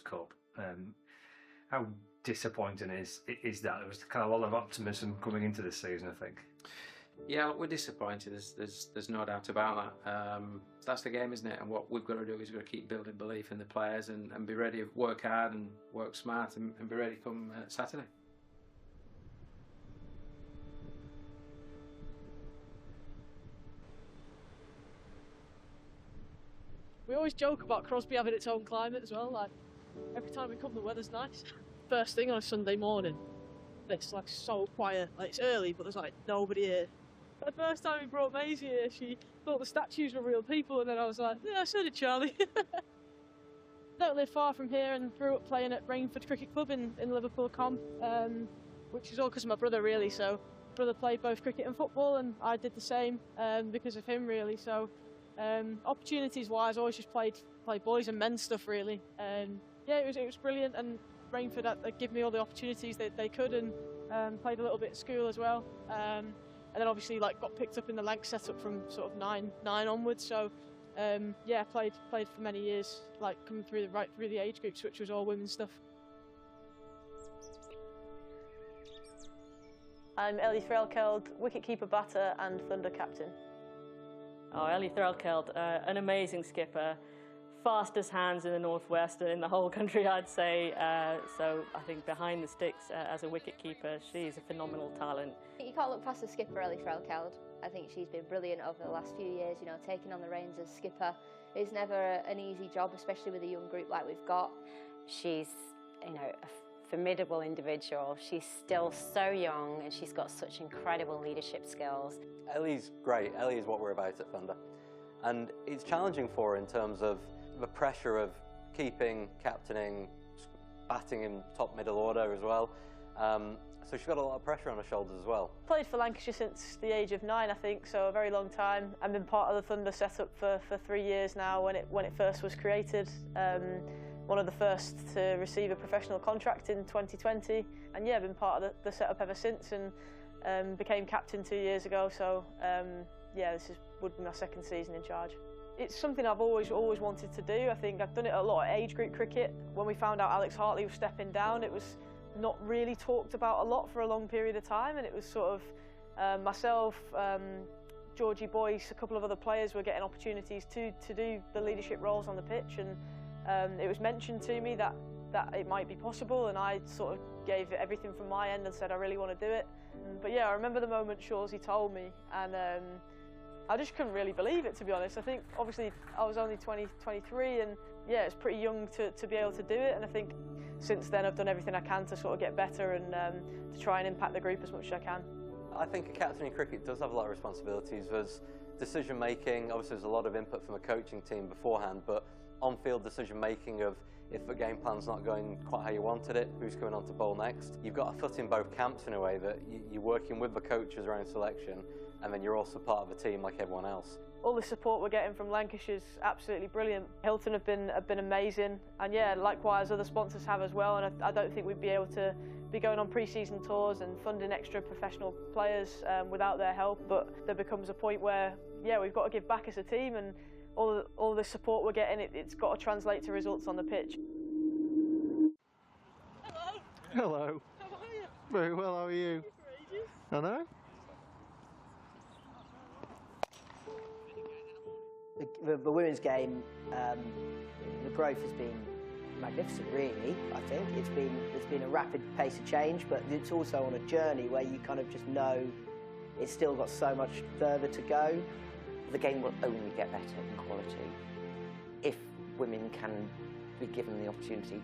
Cup. How disappointing is that? There was kind of a lot of optimism coming into this season, I think. Yeah, we're disappointed. There's no doubt about that. That's the game, isn't it? And what we've got to do is we've got to keep building belief in the players and be ready, work hard and work smart and be ready come Saturday. We always joke about Crosby having its own climate as well. Like every time we come, the weather's nice. First thing on a Sunday morning, it's like so quiet. Like it's early, but there's like nobody here. The first time we brought Maisie here, she thought the statues were real people, and then I was like, yeah, so did Charlie. Don't live far from here and grew up playing at Rainford Cricket Club in Liverpool Comp, which is all because of my brother really. So brother played both cricket and football, and I did the same because of him really. So opportunities wise, I always just played boys and men's stuff really. Yeah, it was brilliant, and Rainford gave me all the opportunities that they could, and played a little bit at school as well. And then obviously got picked up in the Lanc setup from sort of nine onwards. So yeah, played for many years, coming through the age groups, which was all women's stuff. I'm Ellie Threlkeld, wicket-keeper batter and Thunder captain. Oh, Ellie Threlkeld, an amazing skipper, fastest hands in the northwest in the whole country, I'd say. So I think behind the sticks as a wicket-keeper, she's a phenomenal talent. You can't look past the skipper, Ellie Threlkeld. I think she's been brilliant over the last few years, you know, taking on the reins as skipper. It's never an easy job, especially with a young group like we've got. She's, you know, a formidable individual. She's still so young and she's got such incredible leadership skills. Ellie's great. Ellie is what we're about at Thunder. And it's challenging for her in terms of the pressure of keeping, captaining, batting in top middle order as well. So she's got a lot of pressure on her shoulders as well. Played for Lancashire since the age of 9, I think, so a very long time. I've been part of the Thunder setup for 3 years now when it first was created. One of the first to receive a professional contract in 2020. And yeah, I've been part of the setup ever since, and became captain 2 years ago. So yeah, would be my second season in charge. It's something I've always wanted to do. I think I've done it a lot of age group cricket. When we found out Alex Hartley was stepping down, it was not really talked about a lot for a long period of time, and it was sort of myself, Georgie Boyce, a couple of other players were getting opportunities to do the leadership roles on the pitch, and it was mentioned to me that it might be possible, and I sort of gave it everything from my end and said I really want to do it. But yeah, I remember the moment Shawsey told me, and I just couldn't really believe it, to be honest. I think obviously I was only 23, and yeah, it's pretty young to be able to do it, and I think since then I've done everything I can to sort of get better and to try and impact the group as much as I can. I think a captain in cricket does have a lot of responsibilities. There's decision making, obviously there's a lot of input from a coaching team beforehand, but on-field decision making of if the game plan's not going quite how you wanted it, who's coming on to bowl next. You've got a foot in both camps in a way that you're working with the coaches around selection, and then you're also part of the team like everyone else. All the support we're getting from Lancashire's absolutely brilliant. Hilton have been amazing, and yeah, likewise other sponsors have as well, and I don't think we'd be able to be going on pre-season tours and funding extra professional players without their help, but there becomes a point where yeah, we've got to give back as a team, and all the support we're getting, it's got to translate to results on the pitch. Hello. Hello. How are you? Very well, how are you? For ages. I know. The women's game, the growth has been magnificent, really. I think it's been a rapid pace of change, but it's also on a journey where you kind of just know it's still got so much further to go. The game will only get better in quality if women can be given the opportunity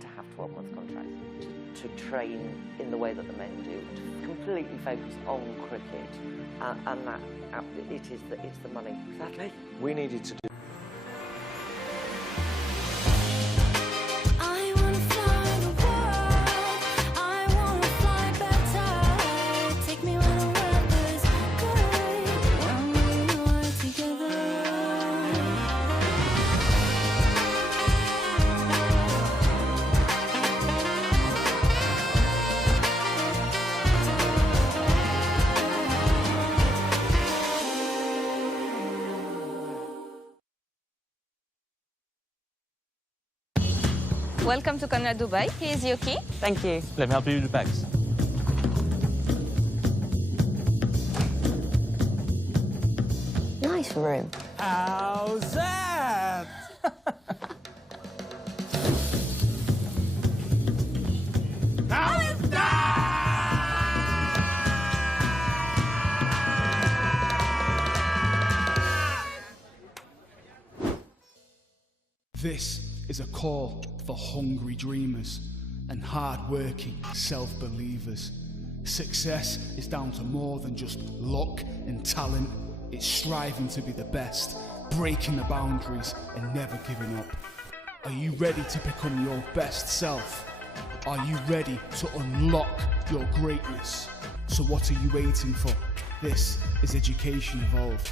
to have 12-month contracts, to train in the way that the men do, to completely focus on cricket, and that it's the money. Exactly. We needed to do Welcome to Conrad Dubai. Here's your key. Thank you. Let me help you with the bags. Nice room. How's that? How's that? This is a call for hungry dreamers and hard-working self-believers. Success is down to more than just luck and talent. It's striving to be the best, breaking the boundaries and never giving up. Are you ready to become your best self? Are you ready to unlock your greatness? So what are you waiting for? This is Education Evolved.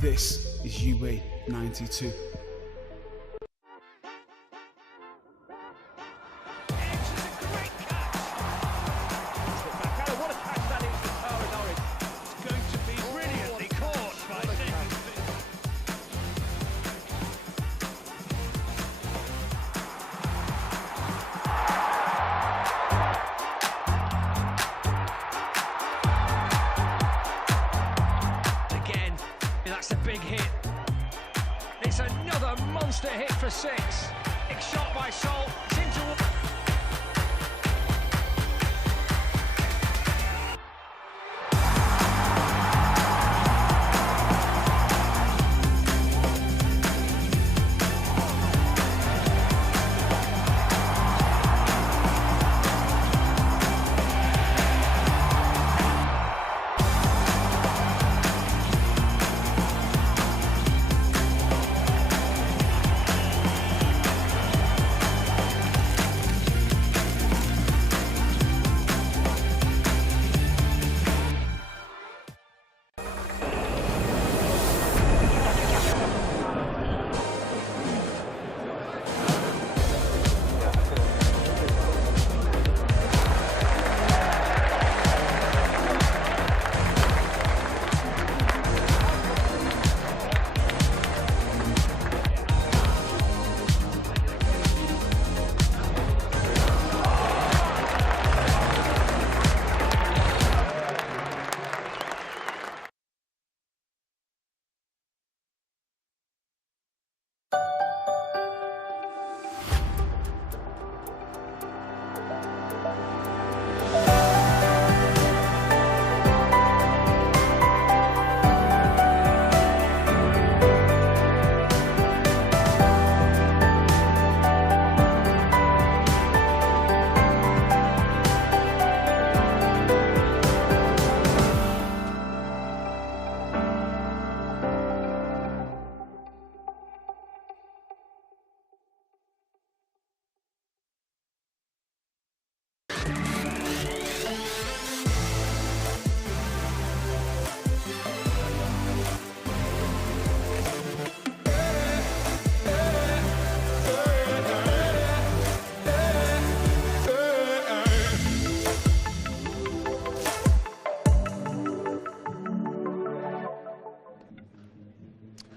This is UA 92. Big hit. It's another monster hit for 6. Big shot by Sol.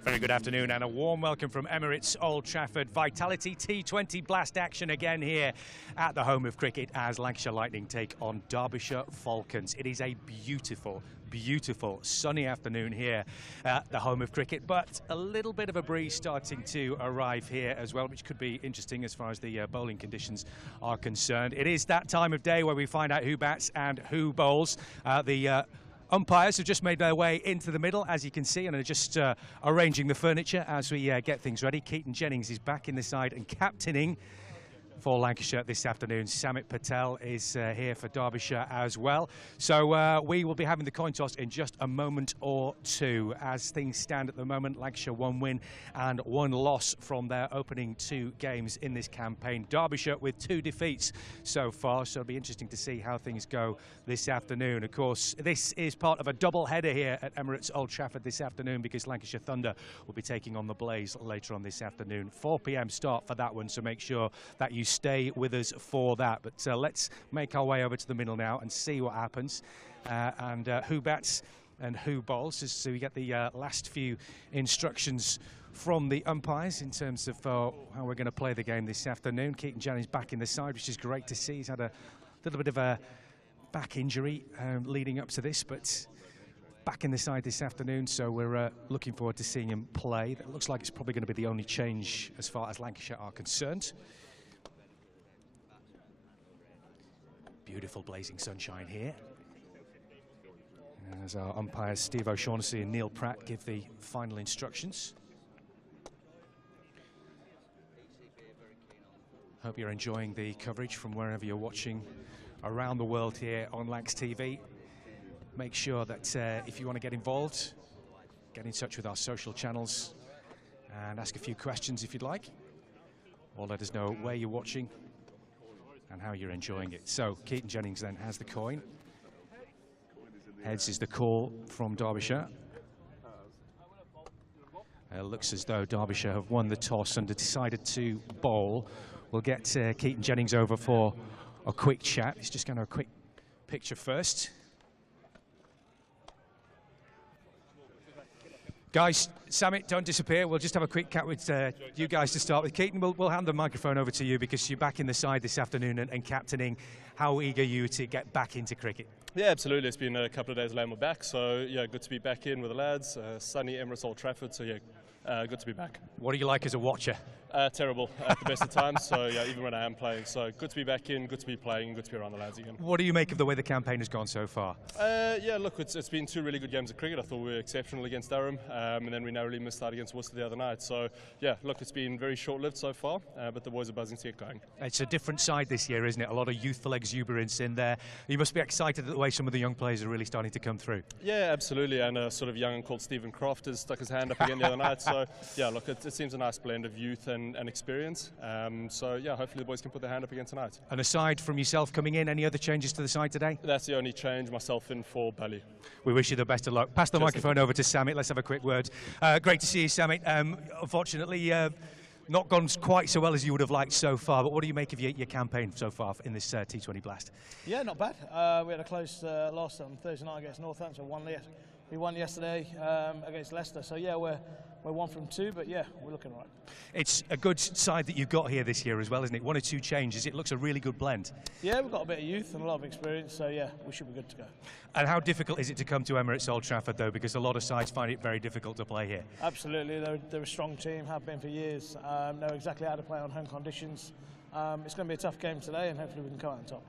Very good afternoon and a warm welcome from Emirates Old Trafford. Vitality T20 blast action again here at the home of cricket as Lancashire Lightning take on Derbyshire Falcons. It is a beautiful, beautiful sunny afternoon here at the home of cricket, but a little bit of a breeze starting to arrive here as well, which could be interesting as far as the bowling conditions are concerned. It is that time of day where we find out who bats and who bowls. The umpires have just made their way into the middle, as you can see, and are just arranging the furniture as we get things ready. Keaton Jennings is back in the side and captaining for Lancashire this afternoon. Samit Patel is here for Derbyshire as well. So we will be having the coin toss in just a moment or two. As things stand at the moment, Lancashire 1 win and 1 loss from their opening 2 games in this campaign. Derbyshire with 2 defeats so far, so it'll be interesting to see how things go this afternoon. Of course, this is part of a double header here at Emirates Old Trafford this afternoon, because Lancashire Thunder will be taking on the Blaze later on this afternoon. 4 p.m. start for that one, so make sure that you stay with us for that. But let's make our way over to the middle now and see what happens and who bats and who bowls, so we get the last few instructions from the umpires in terms of how we're going to play the game this afternoon. Keaton Jennings back in the side, which is great to see. He's had a little bit of a back injury leading up to this, but back in the side this afternoon, so we're looking forward to seeing him play. It looks like it's probably going to be the only change as far as Lancashire are concerned. Beautiful blazing sunshine here. As our umpires Steve O'Shaughnessy and Neil Pratt give the final instructions. Hope you're enjoying the coverage from wherever you're watching around the world here on Lancs TV. Make sure that if you want to get involved, get in touch with our social channels and ask a few questions if you'd like, or let us know where you're watching and how you're enjoying it. So Keaton Jennings then has the coin. Heads is the call from Derbyshire. It looks as though Derbyshire have won the toss and decided to bowl. We'll get Keaton Jennings over for a quick chat. He's just going to a quick picture first. Guys, Samit, don't disappear. We'll just have a quick chat with you guys to start with. Keaton, we'll hand the microphone over to you because you're back in the side this afternoon and captaining. How eager are you to get back into cricket? Yeah, absolutely. It's been a couple of days laying my back, so yeah, good to be back in with the lads. Sunny Emirates Old Trafford, so yeah, good to be back. What do you like as a watcher? Terrible at the best of times, so yeah, even when I am playing. So good to be back in, good to be playing, good to be around the lads again. What do you make of the way the campaign has gone so far? Yeah, look, it's been 2 really good games of cricket. I thought we were exceptional against Durham, and then we narrowly missed out against Worcester the other night. So yeah, look, it's been very short-lived so far, but the boys are buzzing to get going. It's a different side this year, isn't it? A lot of youthful exuberance in there. You must be excited at the way some of the young players are really starting to come through. Yeah, absolutely, and a sort of young called Stephen Croft has stuck his hand up again the other night. So yeah, look, it seems a nice blend of youth and experience. So yeah, hopefully the boys can put their hand up again tonight. And aside from yourself coming in, any other changes to the side today? That's the only change, myself in for Bally. We wish you the best of luck. Pass the microphone over to Samit. Let's have a quick word. Great to see you, Samit. Unfortunately, not gone quite so well as you would have liked so far, but what do you make of your campaign so far in this T20 Blast? Yeah, not bad. We had a close loss on Thursday night against Northampton. We won yesterday against Leicester, so yeah, we're 1 from 2, but yeah, we're looking all right. It's a good side that you've got here this year as well, isn't it? 1 or 2 changes. It looks a really good blend. Yeah, we've got a bit of youth and a lot of experience, so yeah, we should be good to go. And how difficult is it to come to Emirates Old Trafford, though? Because a lot of sides find it very difficult to play here. Absolutely, they're a strong team, have been for years, know exactly how to play on home conditions. It's going to be a tough game today, and hopefully we can come out on top.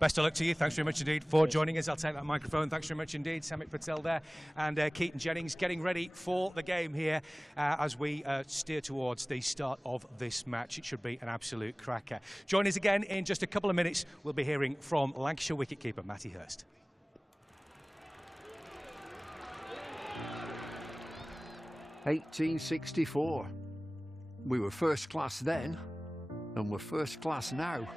Best of luck to you. Thanks very much indeed for joining us. I'll take that microphone. Thanks very much indeed. Samit Patel there, and Keaton Jennings getting ready for the game here as we steer towards the start of this match. It should be an absolute cracker. Join us again in just a couple of minutes. We'll be hearing from Lancashire wicketkeeper Matty Hurst. (1864). We were first class then, and we're first class now,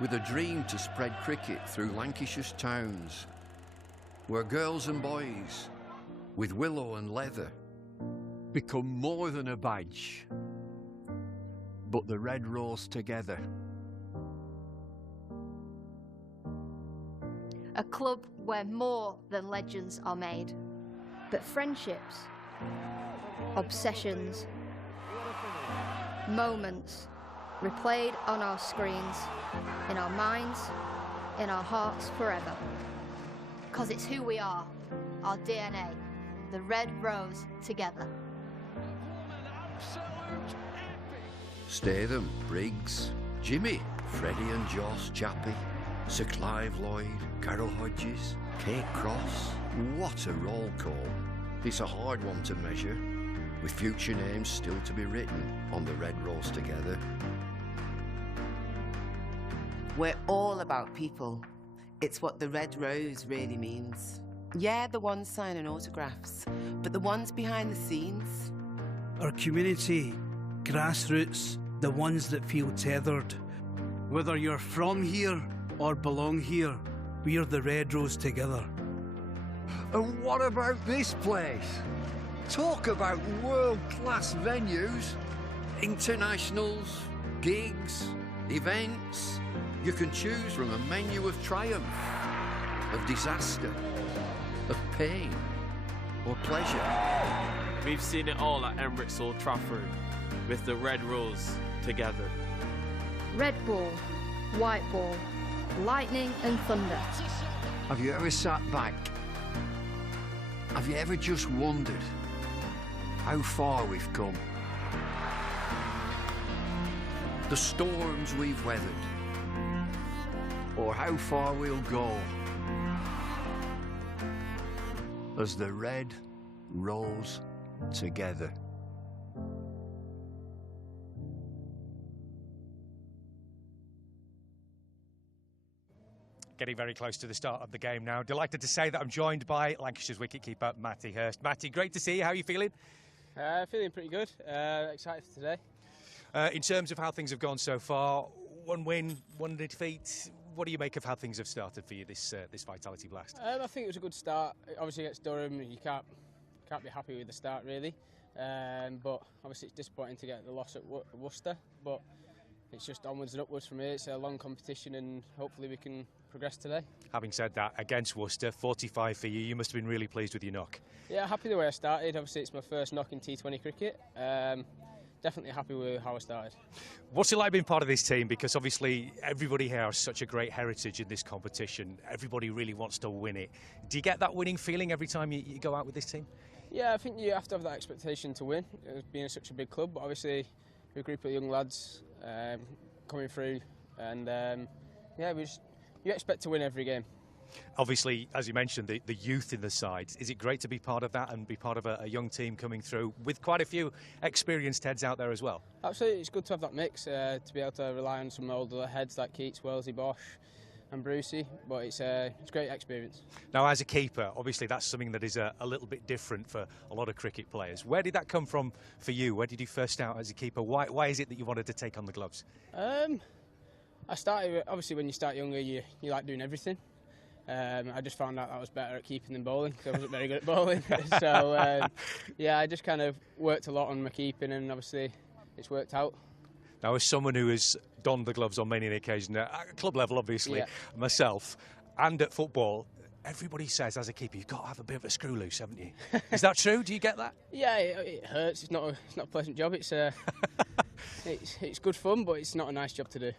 with a dream to spread cricket through Lancashire's towns, where girls and boys, with willow and leather, become more than a badge, but the red rose together. A club where more than legends are made, but friendships, obsessions, moments replayed on our screens, in our minds, in our hearts forever. Because it's who we are, our DNA, the red rose together. Statham, Briggs, Jimmy, Freddie and Joss, Chappie, Sir Clive Lloyd, Carol Hodges, Kate Cross. What a roll call. It's a hard one to measure, with future names still to be written on the red rose together. We're all about people. It's what the red rose really means. Yeah, the ones signing autographs, but the ones behind the scenes. Our community, grassroots, the ones that feel tethered. Whether you're from here or belong here, we're the red rose together. And what about this place? Talk about world-class venues, internationals, gigs, events. You can choose from a menu of triumph, of disaster, of pain, or pleasure. We've seen it all at Emirates Old Trafford with the Red Rose together. Red ball, white ball, lightning and thunder. Have you ever sat back? Have you ever just wondered how far we've come? The storms we've weathered, or how far we'll go as the Red Rose together. Getting very close to the start of the game now. Delighted to say that I'm joined by Lancashire's wicketkeeper, Matty Hurst. Matty, great to see you. How are you feeling? Feeling pretty good. Excited for today. In terms of how things have gone so far, one win, one defeat. What do you make of how things have started for you this Vitality Blast? I think it was a good start. Obviously against Durham, you can't be happy with the start really. But obviously it's disappointing to get the loss at Worcester. But it's just onwards and upwards from here. It's a long competition and hopefully we can progress today. Having said that, against Worcester, 45 for you. You must have been really pleased with your knock. Yeah, happy the way I started. Obviously it's my first knock in T20 cricket. Definitely happy with how I started. What's it like being part of this team? Because obviously everybody here has such a great heritage in this competition. Everybody really wants to win it. Do you get that winning feeling every time you go out with this team? Yeah, I think you have to have that expectation to win, being such a big club. But obviously, we're a group of young lads coming through, and yeah, you expect to win every game. Obviously, as you mentioned, the youth in the side. Is it great to be part of that and be part of a young team coming through with quite a few experienced heads out there as well? Absolutely, it's good to have that mix, to be able to rely on some older heads like Keats, Wellesley, Bosch and Brucey, but it's a great experience. Now, as a keeper, obviously that's something that is a little bit different for a lot of cricket players. Where did that come from for you? Where did you first start as a keeper? Why is it that you wanted to take on the gloves? I started, obviously when you start younger, you like doing everything. I just found out I was better at keeping than bowling because I wasn't very good at bowling. So yeah, I just kind of worked a lot on my keeping and obviously it's worked out. Now, as someone who has donned the gloves on many an occasion, at club level obviously, myself, and at football, everybody says as a keeper you've got to have a bit of a screw loose, haven't you? Is that true? Do you get that? Yeah, it hurts. It's not a pleasant job. It's good fun, but it's not a nice job to do.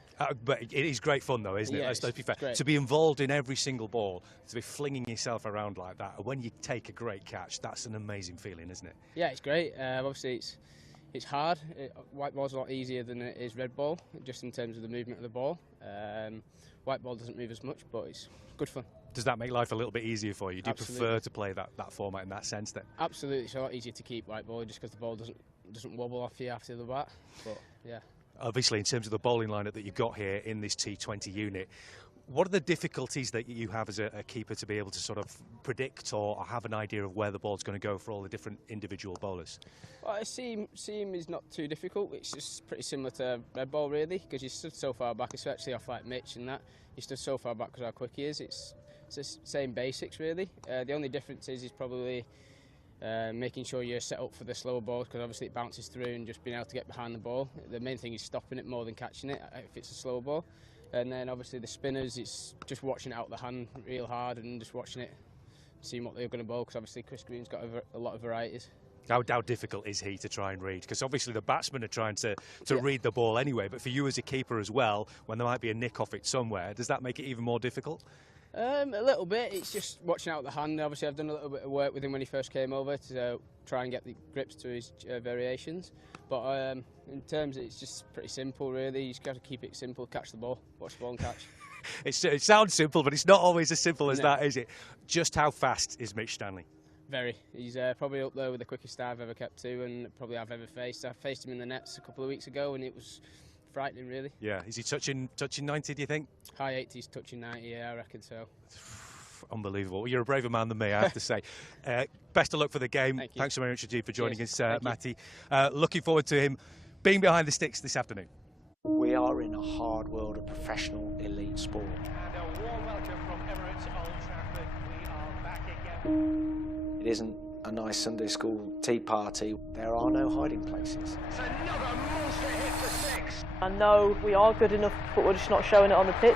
But it is great fun, though, isn't it? Yeah, let's be fair. great. To be involved in every single ball, to be flinging yourself around like that, and when you take a great catch, that's an amazing feeling, isn't it? Yeah, it's great. Obviously, it's hard. White ball's a lot easier than it is red ball, just in terms of the movement of the ball. White ball doesn't move as much, but it's good fun. Does that make life a little bit easier for you? Do you Absolutely. prefer to play that format in that sense then? Absolutely, it's a lot easier to keep white ball just because the ball doesn't wobble off you after the bat. But yeah. Obviously, in terms of the bowling lineup that you've got here in this T20 unit, what are the difficulties that you have as a keeper to be able to sort of predict or have an idea of where the ball's going to go for all the different individual bowlers? Well, seam is not too difficult. It's just pretty similar to red ball really, because you stood so far back, especially off like Mitch and that. You stood so far back because how quick he is. It's the same basics really. The only difference is probably making sure you're set up for the slower ball, because obviously it bounces through, and just being able to get behind the ball. The main thing is stopping it more than catching it if it's a slower ball. And then obviously the spinners, it's just watching it out the hand real hard and just watching it, seeing what they're going to bowl, because obviously Chris Green's got a lot of varieties. How difficult is he to try and read? Because obviously the batsmen are trying to read the ball anyway, but for you as a keeper as well, when there might be a nick off it somewhere, does that make it even more difficult? A little bit. It's just watching out the hand. Obviously, I've done a little bit of work with him when he first came over to try and get the grips to his variations. But in terms of it's just pretty simple, really. You just got to keep it simple, catch the ball, watch the ball and catch. It sounds simple, but it's not always as simple as that, is it? Just how fast is Mitch Stanley? Very. He's probably up there with the quickest I've ever kept to, and probably I've ever faced. I faced him in the nets a couple of weeks ago, and it was frightening, really. Yeah, is he touching 90, do you think? High 80s, touching 90, yeah, I reckon so. Unbelievable. Well, you're a braver man than me, I have to say. Best of luck for the game. Thanks so very much indeed for joining us, Thank Matty. Looking forward to him being behind the sticks this afternoon. We are in a hard world of professional elite sport. It isn't a nice Sunday school tea party. There are no hiding places. I know we are good enough, but we're just not showing it on the pitch.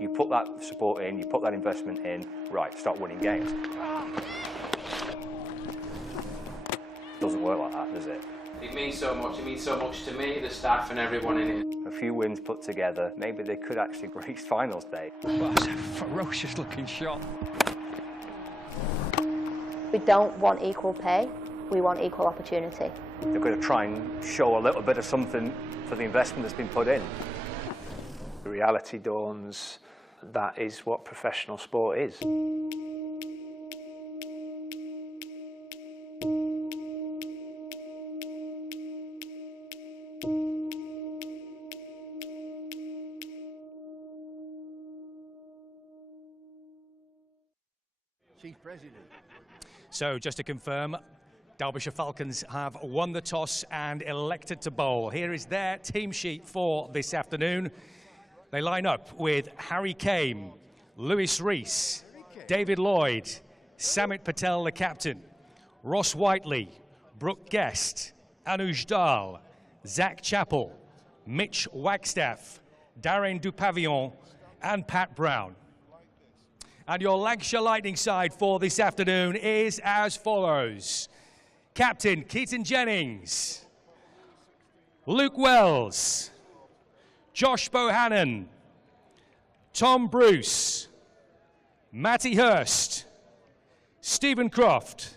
You put that support in, you put that investment in, right, start winning games. does it? It means so much. It means so much to me, the staff and everyone in it. A few wins put together, maybe they could actually reach finals day. Well, that's a ferocious looking shot. We don't want equal pay, we want equal opportunity. They're going to try and show a little bit of something for the investment that's been put in. The reality dawns, that is what professional sport is. Chief President. So just to confirm, Derbyshire Falcons have won the toss and elected to bowl. Here is their team sheet for this afternoon. They line up with Harry Kane, Lewis Rees, David Lloyd, Samit Patel, the captain, Ross Whiteley, Brooke Guest, Anuj Dal, Zach Chappell, Mitch Wagstaff, Darren Dupavillon, and Pat Brown. And your Lancashire Lightning side for this afternoon is as follows. Captain Keaton Jennings, Luke Wells, Josh Bohannon, Tom Bruce, Matty Hurst, Stephen Croft,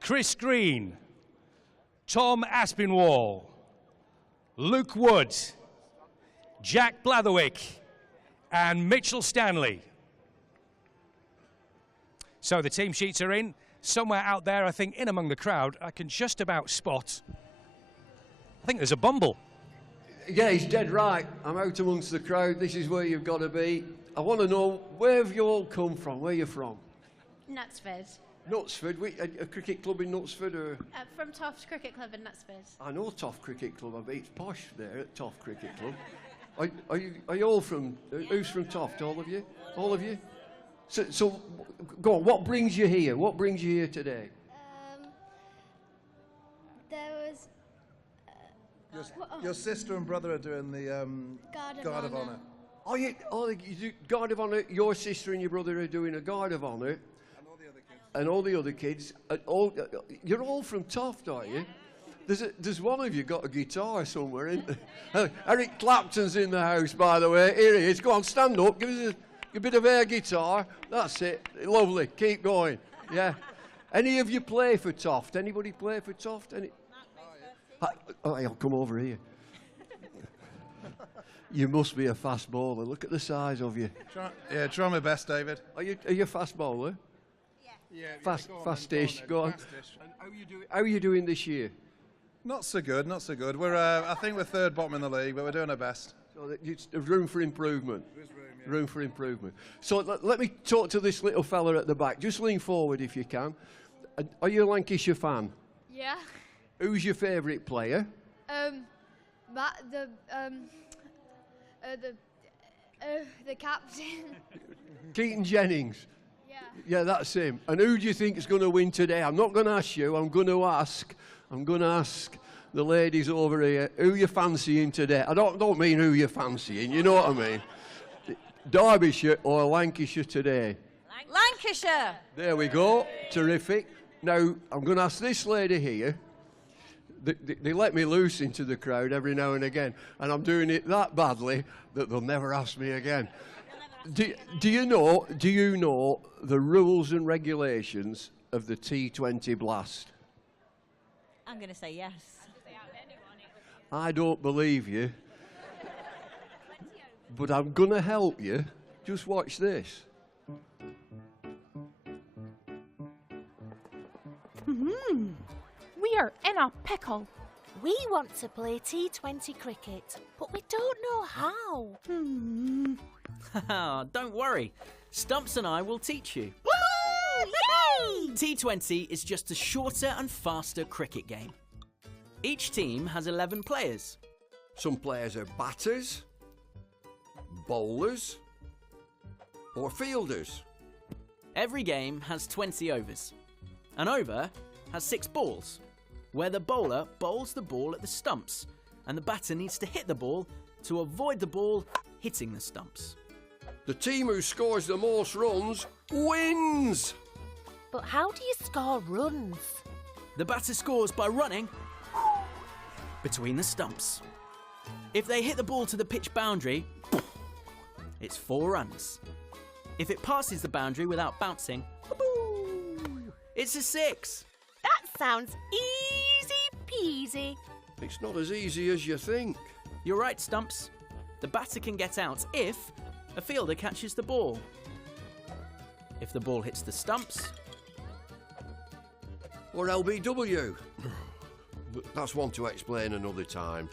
Chris Green, Tom Aspinwall, Luke Wood, Jack Blatherwick, and Mitchell Stanley. So the team sheets are in. Somewhere out there, I think, in among the crowd, I can just about spot, I think there's a Bumble. Yeah, he's dead right. I'm out amongst the crowd. This is where you've got to be. I want to know, where have you all come from? Where are you from? Knutsford. Knutsford? A cricket club in Knutsford? Or? From Toft Cricket Club in Knutsford. I know Toft Cricket Club. I bet it's posh there at Toft Cricket Club. Are you all from, who's from Toft? All of you? All of you? So, go on, what brings you here? What brings you here today? There was... Your sister and brother are doing the Guard of Honour. Oh, you do Guard of Honour. Your sister and your brother are doing a Guard of Honour. And all the other kids. You're all from Toft, are you? There's one of you got a guitar somewhere, isn't there? Eric Clapton's in the house, by the way. Here he is. Go on, stand up. Give us a bit of air guitar. That's it. Lovely. Keep going. Yeah. Any of you play for Toft? Anybody play for Toft? I'll come over here. You must be a fast bowler. Look at the size of you. Try my best, David. Are you a fast bowler? Yeah. Fastish. Go on. How are you doing this year? Not so good. Not so good. I think we're third bottom in the league, but we're doing our best. So there's room for improvement. Room for improvement. So let me talk to this little fella at the back. Just lean forward if you can. Are you a Lancashire fan? Yeah. Who's your favourite player? The captain. Keaton Jennings. Yeah, that's him. And who do you think is going to win today? I'm not going to ask you. I'm going to ask the ladies over here who you're fancying today. I don't mean who you're fancying. You know what I mean? Derbyshire or Lancashire today? Lancashire. There we go. Terrific. Now, I'm going to ask this lady here. They let me loose into the crowd every now and again, and I'm doing it that badly that they'll never ask me again. Do you know the rules and regulations of the T20 Blast? I'm going to say yes. I don't believe you, but I'm going to help you. Just watch this. We are in a pickle. We want to play T20 cricket, but we don't know how. Don't worry. Stumps and I will teach you. Woohoo! Yay! T20 is just a shorter and faster cricket game. Each team has 11 players. Some players are batters, bowlers, or fielders. Every game has 20 overs. An over has 6 balls, where the bowler bowls the ball at the stumps, and the batter needs to hit the ball to avoid the ball hitting the stumps. The team who scores the most runs wins! But how do you score runs? The batter scores by running between the stumps. If they hit the ball to the pitch boundary, it's 4 runs. If it passes the boundary without bouncing, it's a 6. That sounds easy peasy. It's not as easy as you think. You're right, Stumps. The batter can get out if a fielder catches the ball. If the ball hits the stumps, or LBW. But that's one to explain another time.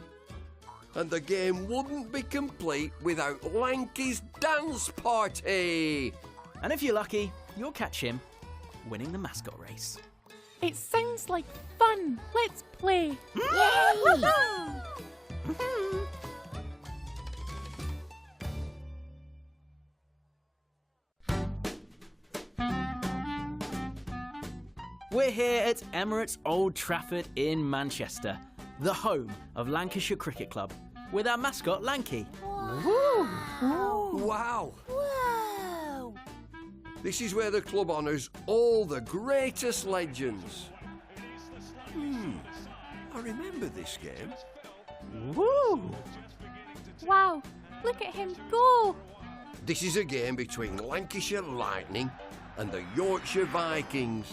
And the game wouldn't be complete without Lanky's dance party. And if you're lucky, you'll catch him winning the mascot race. It sounds like fun. Let's play. We're here at Emirates Old Trafford in Manchester, the home of Lancashire Cricket Club, with our mascot Lanky. Wow. Whoa! This is where the club honours all the greatest legends. I remember this game. Woo! Wow, look at him go! This is a game between Lancashire Lightning and the Yorkshire Vikings.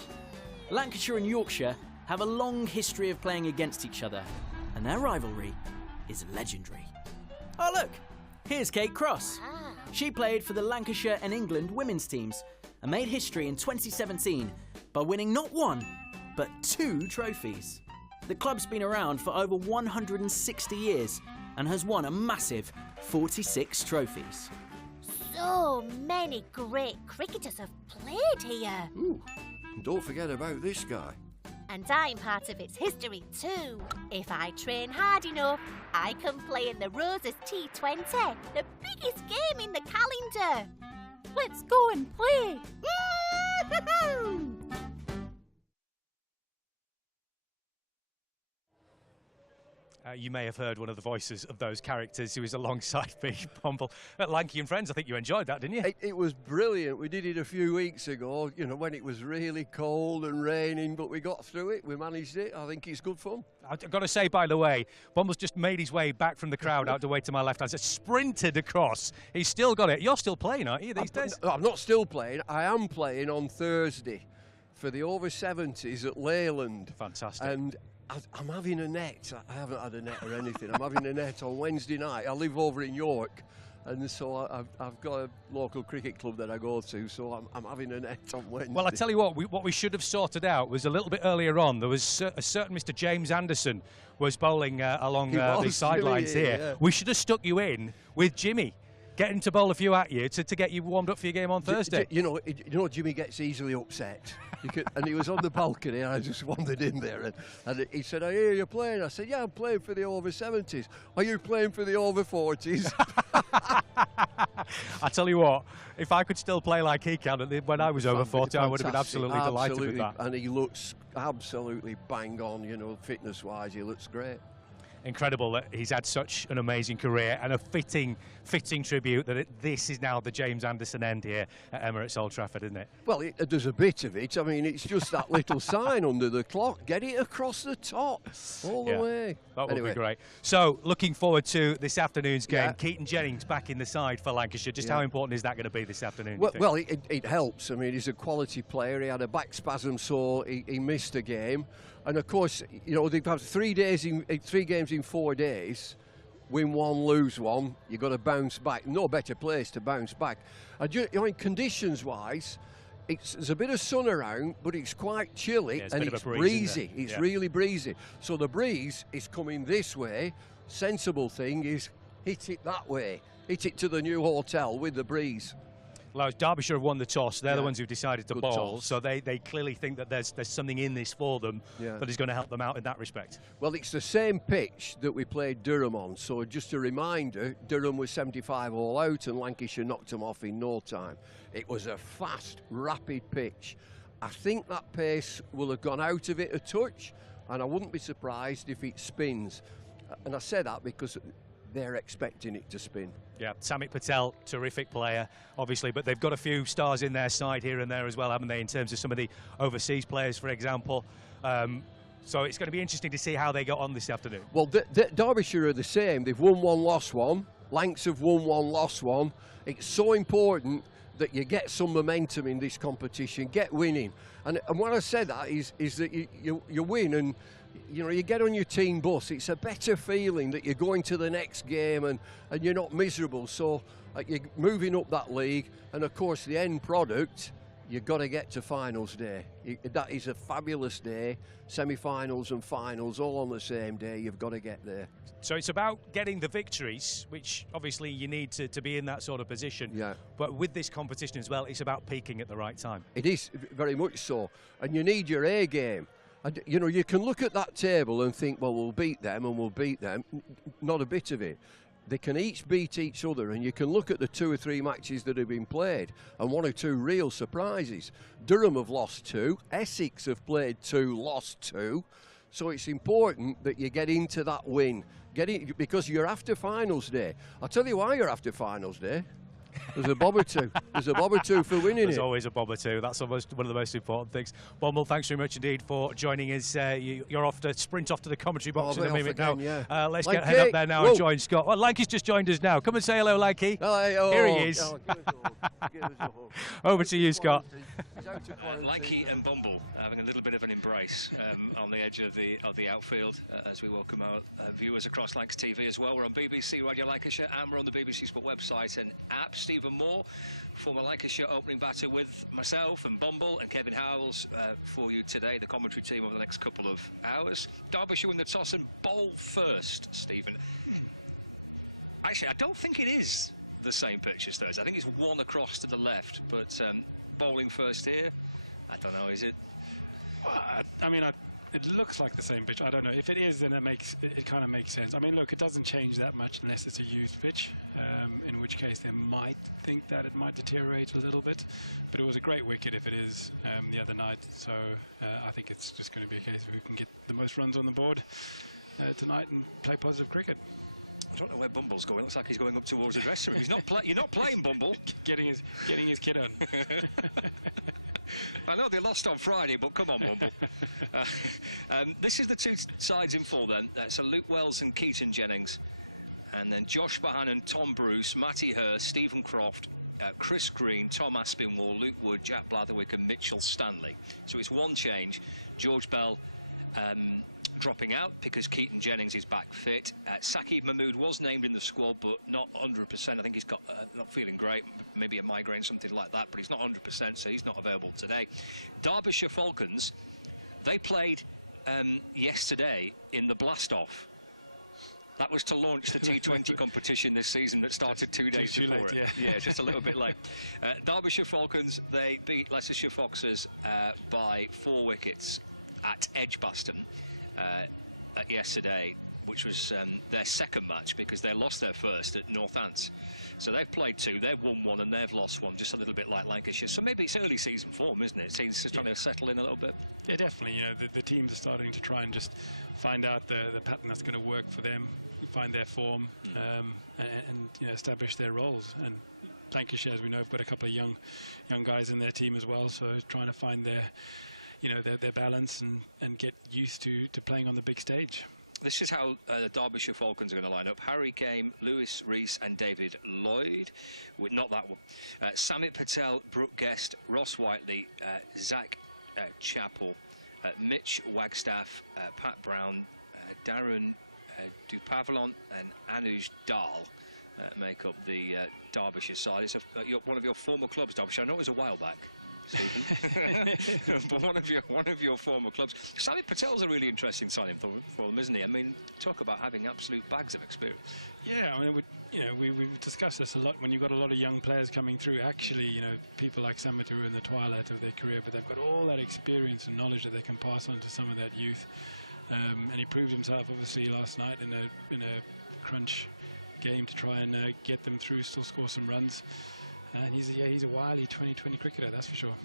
Lancashire and Yorkshire have a long history of playing against each other, and their rivalry is legendary. Oh look, here's Kate Cross. She played for the Lancashire and England women's teams and made history in 2017 by winning not 1, but 2 trophies. The club's been around for over 160 years and has won a massive 46 trophies. So many great cricketers have played here. Ooh, don't forget about this guy. And I'm part of its history too. If I train hard enough, I can play in the Roses T20, the biggest game in the calendar. Let's go and play. You may have heard one of the voices of those characters who was alongside me, Bumble, at Lanky and Friends. I think you enjoyed that, didn't you? It was brilliant. We did it a few weeks ago, you know, when it was really cold and raining, but we got through it. We managed it. I think it's good fun. I've got to say, by the way, Bumble's just made his way back from the crowd out the way to my left hand, sprinted across. He's still got it. You're still playing, aren't you, these days? I'm not still playing. I am playing on Thursday for the over 70s at Leyland. Fantastic. And I'm having a net. I haven't had a net or anything. I'm having a net on Wednesday night. I live over in York, and so I've got a local cricket club that I go to, so I'm having a net on Wednesday. Well, I tell you what we should have sorted out was a little bit earlier on. There was a certain Mr. James Anderson was bowling along the sidelines here. Yeah. We should have stuck you in with Jimmy. Get him to bowl a few at you to get you warmed up for your game on Thursday. You know, Jimmy gets easily upset. And he was on the balcony, and I just wandered in there, and he said, "I hear you're playing." I said, "Yeah, I'm playing for the over 70s. Are you playing for the over 40s?" I tell you what, if I could still play like he can when I was over 40, I would have been absolutely delighted with that. And he looks absolutely bang on, you know, fitness-wise, he looks great. Incredible that he's had such an amazing career, and a fitting tribute that this is now the James Anderson end here at Emirates Old Trafford, isn't it? Well, there's a bit of it. I mean, it's just that little sign under the clock. Get it across the top, all the way. That would be great. So, looking forward to this afternoon's game. Keaton Jennings back in the side for Lancashire. Just how important is that going to be this afternoon? Well, it helps. I mean, he's a quality player. He had a back spasm, so he missed a game. And of course, you know, they've had 3 games in 4 days. Win one, lose one. You've got to bounce back. No better place to bounce back. And you know, conditions-wise, there's a bit of sun around, but it's quite chilly and it's breezy. It's really breezy. So the breeze is coming this way. Sensible thing is hit it that way. Hit it to the new hotel with the breeze. Well, Derbyshire have won the toss. They're the ones who decided to bowl, so they clearly think that there's something in this for them that is going to help them out in that respect. Well, it's the same pitch that we played Durham on, so just a reminder, Durham was 75 all out and Lancashire knocked them off in no time. It was a fast, rapid pitch. I think that pace will have gone out of it a touch, and I wouldn't be surprised if it spins. And I say that because they're expecting it to spin. Yeah, Samit Patel, terrific player, obviously, but they've got a few stars in their side here and there as well, haven't they, in terms of some of the overseas players, for example. So it's going to be interesting to see how they got on this afternoon. Well, Derbyshire are the same. They've won one, lost one. Lancs have won one, lost one. It's so important that you get some momentum in this competition, get winning. And what I said that is that you win and you get on your team bus. It's a better feeling that you're going to the next game and you're not miserable. So you're moving up that league, and of course the end product, you've got to get to finals day. That is a fabulous day. Semi-finals and finals all on the same day. You've got to get there. So it's about getting the victories, which obviously you need to be in that sort of position. Yeah. But with this competition as well, it's about peaking at the right time. It is very much so. And you need your A game. And, you can look at that table and think, well, we'll beat them and we'll beat them. Not a bit of it. They can each beat each other, and you can look at the 2 or 3 matches that have been played and 1 or 2 real surprises. Durham have lost 2, Essex have played 2, lost 2. So it's important that you get into that win, because you're after finals day. I'll tell you why you're after finals day. There's a bob or two. There's a bob or two for winning. There's always a bob or two. That's almost one of the most important things. Bommel, thanks very much indeed for joining us. You're off to sprint off to the commentary box in a minute now. Yeah. Let's head up there now and join Scott. Well, Lanky's just joined us now. Come and say hello, Lanky. Here he is. Over to you, Scott. Lanky and Bumble having a little bit of an embrace on the edge of the outfield as we welcome our viewers across Lancs TV as well. We're on BBC Radio Lancashire and we're on the BBC Sport website and app. Stephen Moore, former Lancashire opening batter, with myself and Bumble and Kevin Howells for you today, the commentary team over the next couple of hours. Derbyshire win the toss and bowl first, Stephen. Actually, I don't think it is the same pitch as Thursday. I think it's one across to the left, but bowling first here, I don't know, is it? I mean, it looks like the same pitch. I don't know. If it is, then it kind of makes sense. I mean, look, it doesn't change that much unless it's a used pitch, in which case they might think that it might deteriorate a little bit. But it was a great wicket if it is the other night. So I think it's just going to be a case of who can get the most runs on the board tonight and play positive cricket. I don't know where Bumble's going. Looks like he's going up towards the dressing room. He's not you're not playing, Bumble. getting his kit on. I know they lost on Friday, but come on, Bumble. This is the 2 sides in full then. So Luke Wells and Keaton Jennings. And then Josh Bahan, Tom Bruce, Matty Hurst, Stephen Croft, Chris Green, Tom Aspinwall, Luke Wood, Jack Blatherwick and Mitchell Stanley. So it's one change. George Bell dropping out because Keaton Jennings is back fit. Saqib Mahmood was named in the squad, but not 100%. I think he's got not feeling great, maybe a migraine, something like that, but he's not 100%, so he's not available today. Derbyshire Falcons, they played yesterday in the blast-off. That was to launch the T20 competition this season that started 2 days before it. Yeah, just a little bit late. Derbyshire Falcons, they beat Leicestershire Foxes by 4 wickets at Edgbaston yesterday, which was their second match because they lost their first at Northants. So they've played 2, they've won 1 and they've lost 1, just a little bit like Lancashire. So maybe it's early season form, isn't it? It's just trying to settle in a little bit. Yeah, definitely. You know, the teams are starting to try and just find out the pattern that's going to work for them, find their form, and establish their roles. And Lancashire, as we know, have got a couple of young guys in their team as well, so trying to find their balance and get used to playing on the big stage. This is how the Derbyshire Falcons are going to line up. Harry Kane, Lewis Rees and David Lloyd. Not that one. Samit Patel, Brooke Guest, Ross Whiteley, Zach Chappell, Mitch Wagstaff, Pat Brown, Darren Dupavlon and Anuj Dal make up the Derbyshire side. It's one of your former clubs, Derbyshire. I know it was a while back, Stephen, but one of your former clubs. Samit Patel's a really interesting signing for them, isn't he? I mean, talk about having absolute bags of experience. Yeah, I mean, we've discussed this a lot. When you've got a lot of young players coming through, actually, people like Samit are in the twilight of their career, but they've got all that experience and knowledge that they can pass on to some of that youth. And he proved himself, obviously, last night in a crunch game to try and get them through, still score some runs. And he's a wily 2020 cricketer, that's for sure.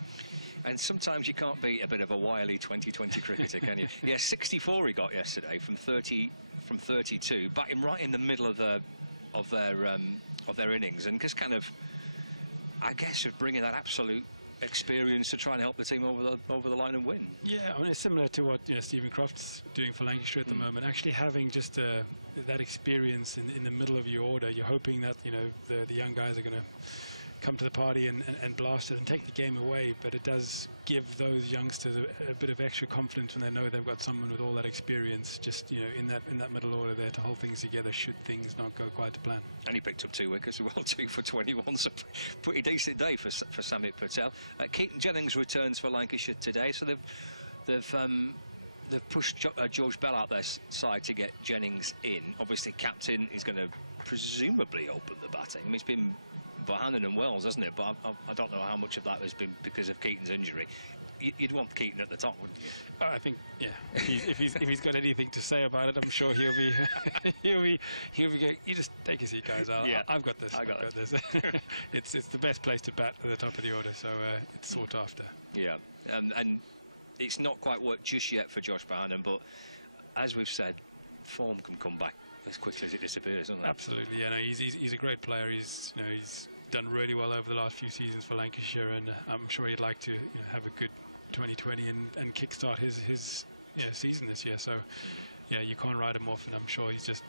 And sometimes you can't beat a bit of a wily 2020 cricketer, can you? Yeah, 64 he got yesterday from 32, batting right in the middle of their innings, and just kind of, I guess, of bringing that absolute experience to try and help the team over the line and win. Yeah, I mean, it's similar to what Stephen Croft's doing for Lancashire at the moment. Actually having just that experience in the middle of your order, you're hoping that the young guys are going to come to the party and blast it and take the game away, but it does give those youngsters a bit of extra confidence when they know they've got someone with all that experience just in that middle order there to hold things together should things not go quite to plan. And he picked up 2 wickets as well, 2 for 21, so pretty decent day for Samit Patel. Keaton Jennings returns for Lancashire today, so they've pushed George Bell out their side to get Jennings in. Obviously, captain is going to presumably open the batting. I mean, it's been Bohannon and Wells, hasn't it? But I don't know how much of that has been because of Keaton's injury. You'd want Keaton at the top, wouldn't you? I think, yeah. If he's got anything to say about it, I'm sure he'll be going, you just take a seat, guys. I've got this. I got this. It's the best place to bat at the top of the order, so it's sought after. Yeah, and it's not quite worked just yet for Josh Bohannon, but as we've said, form can come back as quickly as it disappears, doesn't it? Absolutely, yeah. No, he's a great player. He's done really well over the last few seasons for Lancashire, and I'm sure he'd like to have a good 2020 and kickstart his season this year. So yeah, you can't write him off, and I'm sure he's just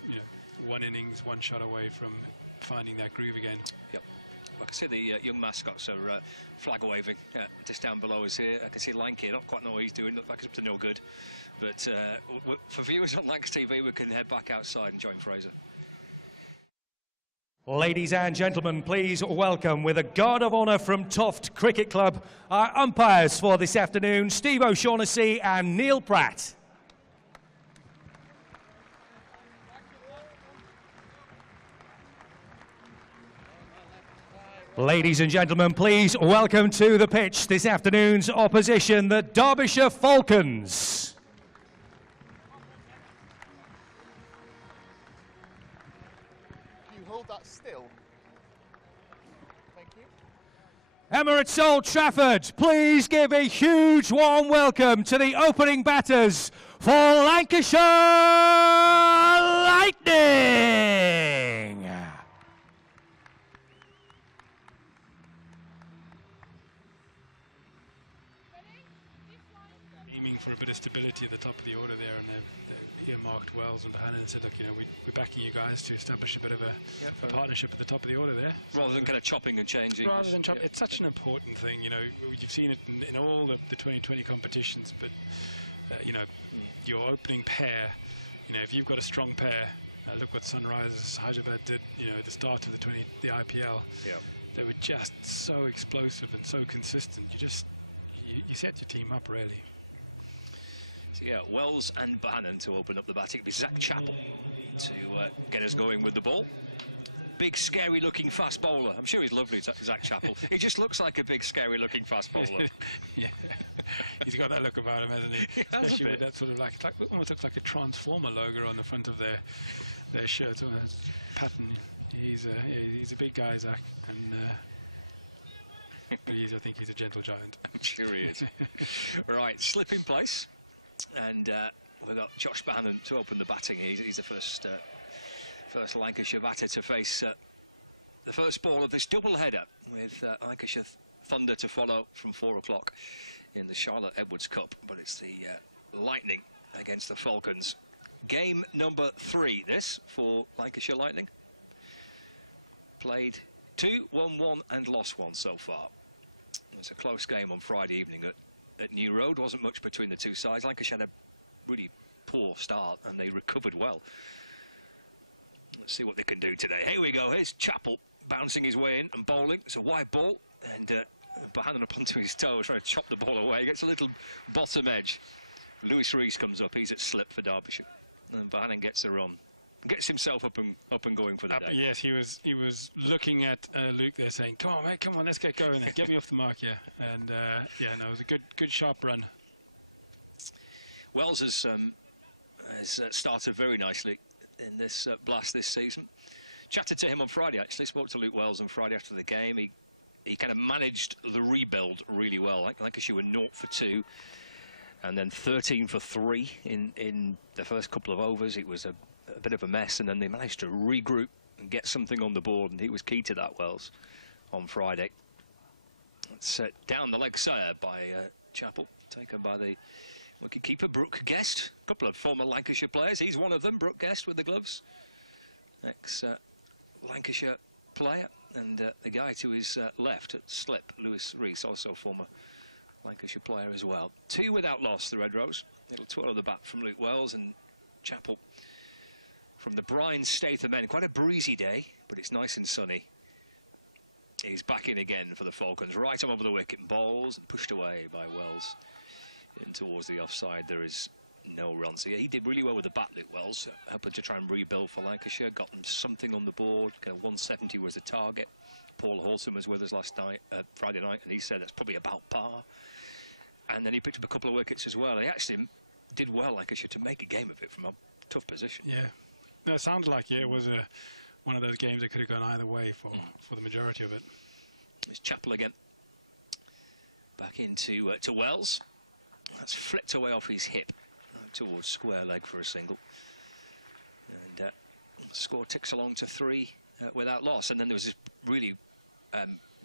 one innings, one shot away from finding that groove again. Yep. I can see the young mascots are flag waving just down below us here. I can see Lanky, I don't quite know what he's doing, looks like he's up to no good. But for viewers on Lancs TV, we can head back outside and join Fraser. Ladies and gentlemen, please welcome, with a guard of honour from Toft Cricket Club, our umpires for this afternoon, Steve O'Shaughnessy and Neil Pratt. Ladies and gentlemen, please welcome to the pitch this afternoon's opposition, the Derbyshire Falcons. You hold that still. Thank you. Emirates Old Trafford, please give a huge warm welcome to the opening batters for Lancashire Lightning. Aiming for a bit of stability at the top of the order there, and they've earmarked Wells and Bohannon and said, look, we're backing you guys to establish a bit of a partnership at the top of the order there. Rather than kind of chopping and changing. Rather than chopping. It's such an important thing, you've seen it in all the 2020 competitions, but, your opening pair, if you've got a strong pair, look what Sunrisers Hyderabad did, at the start of the IPL. Yeah. They were just so explosive and so consistent. You set your team up, really. So yeah, Wells and Bohannon to open up the batting. It'll be Zach Chappell to get us going with the ball. Big, scary-looking fast bowler. I'm sure he's lovely, Zach Chappell. He just looks like a big, scary-looking fast bowler. Yeah, he's got that look about him, hasn't he? Especially with that sort of almost looks like a Transformer logo on the front of their shirt, pattern. He's a big guy, Zach, and. But I think he's a gentle giant. I'm sure he is. Right, slip in place. And we've got Josh Bohannon to open the batting. He's the first Lancashire batter to face the first ball of this double header, with Lancashire Thunder to follow from 4 o'clock in the Charlotte Edwards Cup. But it's the Lightning against the Falcons. Game number 3, this, for Lancashire Lightning. Played 2, won 1 and lost 1 so far. It was a close game on Friday evening at New Road. Wasn't much between the two sides. Lancashire had a really poor start and they recovered well. Let's see what they can do today. Here we go. Here's Chappell bouncing his way in and bowling. It's a wide ball, and Bohannon up onto his toes, trying to chop the ball away. He gets a little bottom edge. Lewis Rees comes up. He's at slip for Derbyshire, and Bohannon gets the run. Gets himself up and going for the day. Yes, he was looking at Luke there, saying, "Come on, mate, come on, let's get going there. Get me off the mark here." And it was a good sharp run. Wells has started very nicely in this blast this season. Chatted to him on Friday, actually. Spoke to Luke Wells on Friday after the game. He kind of managed the rebuild really well. Lancashire were 0 for 2. And then 13 for 3 in the first couple of overs. It was a bit of a mess, and then they managed to regroup and get something on the board, and he was key to that, Wells, on Friday. It's down the leg sire by Chappell, taken by the wicketkeeper Brooke Guest. A couple of former Lancashire players. He's one of them, Brooke Guest with the gloves. Ex-Lancashire player. And the guy to his left at slip, Lewis Rees, also former Lancashire player as well. 2 without loss, the Red Rose. Little twirl of the bat from Luke Wells, and Chappell from the Brian Statham end. Quite a breezy day, but it's nice and sunny. He's back in again for the Falcons. Right on over the wicket, bowls and pushed away by Wells in towards the offside. There is no run. So yeah, he did really well with the bat, Luke Wells, helping to try and rebuild for Lancashire. Got them something on the board. Kind of 170 was the target. Paul Hawson was with us last night, Friday night, and he said that's probably about par. And then he picked up a couple of wickets as well. He actually did well, Lancashire, to make a game of it from a tough position. Yeah, no, it sounded like it was one of those games that could have gone either way for the majority of it. It's Chappell again. Back into to Wells. That's flipped away off his hip towards square leg for a single. And the score ticks along to 3 without loss. And then there was this really,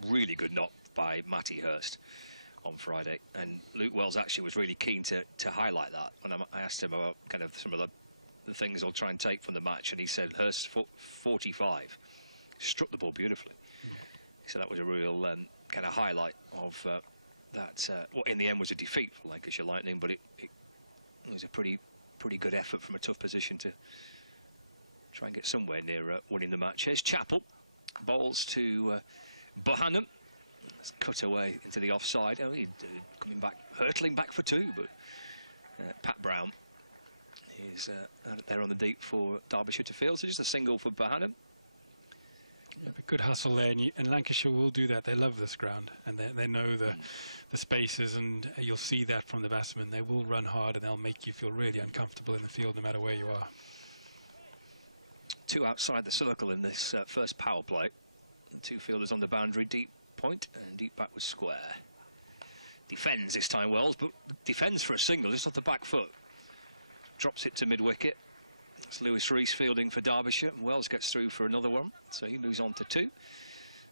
really good knock by Matty Hurst on Friday. And Luke Wells actually was really keen to highlight that when I asked him about kind of some of the things I'll try and take from the match. And he said Hurst 45 struck the ball beautifully. So that was a real kind of highlight of that. What in the end was a defeat for Lancashire Lightning, but it was a pretty good effort from a tough position to try and get somewhere near winning the match. Here's Chappell, bowls to Bohannon. It's cut away into the offside. Oh, he's coming back, hurtling back for 2, but Pat Brown is there on the deep for Derbyshire to field. So just a single for Bohannon. Yeah, but good hustle there, and Lancashire will do that. They love this ground, and they know the spaces, and you'll see that from the batsmen. They will run hard, and they'll make you feel really uncomfortable in the field, no matter where you are. 2 outside the circle in this first power play. 2 fielders on the boundary, deep point and deep backward square. Defends this time Wells, but defends for a single just off the back foot. Drops it to mid-wicket. That's Lewis Rees fielding for Derbyshire, and Wells gets through for another one, so he moves on to 2.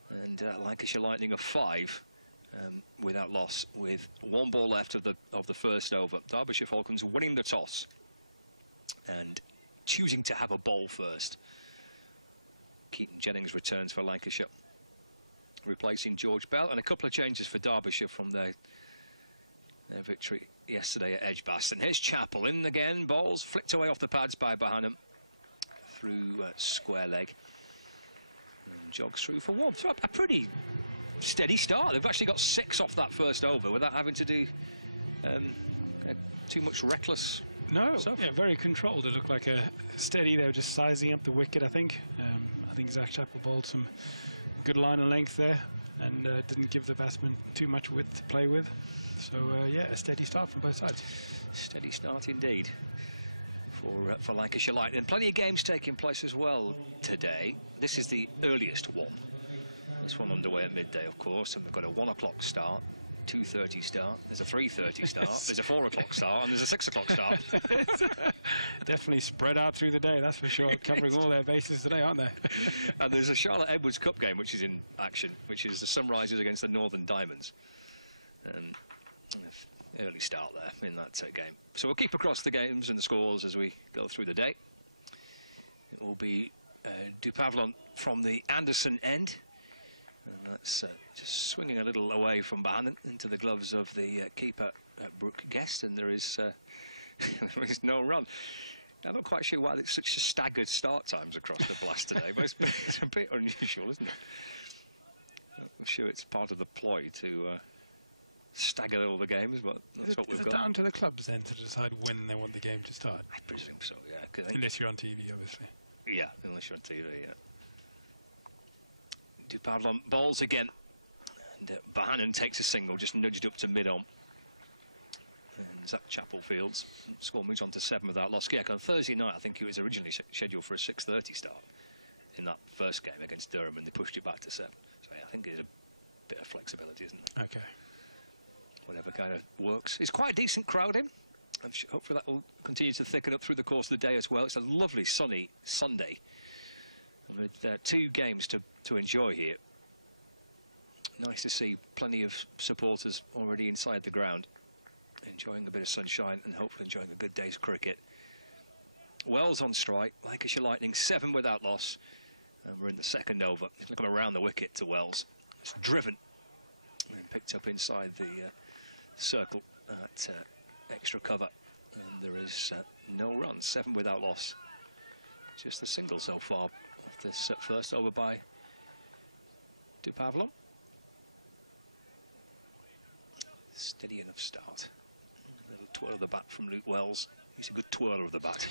And Lancashire Lightning are 5 without loss, with 1 ball left of the first over. Derbyshire Falcons winning the toss and choosing to have a bowl first. Keaton Jennings returns for Lancashire, replacing George Bell, and a couple of changes for Derbyshire from their victory yesterday at Edgbaston. Here's Chappell in again, balls flicked away off the pads by Bohannon through square leg, and jogs through for 1. So a pretty steady start. They've actually got 6 off that first over without having to do too much reckless. No, yeah, very controlled. It looked like a steady. They were just sizing up the wicket, I think. I think Zach Chappell bowled some good line and length there, and didn't give the batsman too much width to play with. So yeah, a steady start from both sides. Steady start indeed for Lancashire Lightning. And plenty of games taking place as well today. This is the earliest one. This one underway at midday, of course, and we've got a 1 o'clock start, 2:30 start, there's a 3:30 start, there's a 4 o'clock start, and there's a 6 o'clock start. Definitely spread out through the day, that's for sure, covering all their bases today, aren't they? And there's a Charlotte Edwards Cup game which is in action, which is the Sunrisers against the Northern Diamonds. Early start there in that game. So we'll keep across the games and the scores as we go through the day. It will be Dupavlon from the Anderson end. And that's just swinging a little away from Bohannon into the gloves of the keeper, Brooke Guest, and there is no run. I'm not quite sure why it's such staggered start times across the Blast today, but it's a bit unusual, isn't it? I'm sure it's part of the ploy to stagger all the games, but that's what we've got. Is it down to the clubs then to decide when they want the game to start? I presume so, yeah. Unless you're on TV, obviously. Yeah, unless you're on TV, yeah. Dupavlon bowls again, and Bohannon takes a single, just nudged up to mid-on. And Zach Chappell fields. Score moves on to 7 without loss. Yeah, on Thursday night, I think it was originally scheduled for a 6:30 start in that first game against Durham, and they pushed it back to 7. So yeah, I think there's a bit of flexibility, isn't there? Okay. Whatever kind of works. It's quite a decent crowd in. Hopefully that will continue to thicken up through the course of the day as well. It's a lovely sunny Sunday, with 2 games to enjoy here. Nice to see plenty of supporters already inside the ground, enjoying a bit of sunshine and hopefully enjoying a good day's cricket. Wells on strike, Lancashire Lightning 7 without loss, and we're in the second over. He's going to come around the wicket to Wells. It's driven and picked up inside the circle at extra cover, and there is no run. 7 without loss. Just a single so far of this first over by Dupavlon. Steady enough start. A little twirl of the bat from Luke Wells. He's a good twirler of the bat.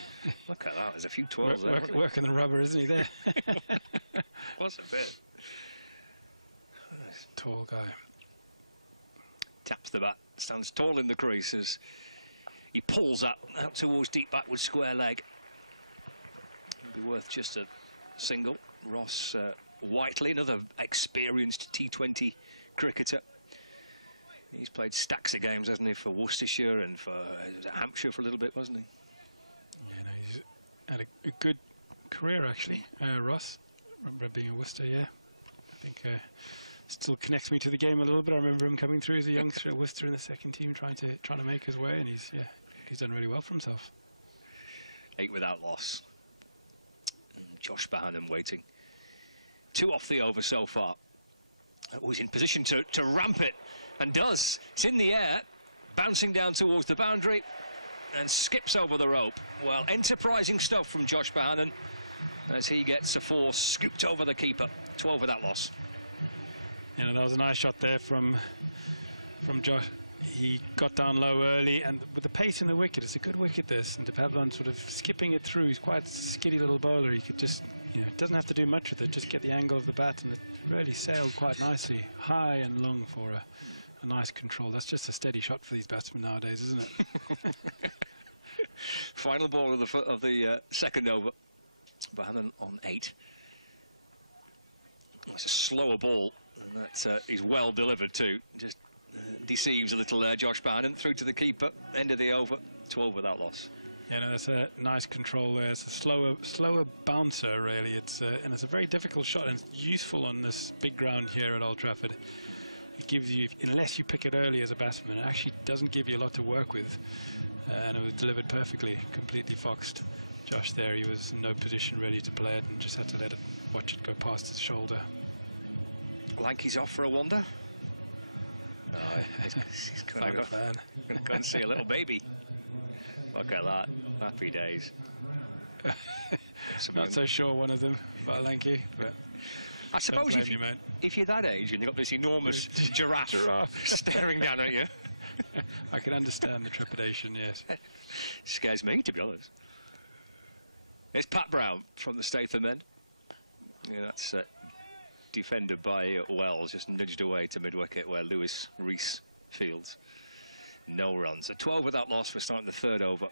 Look at that, there's a few twirls there. Working the rubber, isn't he, there? Was a bit. Tall guy. Taps the bat, stands tall in the crease as he pulls that out towards deep backward square leg. It'll be worth just a single. Ross Whiteley, another experienced T20 cricketer. He's played stacks of games, hasn't he, for Worcestershire and for Hampshire for a little bit, wasn't he? Yeah, no, he's had a good career, actually. Ross, remember being at Worcester, yeah. I think still connects me to the game a little bit. I remember him coming through as a youngster at Worcester in the second team, trying to make his way, and he's done really well for himself. 8 without loss. And Josh Bohannon waiting. 2 off the over so far. Oh, he's in position to ramp it, and does. It's in the air, bouncing down towards the boundary, and skips over the rope. Well, enterprising stuff from Josh Bohannon as he gets a 4 scooped over the keeper. 12 without loss. You know, that was a nice shot there from Josh. He got down low early, and with the pace in the wicket, it's a good wicket this, and Dupavlon sort of skipping it through. He's quite a skiddy little bowler. He could just, doesn't have to do much with it, just get the angle of the bat, and it really sailed quite nicely, high and long for a nice control. That's just a steady shot for these batsmen nowadays, isn't it? Final ball of the second over. Bohannon on 8. It's a slower ball, and that is well delivered too. Just deceives a little there, Josh Bohannon, through to the keeper. End of the over, 12 without loss. Yeah, no, that's a nice control there. It's a slower bouncer, really. And it's a very difficult shot, and it's useful on this big ground here at Old Trafford. It gives you, unless you pick it early as a batsman, it actually doesn't give you a lot to work with. And it was delivered perfectly, completely foxed. Josh there, he was in no position really to play it, and just had to watch it go past his shoulder. Lanky's off for a wander. No, he's going to go and see a little baby. Look at that. Happy days. Not so sure one of them about Lanky, but I suppose if you're that age and you've got this enormous giraffe staring down at you. I can understand the trepidation, yes. Scares me, to be honest. It's Pat Brown from the Statham end. Yeah, that's defended by Wells, just nudged away to mid-wicket where Lewis Rees fields. No runs. A 12 without loss for starting the third over.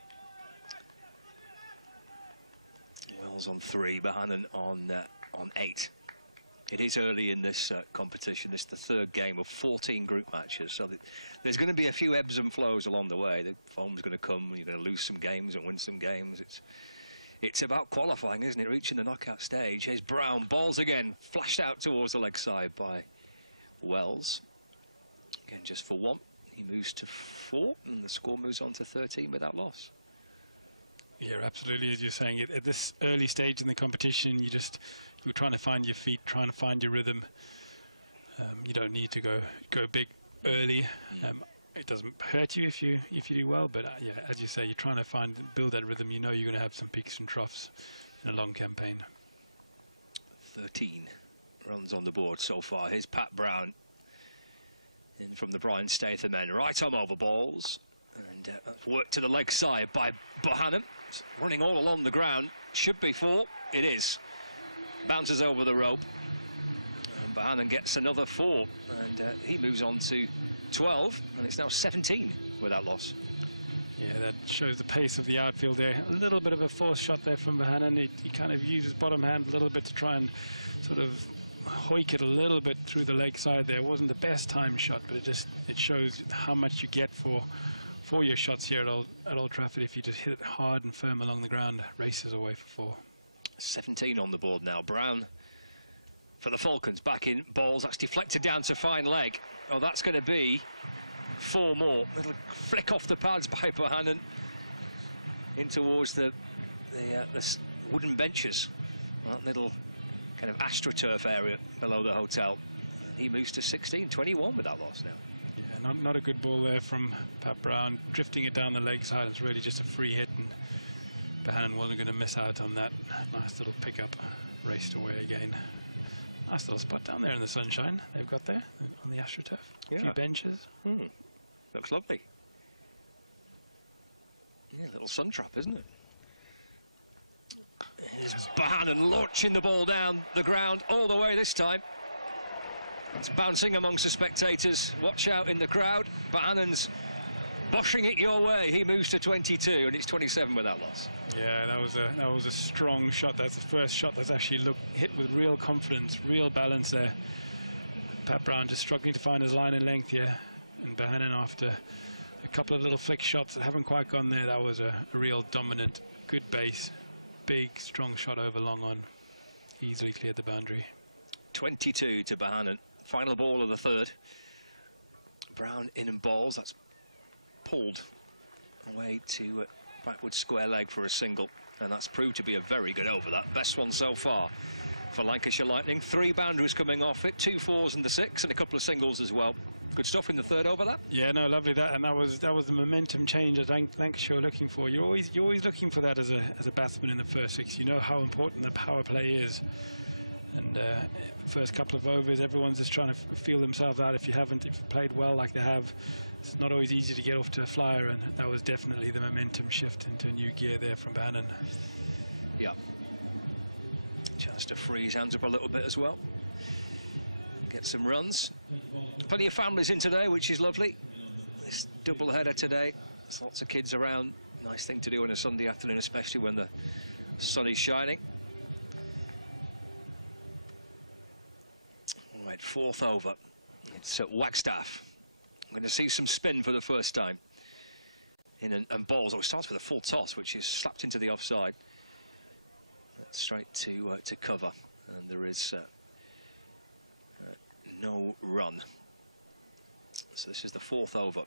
Wells on 3, Bohannon on 8. It is early in this competition. This is the third game of 14 group matches, so there's going to be a few ebbs and flows along the way. The form's going to come, you're going to lose some games and win some games. It's about qualifying, isn't it? Reaching the knockout stage. Here's Brown, balls again, flashed out towards the leg side by Wells. Again, just for 1. He moves to 4, and the score moves on to 13 without loss. Yeah, absolutely. As you're saying, at this early stage in the competition, you're trying to find your feet, trying to find your rhythm. You don't need to go big early. It doesn't hurt you if you do well, but yeah, as you say, you're trying to build that rhythm. You know you're going to have some peaks and troughs in a long campaign. 13 runs on the board so far. Here's Pat Brown in from the Brian Statham end. Right arm over balls, and work to the leg side by Bohannon. Running all along the ground. Should be 4. It is. Bounces over the rope. And Bohannon gets another 4, and he moves on to 12, and it's now 17 without loss. Yeah, that shows the pace of the outfield there. A little bit of a forced shot there from Bohannon. He kind of used his bottom hand a little bit to try and sort of hoik it a little bit through the leg side there. It wasn't the best time shot, but it shows how much you get for your shots here at Old Trafford. If you just hit it hard and firm along the ground, races away for 4. 17 on the board now. Brown for the Falcons. Back in balls, that's deflected down to fine leg. Oh, that's going to be 4 more. Little flick off the pads by Bohannon in towards the wooden benches, that little kind of astroturf area below the hotel. And he moves to 16, 21 with that loss now. Yeah, not a good ball there from Pat Brown, drifting it down the leg side. It's really just a free hit, and Bohannon wasn't going to miss out on that. Nice little pickup, raced away again. Nice little spot down there in the sunshine they've got there on the AstroTurf. A few benches. Looks lovely. Yeah, little sun trap, isn't it? Here's Bohannon launching the ball down the ground all the way this time. It's bouncing amongst the spectators. Watch out in the crowd. Bohannon's boshing it your way. He moves to 22, and it's 27 with that loss. Yeah, that was a strong shot. That's the first shot that's actually hit with real confidence, real balance there. Pat Brown just struggling to find his line and length here, and Bohannon, after a couple of little flick shots that haven't quite gone there, that was a real dominant, good base, big, strong shot over long on. Easily cleared the boundary. 22 to Bohannon. Final ball of the third. Brown in and balls. That's pulled away to backward square leg for a single, and that's proved to be a very good over. That best one so far for Lancashire Lightning. 3 boundaries coming off it, 2 fours and the 6, and a couple of singles as well. Good stuff in the third over that. Yeah, no, lovely that, and that was the momentum change that Lancashire are looking for. You're always looking for that as a batsman in the first 6. You know how important the power play is. And the first couple of overs, everyone's just trying to feel themselves out. If you've played well like they have, it's not always easy to get off to a flyer, and that was definitely the momentum shift into a new gear there from Bohannon. Yeah. Chance to free his hands up a little bit as well. Get some runs. Plenty of families in today, which is lovely. This double header today. There's lots of kids around. Nice thing to do on a Sunday afternoon, especially when the sun is shining. Right, 4th over. It's Wagstaff. I'm going to see some spin for the first time. And balls. Oh, it starts with a full toss, which is slapped into the offside. Straight to cover. And there is no run. So this is the 4th over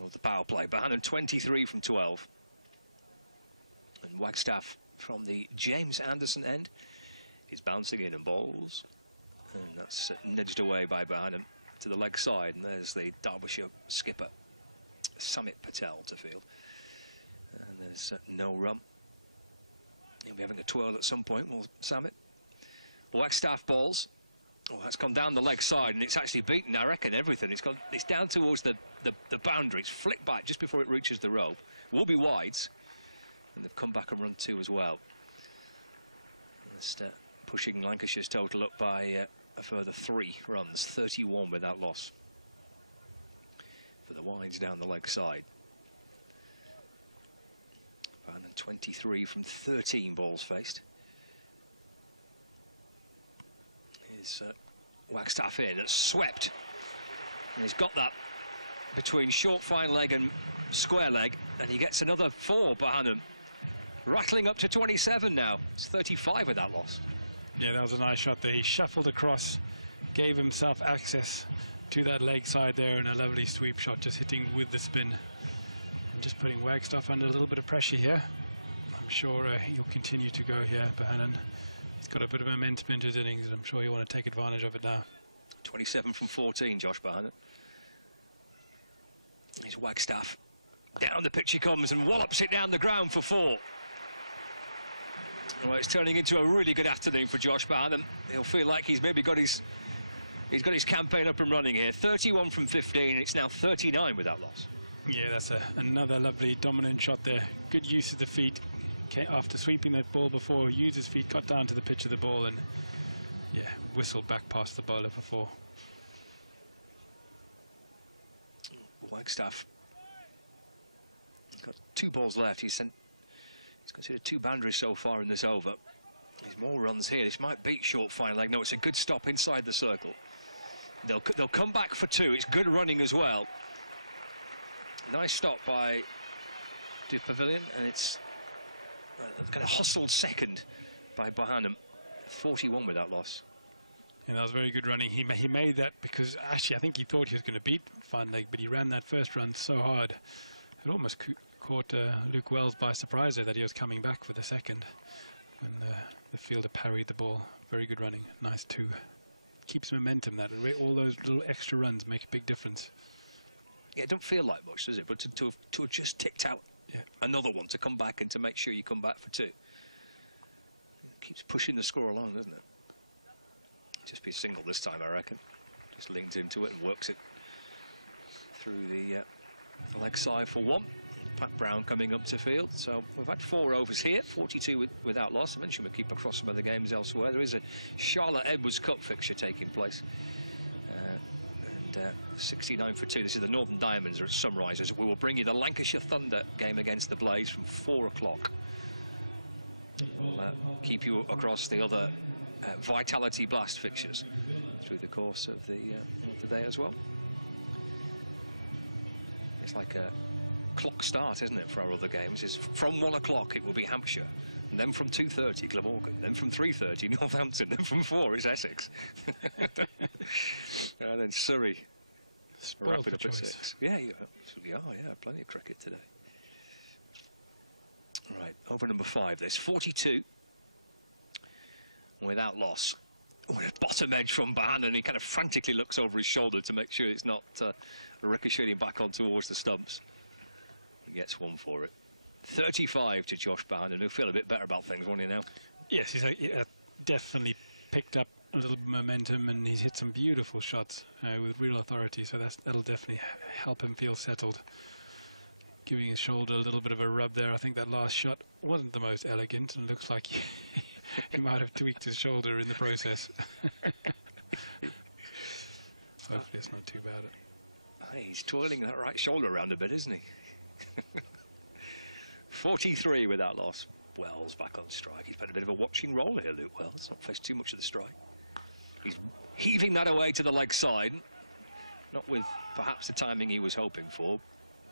of the power play. Bohannon 23 from 12. And Wagstaff from the James Anderson end is bouncing in and balls. And that's nudged away by Bohannon to the leg side. And there's the Derbyshire skipper, Samit Patel, to field. And there's no run. He'll be having a twirl at some point, will Samit. Wagstaff balls. Oh, that's gone down the leg side, and it's actually beaten, I reckon, everything. It's down towards the boundary. It's flicked back just before it reaches the rope. Will be wides. And they've come back and run 2 as well. Just pushing Lancashire's total up by a further 3 runs, 31 with that loss for the wides down the leg side. And 23 from 13 balls faced. Here's Wagstaff in, it's swept, and he's got that between short fine leg and square leg, and he gets another 4. Bohannon rattling up to 27 now. It's 35 with that loss. Yeah, that was a nice shot there. He shuffled across, gave himself access to that leg side there, and a lovely sweep shot, just hitting with the spin and just putting Wagstaff under a little bit of pressure here. I'm sure he'll continue to go here, Bohannon. He's got a bit of momentum into his innings, and I'm sure he'll want to take advantage of it now. 27 from 14, Josh Bohannon. Here's Wagstaff. Down the pitch he comes and wallops it down the ground for 4. Well, it's turning into a really good afternoon for Josh Bohannon. He'll feel like he's maybe got his campaign up and running here. 31 from 15. It's now 39 with that loss. Yeah, that's another lovely dominant shot there. Good use of the feet. After sweeping that ball before, used his feet, got down to the pitch of the ball, and yeah, whistled back past the bowler for 4. Wagstaff got 2 balls left. He's considered 2 boundaries so far in this over. There's more runs here. This might beat short fine leg. No, it's a good stop inside the circle. They'll come back for 2. It's good running as well. Nice stop by Du Pavilion, and it's kind of hustled second by Bohannon. 41 without loss. And that was very good running. He made that because actually I think he thought he was going to beat Fine Leg, but he ran that first run so hard. It almost caught Luke Wells by surprise there that he was coming back for the second when the fielder parried the ball. Very good running. Nice too. Keeps momentum. That all those little extra runs make a big difference. Yeah, it don't feel like much, does it? But to have just ticked out another one, to come back and to make sure you come back for 2. It keeps pushing the score along, doesn't it? Just be a single this time, I reckon. Just leans into it and works it through the leg side for 1. Pat Brown coming up to field. So we've had 4 overs here, 42 without loss. I mentioned we keep across some of the games elsewhere. There is a Charlotte Edwards Cup fixture taking place. 69 for 2. This is the Northern Diamonds at Sunrisers. We will bring you the Lancashire Thunder game against the Blaze from 4 o'clock. We'll keep you across the other Vitality Blast fixtures through the course of the day as well. It's like a clock start, isn't it, for our other games? Is from 1 o'clock it will be Hampshire, and then from 2:30 Glamorgan, then from 3:30 Northampton, then from 4 it's Essex, and then Surrey. Wrap it up at 6. Yeah, you absolutely are. Yeah, plenty of cricket today. Right, over number 5. There's 42 without loss. Oh, a bottom edge from Bahan, and he kind of frantically looks over his shoulder to make sure it's not ricocheting back on towards the stumps. He gets 1 for it. 35 to Josh Bahan, and he'll feel a bit better about things, won't he now? Yes, he's definitely picked up a little momentum, and he's hit some beautiful shots with real authority, so that'll definitely help him feel settled. Giving his shoulder a little bit of a rub there. I think that last shot wasn't the most elegant, and looks like he might have tweaked his shoulder in the process. Hopefully it's not too bad. Hey, he's twirling that right shoulder around a bit, isn't he? 43 without loss. Wells back on strike. He's played a bit of a watching role here, Luke Wells. Not faced too much of the strike. He's heaving that away to the leg side. Not with perhaps the timing he was hoping for.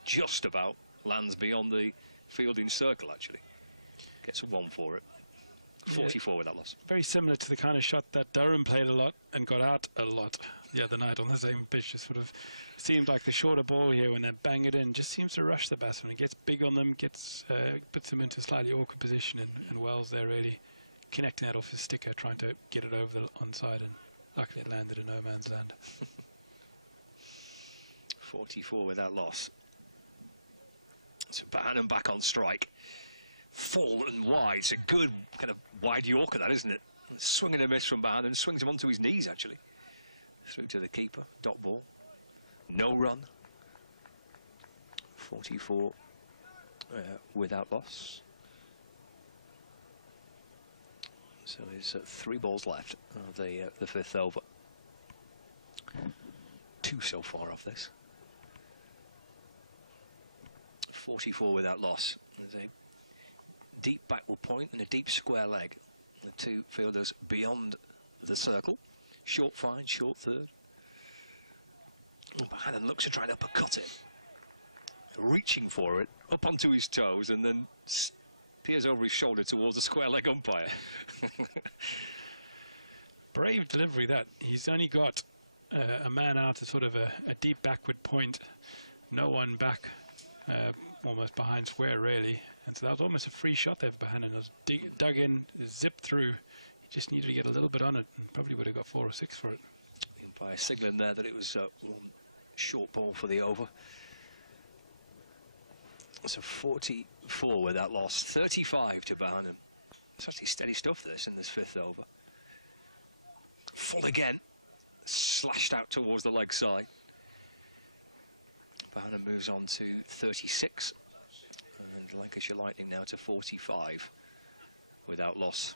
Just about lands beyond the fielding circle, actually. Gets 1 for it. 44 without loss. Very similar to the kind of shot that Durham played a lot and got out a lot the other night on the same pitch. It sort of seemed like the shorter ball here, when they bang it in, just seems to rush the batsman. It gets big on them, puts them into a slightly awkward position, and Wells there really connecting that off his sticker, trying to get it over the onside, and luckily it landed in no man's land. 44 without loss. So Bahan back on strike. Full and wide. It's a good kind of wide Yorker, that, isn't it? Swing and a miss from Bahan, and swings him onto his knees, actually. Through to the keeper. Dot ball. No run. 44 without loss. So there's 3 balls left of the 5th over. 2 so far off this. 44 without loss. There's a deep backward point and a deep square leg. The 2 fielders beyond the circle. Short fine, short third. Bannon looks to try and uppercut it. Reaching for it, up onto his toes, and then peers over his shoulder towards the square leg umpire. Brave delivery, that. He's only got a man out at sort of a deep backward point. No one back, almost behind square, really. And so that was almost a free shot there for Bahanan. It was dug in, zipped through. He just needed to get a little bit on it, and probably would have got 4 or 6 for it. The umpire signalling there that it was 1 short ball for the over. So 44 with that loss. 35 to Bahanan. It's actually steady stuff, this, in this 5th over. Full again. Slashed out towards the leg side. Bahanan moves on to 36. And Lancashire Lightning now to 45 without loss.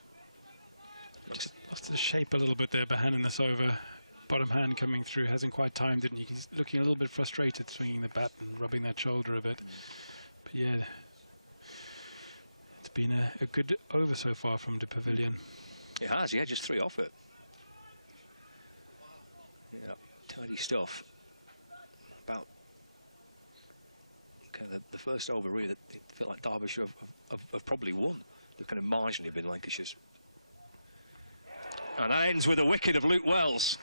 Lost the shape a little bit there, Bahanan, this over. Bottom hand coming through, hasn't quite timed it, and he's looking a little bit frustrated, swinging the bat and rubbing that shoulder a bit. But yeah, it's been a good over so far from the pavilion. It has, yeah, just 3 off it. Yeah, tidy stuff. About kind of the first over, really, that it felt like Derbyshire have probably won. They've kind of marginally been Lancashire's And that ends with a wicket of Luke Wells.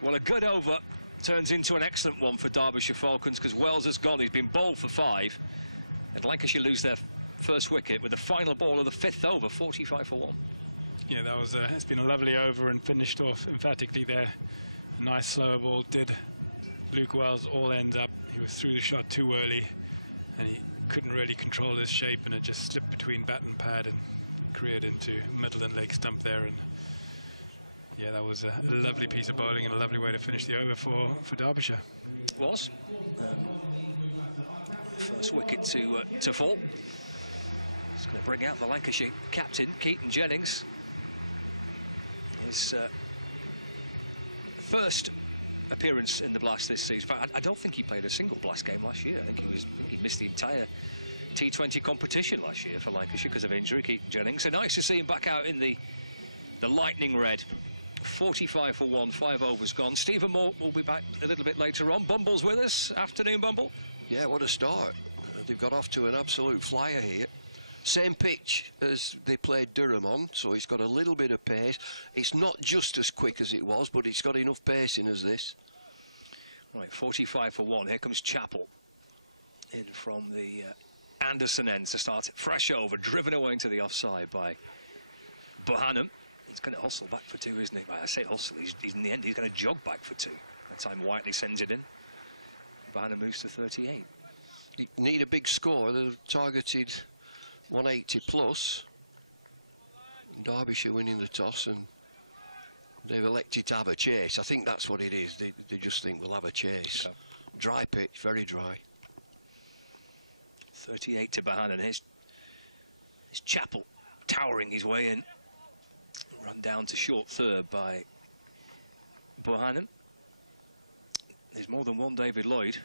Well, a good over turns into an excellent one for Derbyshire Falcons because Wells has gone. He's been bowled for 5. And Lancashire lose their first wicket with the final ball of the 5th over, 45 for 1. Yeah, that was it's been a lovely over and finished off emphatically there. A nice slower ball. Did Luke Wells all ends up. He was through the shot too early and he couldn't really control his shape, and it just slipped between bat and pad and cleared into middle and leg stump there. And yeah, that was a lovely piece of bowling and a lovely way to finish the over for Derbyshire. It was. First wicket to fall. It's going to bring out the Lancashire captain, Keaton Jennings. His first appearance in the Blast this season. But I don't think he played a single Blast game last year. I think he missed the entire T20 competition last year for Lancashire because of injury, Keaton Jennings. So nice to see him back out in the Lightning red. 45 for 1, 5 overs gone. Stephen Moore will be back a little bit later on. Bumble's with us. Afternoon, Bumble. Yeah, what a start. They've got off to an absolute flyer here. Same pitch as they played Durham on, so it's got a little bit of pace. It's not just as quick as it was, but it's got enough pace in as this. Right, 45 for 1. Here comes Chappell in from the Anderson end to start it. Fresh over, driven away into the offside by Bohannon. He's going to hustle back for 2, isn't he? Well, I say hustle, he's in the end, he's going to jog back for 2. That time Whiteley sends it in. Bohannon moves to 38. You need a big score. They've targeted 180 plus. Derbyshire winning the toss, and they've elected to have a chase. I think that's what it is. They just think we'll have a chase. Okay. Dry pitch, very dry. 38 to Bohannon. Here's Chappell towering his way in. Run down to short third by Bohannon. There's more than one David Lloyd,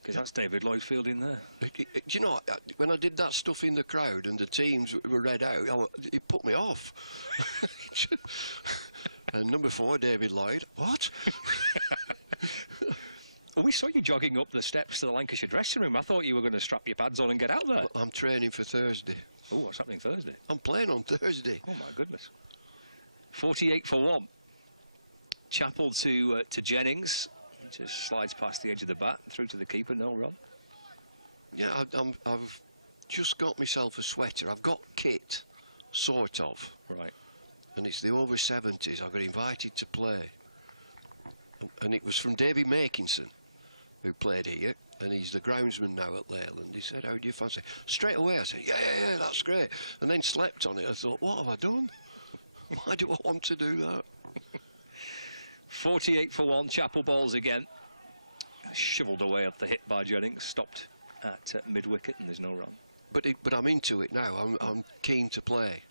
because that's David Lloyd fielding there. Do you know, when I did that stuff in the crowd and the teams were read out, it put me off. And number 4, David Lloyd. What? Well, we saw you jogging up the steps to the Lancashire dressing room. I thought you were going to strap your pads on and get out there. Well, I'm training for Thursday. Oh, what's happening Thursday? I'm playing on Thursday. Oh, my goodness. 48 for 1. Chappell to Jennings. He just slides past the edge of the bat and through to the keeper, no run. Yeah, I've just got myself a sweater. I've got kit, sort of. Right. And it's the over 70s. I got invited to play. And it was from Davy Makinson, who played here. And he's the groundsman now at Leyland. He said, how do you fancy? Straight away I said, yeah, that's great. And then slept on it. I thought, what have I done? Why do I want to do that? 48 for 1, Chappell bowls again. Shovelled away at the hit by Jennings, stopped at mid-wicket, and there's no run. But I'm into it now. I'm keen to play.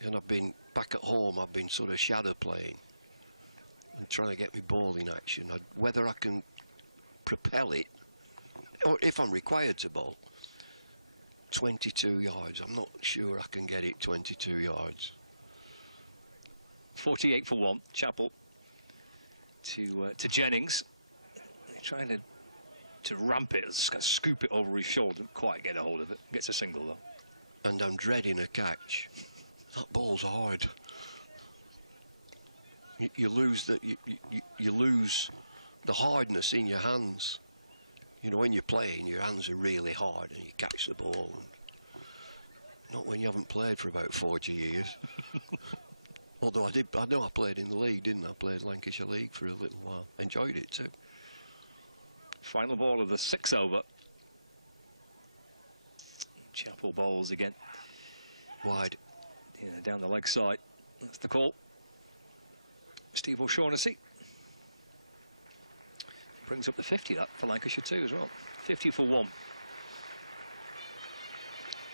And I've been back at home, I've been sort of shadow playing and trying to get me ball in action. Whether I can propel it, or if I'm required to bowl 22 yards, I'm not sure I can get it 22 yards. 48 for 1, Chappell to Jennings. They're trying to ramp it, scoop it over his shoulder, didn't quite get a hold of it. Gets a single though. And I'm dreading a catch. That ball's hard. You lose you lose the hardness in your hands. You know, when you're playing, your hands are really hard and you catch the ball. And not when you haven't played for about 40 years. Although I know I played in the league, didn't I? I played Lancashire League for a little while. Enjoyed it too. Final ball of the 6th over. Chappell bowls again. Wide. Yeah, down the leg side. That's the call. Steve O'Shaughnessy. Brings up the 50, that, for Lancashire too as well. 50 for 1.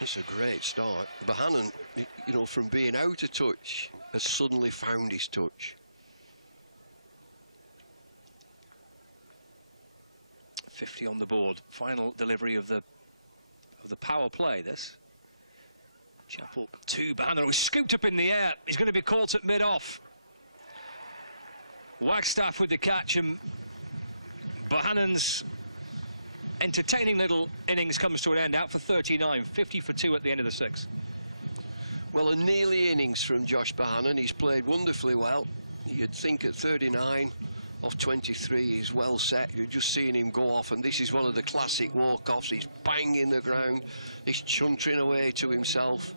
It's a great start. Bohannon, you know, from being out of touch, has suddenly found his touch. 50 on the board. Final delivery of the power play, this. Chappell to Bohannon, who's scooped up in the air. He's going to be caught at mid-off. Wagstaff with the catch, and Bohannon's entertaining little innings comes to an end, out for 39, 50 for 2 at the end of the 6th. Well, a nearly innings from Josh Bohannon. He's played wonderfully well. You'd think at 39 off 23 he's well set. You're just seeing him go off, and this is one of the classic walk-offs. He's banging the ground, he's chuntering away to himself.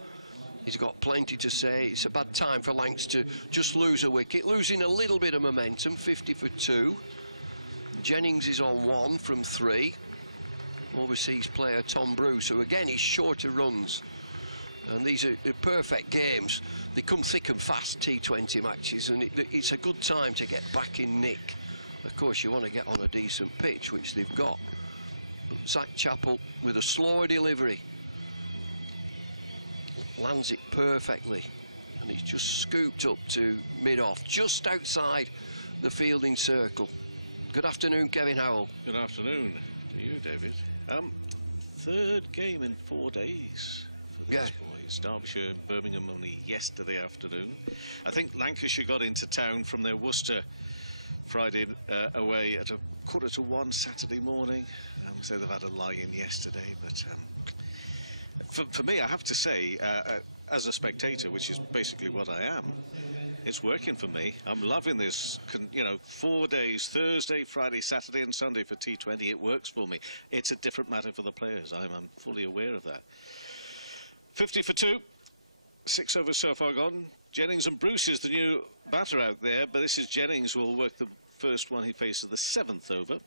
He's got plenty to say. It's a bad time for Lancs to just lose a wicket, losing a little bit of momentum. 50 for 2. Jennings is on 1 from 3. Overseas player Tom Bruce, who again is shorter runs. And these are perfect games. They come thick and fast, T20 matches, and it's a good time to get back in nick. Of course, you want to get on a decent pitch, which they've got. But Zach Chappell with a slower delivery lands it perfectly, and he's just scooped up to mid-off, just outside the fielding circle. Good afternoon, Kevin Howell. Good afternoon to you, David. Third game in 4 days for these boys. Derbyshire and Birmingham only yesterday afternoon. I think Lancashire got into town from their Worcester Friday away at 1:45 Saturday morning. So they've had a lie-in yesterday, but for me, I have to say, as a spectator, which is basically what I am, it's working for me. I'm loving this, 4 days, Thursday, Friday, Saturday and Sunday for T20. It works for me. It's a different matter for the players. I'm fully aware of that. 50 for 2. 6 overs so far gone. Jennings and Bruce is the new batter out there, but this is Jennings who will work the first one he faces, the 7th over.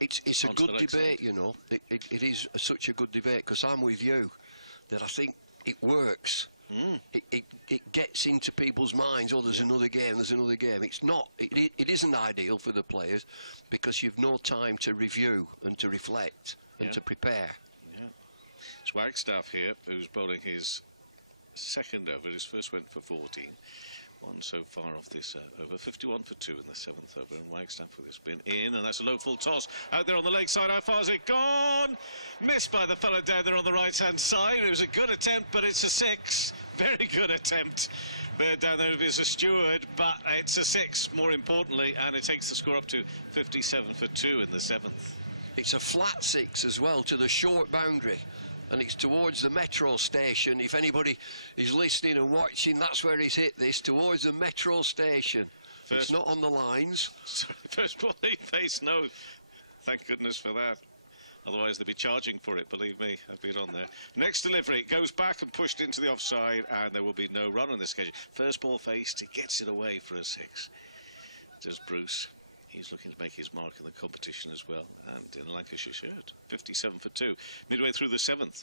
It's a good debate, you know. It is such a good debate, because I'm with you that I think it works. It gets into people's minds. Oh, there's another game, there's another game. It's not. It isn't ideal for the players, because you've no time to review and to reflect and to prepare. Yeah. It's Wagstaff here, who's bowling his second over. His first went for 14. One so far off this over. 51 for 2 in the 7th over, and Wagstaff with his spin in, and that's a low full toss out there on the leg side. How far is it gone? Missed by the fellow down there on the right hand side. It was a good attempt, but it's a 6. Very good attempt there down there with a steward, but it's a 6 more importantly, and it takes the score up to 57 for 2 in the 7th. It's a flat 6 as well, to the short boundary, and it's towards the metro station. If anybody is listening and watching, that's where he's hit this, towards the metro station. It's not on the lines. Sorry, first ball he faced, no. Thank goodness for that. Otherwise they'd be charging for it, believe me. I've been on there. Next delivery goes back and pushed into the offside, and there will be no run on this occasion. First ball faced, he gets it away for a 6. Does Bruce. He's looking to make his mark in the competition as well, and in a Lancashire shirt. 57 for 2. Midway through the 7th,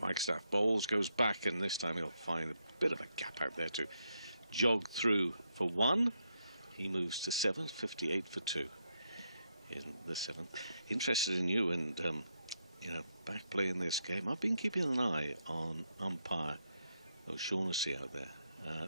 Wagstaff bowls, goes back, and this time he'll find a bit of a gap out there to jog through for 1. He moves to 7, 58 for 2 in the 7th. Interested in you and, back play in this game. I've been keeping an eye on umpire O'Shaughnessy out there.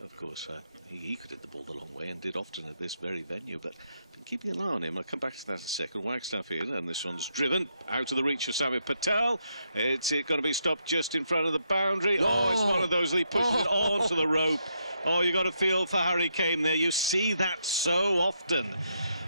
Of course, he could hit the ball the long way and did often at this very venue, but I've been keeping an eye on him. I'll come back to that in a second. Wagstaff in, and this one's driven out of the reach of Sami Patel. It's got to be stopped just in front of the boundary. Oh, it's one of those that he pushes it onto the rope. Oh, you got to feel for Harry Kane there. You see that so often.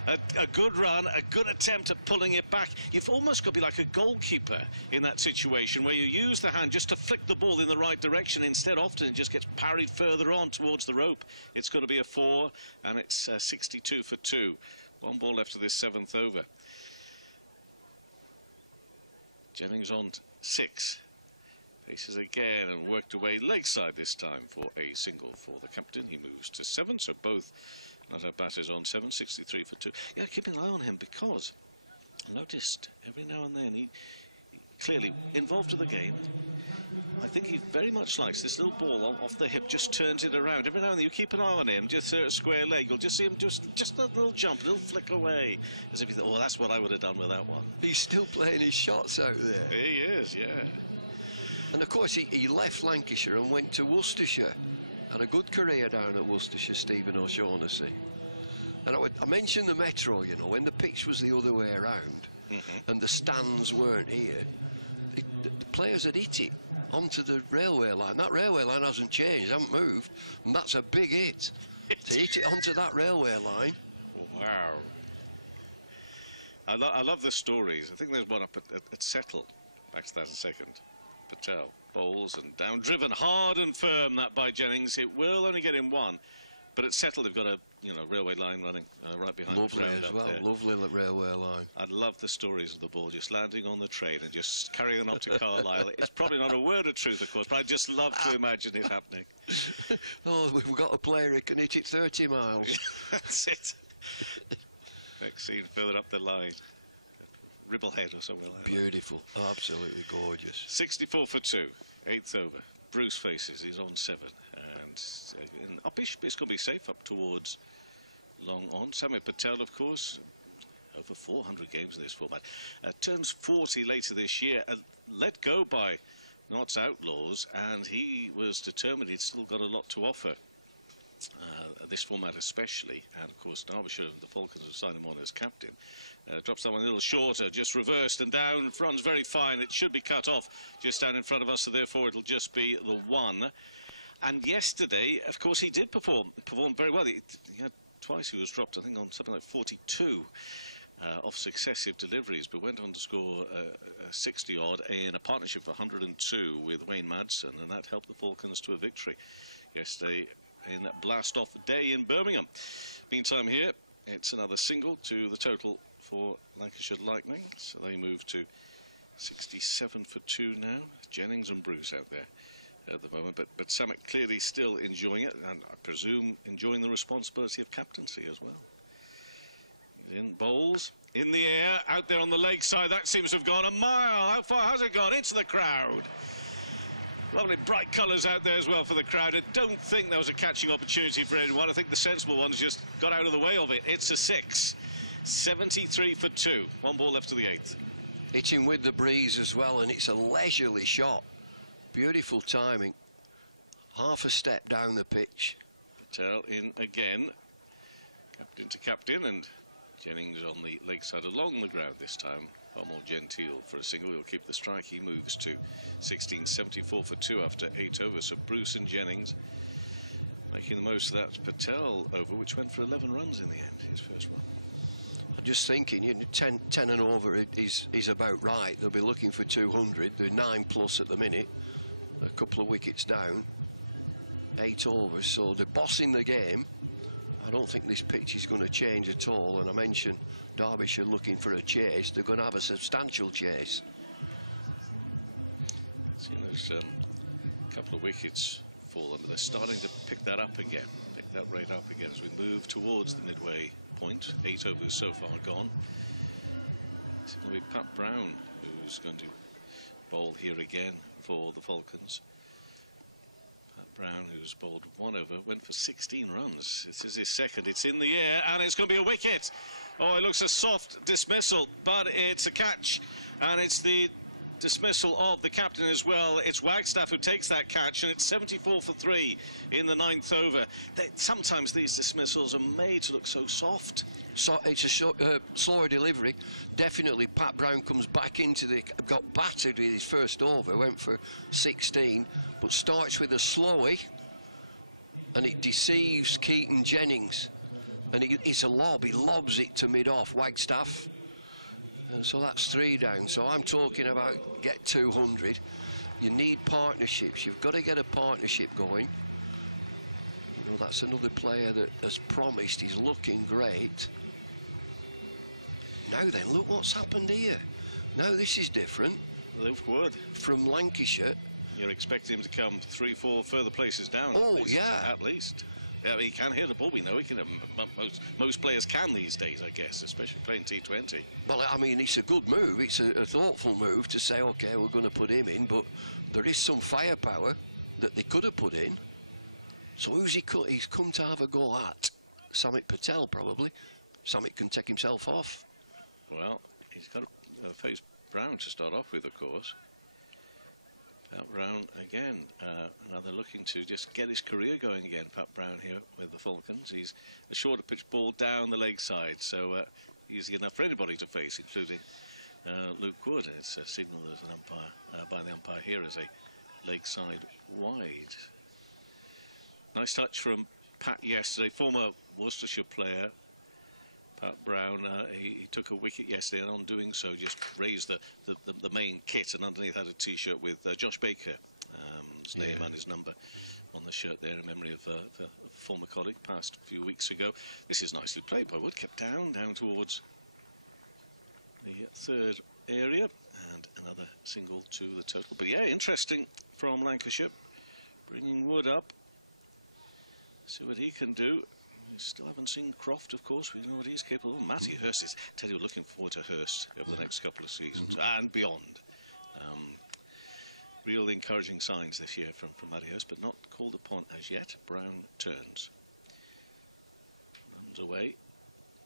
A good run, a good attempt at pulling it back. You've almost got to be like a goalkeeper in that situation, where you use the hand just to flick the ball in the right direction. Instead, often it just gets parried further on towards the rope. It's going to be a 4, and it's 62 for 2. 1 ball left of this 7th over. Jennings on 6. Faces again and worked away leg side this time for a single for the captain. He moves to 7, so both not our batters on 7, 63 for 2. Yeah, keep an eye on him, because I noticed every now and then he clearly involved with the game. I think he very much likes this little ball off the hip, just turns it around. Every now and then you keep an eye on him, just a square leg, you'll just see him just a little jump, a little flick away, as if you thought, oh, that's what I would have done with that one. He's still playing his shots out there. He is, yeah. And of course he left Lancashire and went to Worcestershire. Had a good career down at Worcestershire, Stephen O'Shaughnessy. And I mentioned the Metro, you know, when the pitch was the other way around and the stands weren't here, the players had hit it onto the railway line. That railway line hasn't changed, hasn't moved, and that's a big hit. To hit it onto that railway line. Wow. I love the stories. I think there's one up at Settle. Back to that in a second. Patel. Bowles and down, driven hard and firm, that by Jennings. It will only get him one, but it's settled. They've got a railway line running right behind. Lovely the as well, there. lovely railway line. I'd love the stories of the ball just landing on the train and just carrying on up to Carlisle. It's probably not a word of truth, of course, but I just love to imagine it happening. Oh, we've got a player who can hit it 30 miles. That's it. Next scene further up the line. Ribblehead or somewhere like that. Beautiful, absolutely gorgeous. 64 for 2, 8th over. Bruce faces, he's on 7, and uppish, but it's going to be safe up towards long on. Samit Patel, of course, over 400 games in this format, turns 40 later this year, let go by Notts Outlaws, and he was determined. He'd still got a lot to offer. This format especially, and of course Derbyshire, the Falcons have signed him on as captain. Drops that one a little shorter, just reversed and down. Front's very fine. It should be cut off just down in front of us, so therefore it'll just be the 1. And yesterday, of course, he did perform very well. He had twice. He was dropped, I think, on something like 42 off successive deliveries, but went on to score 60-odd in a partnership of 102 with Wayne Madsen, and that helped the Falcons to a victory yesterday in blast-off day in Birmingham. Meantime here, it's another single to the total for Lancashire Lightning, so they move to 67 for 2 now. Jennings and Bruce out there at the moment, but Samit clearly still enjoying it, and I presume enjoying the responsibility of captaincy as well. He's in. Bowles in the air, out there on the leg side. That seems to have gone a mile. How far has it gone? Into the crowd. Lovely bright colours out there as well for the crowd. I don't think there was a catching opportunity for anyone. I think the sensible ones just got out of the way of it. It's a 6. 73 for 2. 1 ball left to the 8th. Hitting with the breeze as well, and it's a leisurely shot. Beautiful timing. Half a step down the pitch. Patel in again. Captain to captain, and Jennings on the leg side along the ground this time. Far more genteel for a single. He'll keep the strike. He moves to 16, 74 for 2 after 8 over. So Bruce and Jennings making the most of that Patel over, which went for 11 runs in the end, his first one. I'm just thinking, 10 and over is about right. They'll be looking for 200. They're 9+ at the minute. A couple of wickets down. 8 overs, so they're bossing the game. I don't think this pitch is going to change at all, and I mentioned Derbyshire looking for a chase. They're going to have a substantial chase. Seen those couple of wickets fall, but they're starting to pick that up again, pick that rate up again as we move towards the midway point. 8 overs so far gone. It's going to be Pat Brown who's going to bowl here again for the Falcons. Pat Brown, who's bowled 1 over, went for 16 runs. This is his second. It's in the air, and it's going to be a wicket. Oh, it looks a soft dismissal, but it's a catch, and it's the dismissal of the captain as well. It's Wagstaff who takes that catch, and it's 74 for 3 in the 9th over. Sometimes these dismissals are made to look so soft. So it's a slower delivery. Definitely Pat Brown comes back into got battered with his first over, went for 16, but starts with a slowie, and it deceives Keaton Jennings, and it's a lob. He lobs it to mid-off. Wagstaff, and so that's 3 down. So I'm talking about get 200. You need partnerships. You've got to get a partnership going. You know, that's another player that has promised. He's looking great. Now then, look what's happened here. Now this is different. Luke Wood from Lancashire. You're expecting him to come 3-4 further places down. Oh, at least, yeah. At least. Yeah, he can hit the ball. We know he can. Most players can these days, I guess, especially playing T20. Well, I mean, it's a good move. It's a thoughtful move to say, OK, we're going to put him in, but there is some firepower that they could have put in. So who's he's come to have a go at? Samit Patel, probably. Samit can take himself off. Well, he's got to face Brown to start off with, of course. Pat Brown again, another looking to just get his career going again. Pat Brown here with the Falcons. He's a shorter pitch ball down the leg side, so easy enough for anybody to face, including Luke Wood. And it's a signal as an umpire by the umpire here as a leg side wide. Nice touch from Pat yesterday, former Worcestershire player. Pat Brown, he took a wicket yesterday, and on doing so just raised the main kit, and underneath had a T-shirt with Josh Baker his name and his number on the shirt there in memory of a former colleague passed a few weeks ago. This is nicely played by Wood, kept down towards the third area, and another single to the total. But yeah, interesting from Lancashire, bringing Wood up. See what he can do. We still haven't seen Croft, of course. We know what he's capable of. Matty Hurst is, tell you, looking forward to Hurst over the next couple of seasons and beyond. Real encouraging signs this year from Matty Hurst, but not called upon as yet. Brown turns. Runs away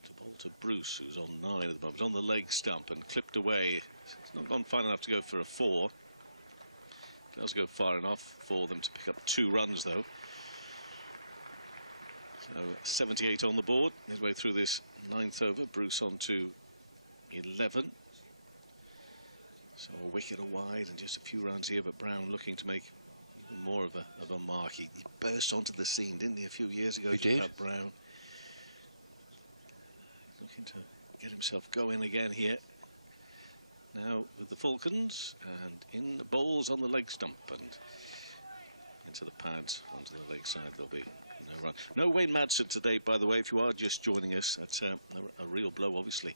to bowl to Bruce, who's on 9 at the moment, on the leg stump and clipped away. It's not gone far enough to go for a 4. Does go far enough for them to pick up 2 runs, though. So 78 on the board, midway through this 9th over. Bruce on to 11. So a wicket wide and just a few runs here, but Brown looking to make even more of a mark. He burst onto the scene, didn't he, a few years ago? He did. Brown. Looking to get himself going again here. Now with the Falcons, and in the bowls on the leg stump and into the pads onto the leg side. There'll be no run. No Wayne Madsen today, by the way, if you are just joining us. That's a real blow, obviously,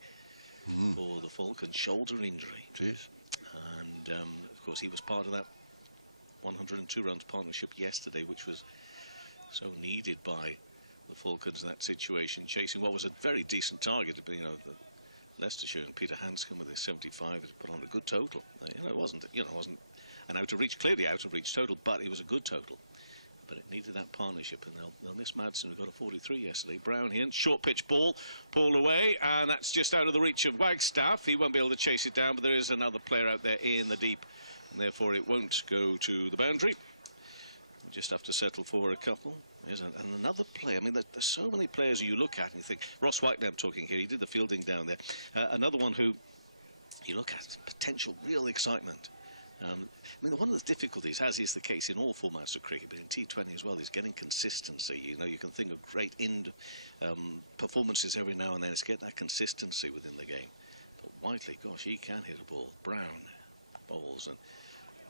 for the Falcons. Shoulder injury. Jeez. And of course he was part of that 102 runs partnership yesterday, which was so needed by the Falcons in that situation, chasing what was a very decent target. You know, the Leicestershire and Peter Hanscom with his 75 had put on a good total. You know, it wasn't an out of reach, clearly out of reach total, but it was a good total. But it needed that partnership, and they'll miss Madsen, who got a 43 yesterday. Brown here, short pitch ball, pulled away, and that's just out of the reach of Wagstaff. He won't be able to chase it down, but there is another player out there in the deep, and therefore it won't go to the boundary. We'll just have to settle for a couple. There's and another player. I mean, there's so many players you look at and you think, Ross Whiteley, I'm talking here, he did the fielding down there. Another one who you look at, potential real excitement. I mean, one of the difficulties, as is the case in all formats of cricket, but in T20 as well, is getting consistency. You know, you can think of great performances every now and then. It's getting that consistency within the game. But Whiteley, gosh, he can hit a ball. Brown bowls and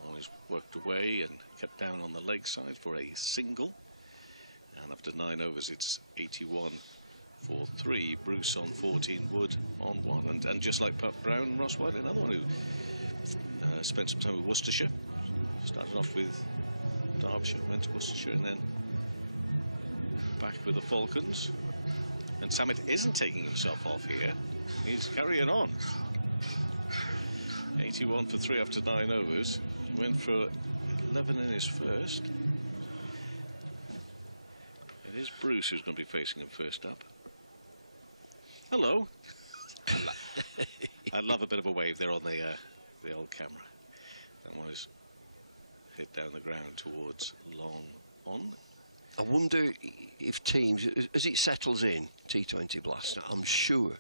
always worked away and kept down on the leg side for a single. And after 9 overs, it's 81 for 3. Bruce on 14, Wood on 1. And just like Brown, Ross Whiteley, another one who spent some time with Worcestershire. Started off with Derbyshire, went to Worcestershire, and then back with the Falcons. And Samit isn't taking himself off here. He's carrying on. 81 for 3 after 9 overs. He went for 11 in his first. It is Bruce who's going to be facing him first up. Hello. I love a bit of a wave there on the old camera. That one is hit down the ground towards long on. I wonder if teams, as it settles in, T20 Blast, I'm sure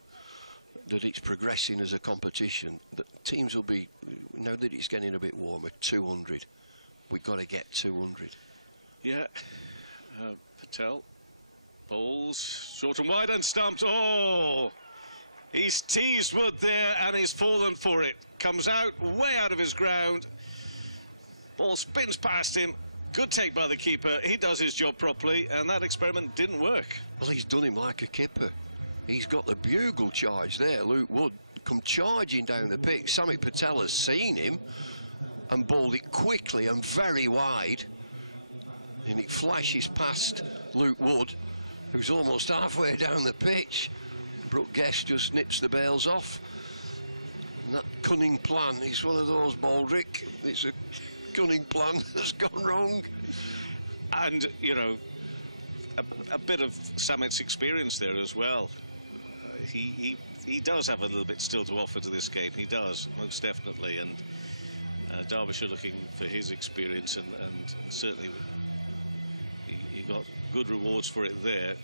that it's progressing as a competition, that teams will be, now that it's getting a bit warmer, 200. We've got to get 200. Yeah. Patel bowls short and wide and stumped. Oh! He's teased Wood there and he's fallen for it. Comes out, way out of his ground. Ball spins past him. Good take by the keeper. He does his job properly, and that experiment didn't work. Well, he's done him like a kipper. He's got the bugle charge there. Luke Wood come charging down the pitch. Samit Patel has seen him and bowled it quickly and very wide. And it flashes past Luke Wood, who's almost halfway down the pitch. Brooke Guest just nips the bails off. And that cunning plan is one of those, Baldrick. It's a cunning plan that's gone wrong. And, you know, a bit of Samit's experience there as well. He does have a little bit still to offer to this game. He does, most definitely. And Derbyshire looking for his experience, and certainly he got good rewards for it there.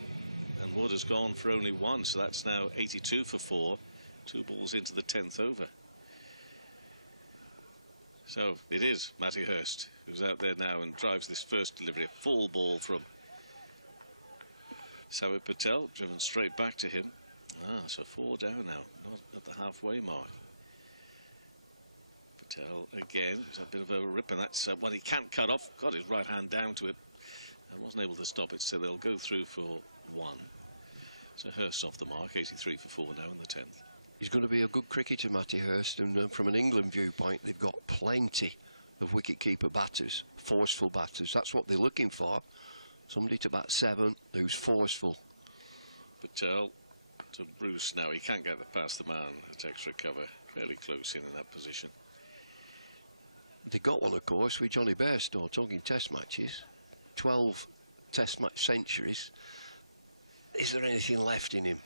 And Wood has gone for only 1, so that's now 82 for 4. 2 balls into the 10th over. So it is Matty Hurst who's out there now and drives this first delivery. A full ball from Samit Patel, driven straight back to him. So 4 down now, not at the halfway mark. Patel again. There's a bit of a rip, and that's what he can't cut off. Got his right hand down to it and wasn't able to stop it, so they'll go through for 1. So Hurst off the mark, 83 for 4 now in the 10th. He's going to be a good cricketer, Matty Hurst, and from an England viewpoint, they've got plenty of wicket-keeper batters, forceful batters. That's what they're looking for. Somebody to bat 7 who's forceful. Patel to Bruce now. He can't get past the man. It's extra cover. Fairly close in that position. They got one, of course, with Johnny Bairstow, talking test matches. 12 test match centuries. Is there anything left in him?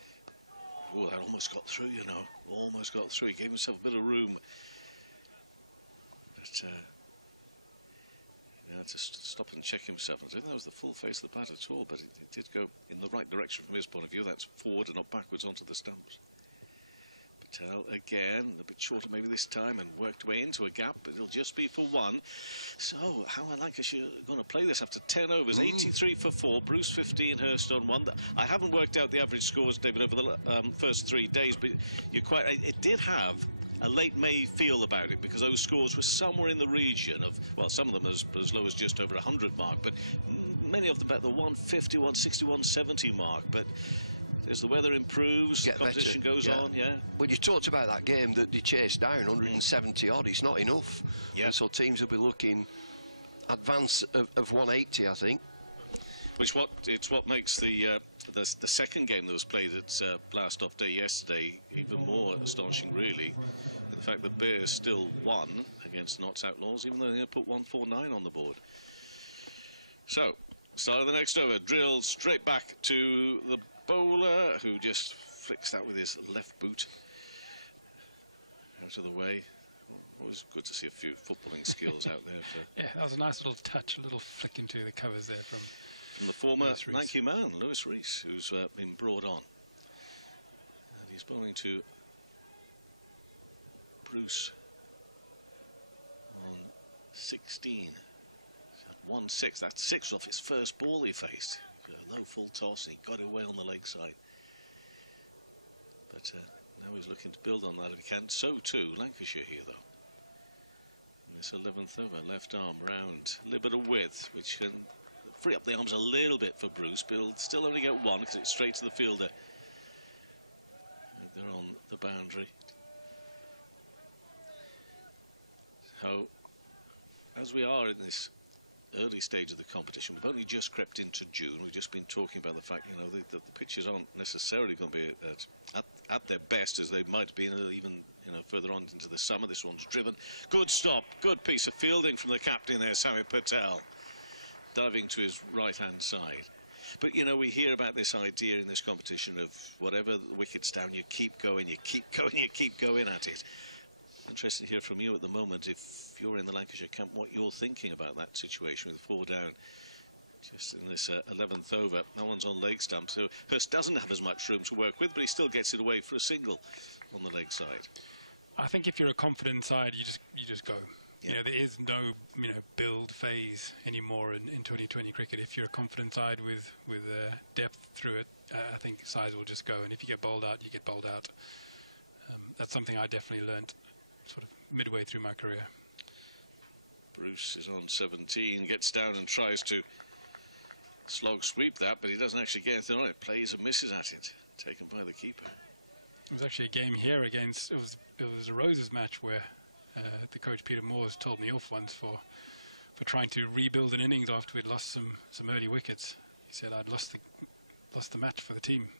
Oh, that almost got through, you know. Almost got through. He gave himself a bit of room. But he had to stop and check himself. I don't think that was the full face of the bat at all, but it did go in the right direction from his point of view. That's forward and not backwards onto the stumps. Patel again, a bit shorter maybe this time, and worked way into a gap, but it'll just be for 1. So how are Lancashire going to play this after 10 overs? 83 for 4, Bruce 15, Hurst on 1. I haven't worked out the average scores, David, over the first 3 days, but you're quite. It did have a late May feel about it, because those scores were somewhere in the region of, well, some of them as low as just over 100 mark, but many of them at the 150, 160, 170 mark. But as the weather improves, the competition goes on, yeah. Well, you talked about that game that they chased down, 170 odd. It's not enough. Yeah. And so teams will be looking advance of 180, I think. Which it's what makes the second game that was played at Blast-Off Day yesterday even more astonishing, really. The fact that Bears still won against Notts Outlaws, even though they put 149 on the board. So, start of the next over, drilled straight back to the bowler, who just flicks that with his left boot out of the way. Always good to see a few footballing skills out there. Yeah, that was a nice little touch, a little flick into the covers there from the former Nike man, Lewis Rees, who's been brought on. And he's bowling to Bruce on 16. 1-6. That's 6 off his first ball he faced. A low full toss, and he got away on the leg side. But now he's looking to build on that if he can. So too Lancashire here, though. And this 11th over, left arm round, a little bit of width, which can free up the arms a little bit for Bruce, but he'll still only get 1 because it's straight to the fielder. And they're on the boundary. So, as we are in this early stage of the competition, we've only just crept into June. We've just been talking about the fact, you know, the pitches aren't necessarily going to be at their best as they might be even, you know, further on into the summer. This one's driven. Good stop, good piece of fielding from the captain there, Sami Patel, diving to his right-hand side. But, you know, we hear about this idea in this competition of whatever the wicket's down, you keep going, you keep going, you keep going at it. Interesting to hear from you at the moment, if you're in the Lancashire camp, what you're thinking about that situation with 4 down just in this 11th over. No one's on leg stump, so Hurst doesn't have as much room to work with, but he still gets it away for a single on the leg side. I think if you're a confident side, you just go. Yeah. You know, there is no build phase anymore in 2020 cricket. If you're a confident side with depth through it, I think sides will just go. And if you get bowled out, you get bowled out. That's something I definitely learnt sort of midway through my career. Bruce is on 17, gets down and tries to slog sweep that, but he doesn't actually get anything on it. Plays and misses at it, taken by the keeper. It was actually a game here against, it was a Roses match where the coach Peter Moores told me off once for trying to rebuild an innings after we'd lost some early wickets. He said I'd lost the match for the team.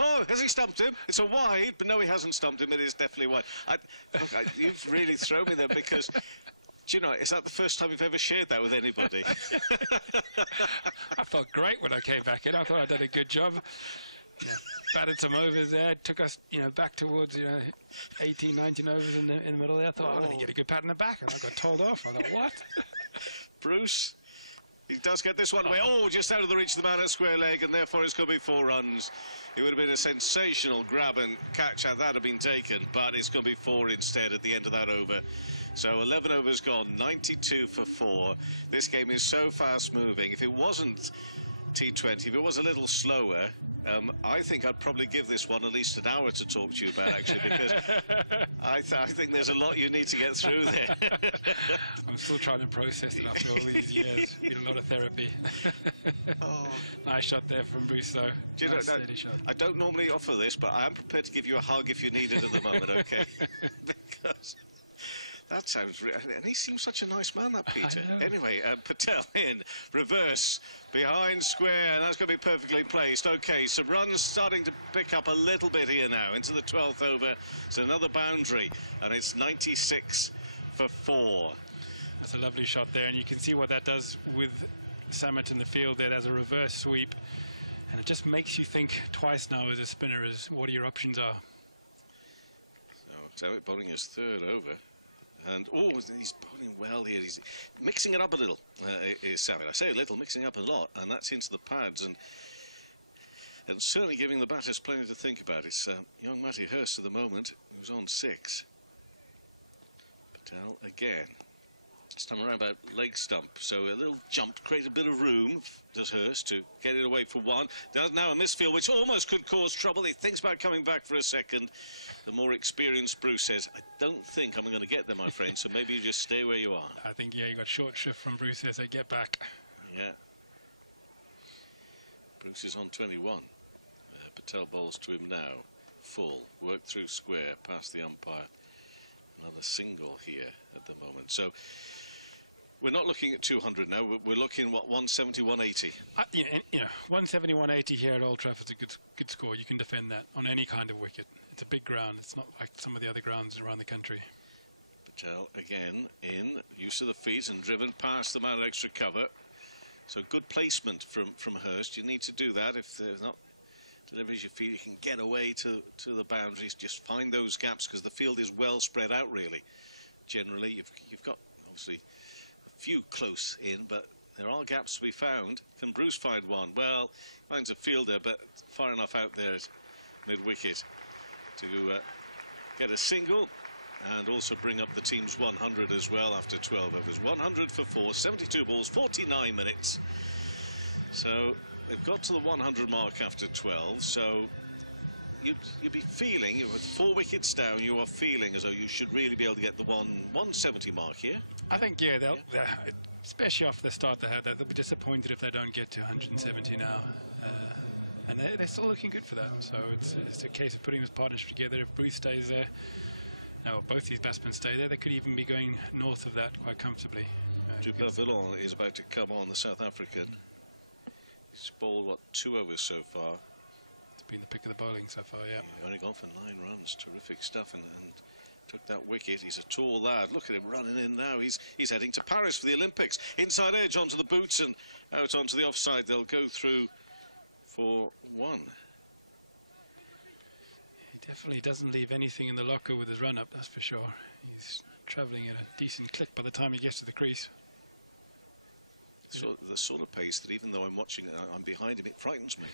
Oh, has he stumped him? It's a wide, but no, he hasn't stumped him. It is definitely wide. Look, you've really thrown me there, because, do you know, is that the first time you've ever shared that with anybody? I felt great when I came back in. I thought I did a good job. Yeah, batted some overs there, took us, back towards, 18, 19 overs in the middle there. I thought, I'm going to get a good pat in the back, and I got told off. I thought, what? Bruce, he does get this one away. Oh, just out of the reach of the man at square leg, and therefore it's going to be 4 runs. It would have been a sensational grab and catch had that have been taken, but it's going to be 4 instead at the end of that over. So 11 overs gone, 92 for 4. This game is so fast moving. If it wasn't T20. If it was a little slower, I think I'd probably give this one at least an hour to talk to you about, actually, because I think there's a lot you need to get through there. I'm still trying to process it after all these years. Been a lot of therapy. Nice shot there from Bruce, though. Do you Nice, know, steady shot. I don't normally offer this, but I am prepared to give you a hug if you need it at the moment, okay? Because that sounds... And he seems such a nice man, that Peter. Anyway, Patel in, reverse, behind square, and that's going to be perfectly placed. OK, some runs starting to pick up a little bit here now into the 12th over. It's another boundary, and it's 96 for 4. That's a lovely shot there, and you can see what that does with Samet in the field there. There's a reverse sweep, and it just makes you think twice now as a spinner as what your options are. So Samet bowling his 3rd over. And, oh, he's bowling well here. He's mixing it up a little, is Samet. I say a little, mixing up a lot, and that's into the pads. And certainly giving the batters plenty to think about. It's young Matty Hurst at the moment, who's on 6. Patel again. This time around about leg stump, so a little jump, create a bit of room, does Hurst, to get it away for 1. There's now a misfield, which almost could cause trouble. He thinks about coming back for a second. The more experienced Bruce says, I don't think I'm going to get there, my friend, so maybe you just stay where you are. I think, yeah, you got short shift from Bruce as they get back. Yeah. Bruce is on 21. Patel bowls to him now. Full, work through square, past the umpire. Another single here at the moment. So we're not looking at 200 now. We're looking, what, 170, 180? You know, 170, 180 here at Old Trafford is a good score. You can defend that on any kind of wicket. It's a big ground. It's not like some of the other grounds around the country. Patel again in, use of the feet and driven past the man at extra cover. So good placement from Hurst. You need to do that. If there's not deliveries your feet, you can get away to the boundaries. Just find those gaps, because the field is well spread out, really. Generally, you've got, obviously, a few close in, but there are gaps to be found. Can Bruce find one? Well, he finds a fielder, but far enough out there at mid-wicket to get a single and also bring up the team's 100 as well after 12 overs. 100 for 4, 72 balls, 49 minutes. So they've got to the 100 mark after 12, so you'd be feeling, with 4 wickets down, you are feeling as though you should really be able to get the 170 mark here. I think, yeah, they'll especially after the start they had, they'll be disappointed if they don't get to 170 now. And they're still looking good for that. So it's a case of putting this partnership together. If Bruce stays there, both these batsmen stay there, they could even be going north of that quite comfortably. Dupavillon is about to come on, the South African. He's bowled, what, 2 overs so far. It's been the pick of the bowling so far, yeah. Only gone for 9 runs. Terrific stuff, and took that wicket. He's a tall lad. Look at him running in now. He's heading to Paris for the Olympics. Inside edge onto the boots and out onto the offside. They'll go through for 1. He definitely doesn't leave anything in the locker with his run-up, that's for sure. He's travelling at a decent clip by the time he gets to the crease. So the sort of pace that even though I'm watching, I'm behind him, it frightens me.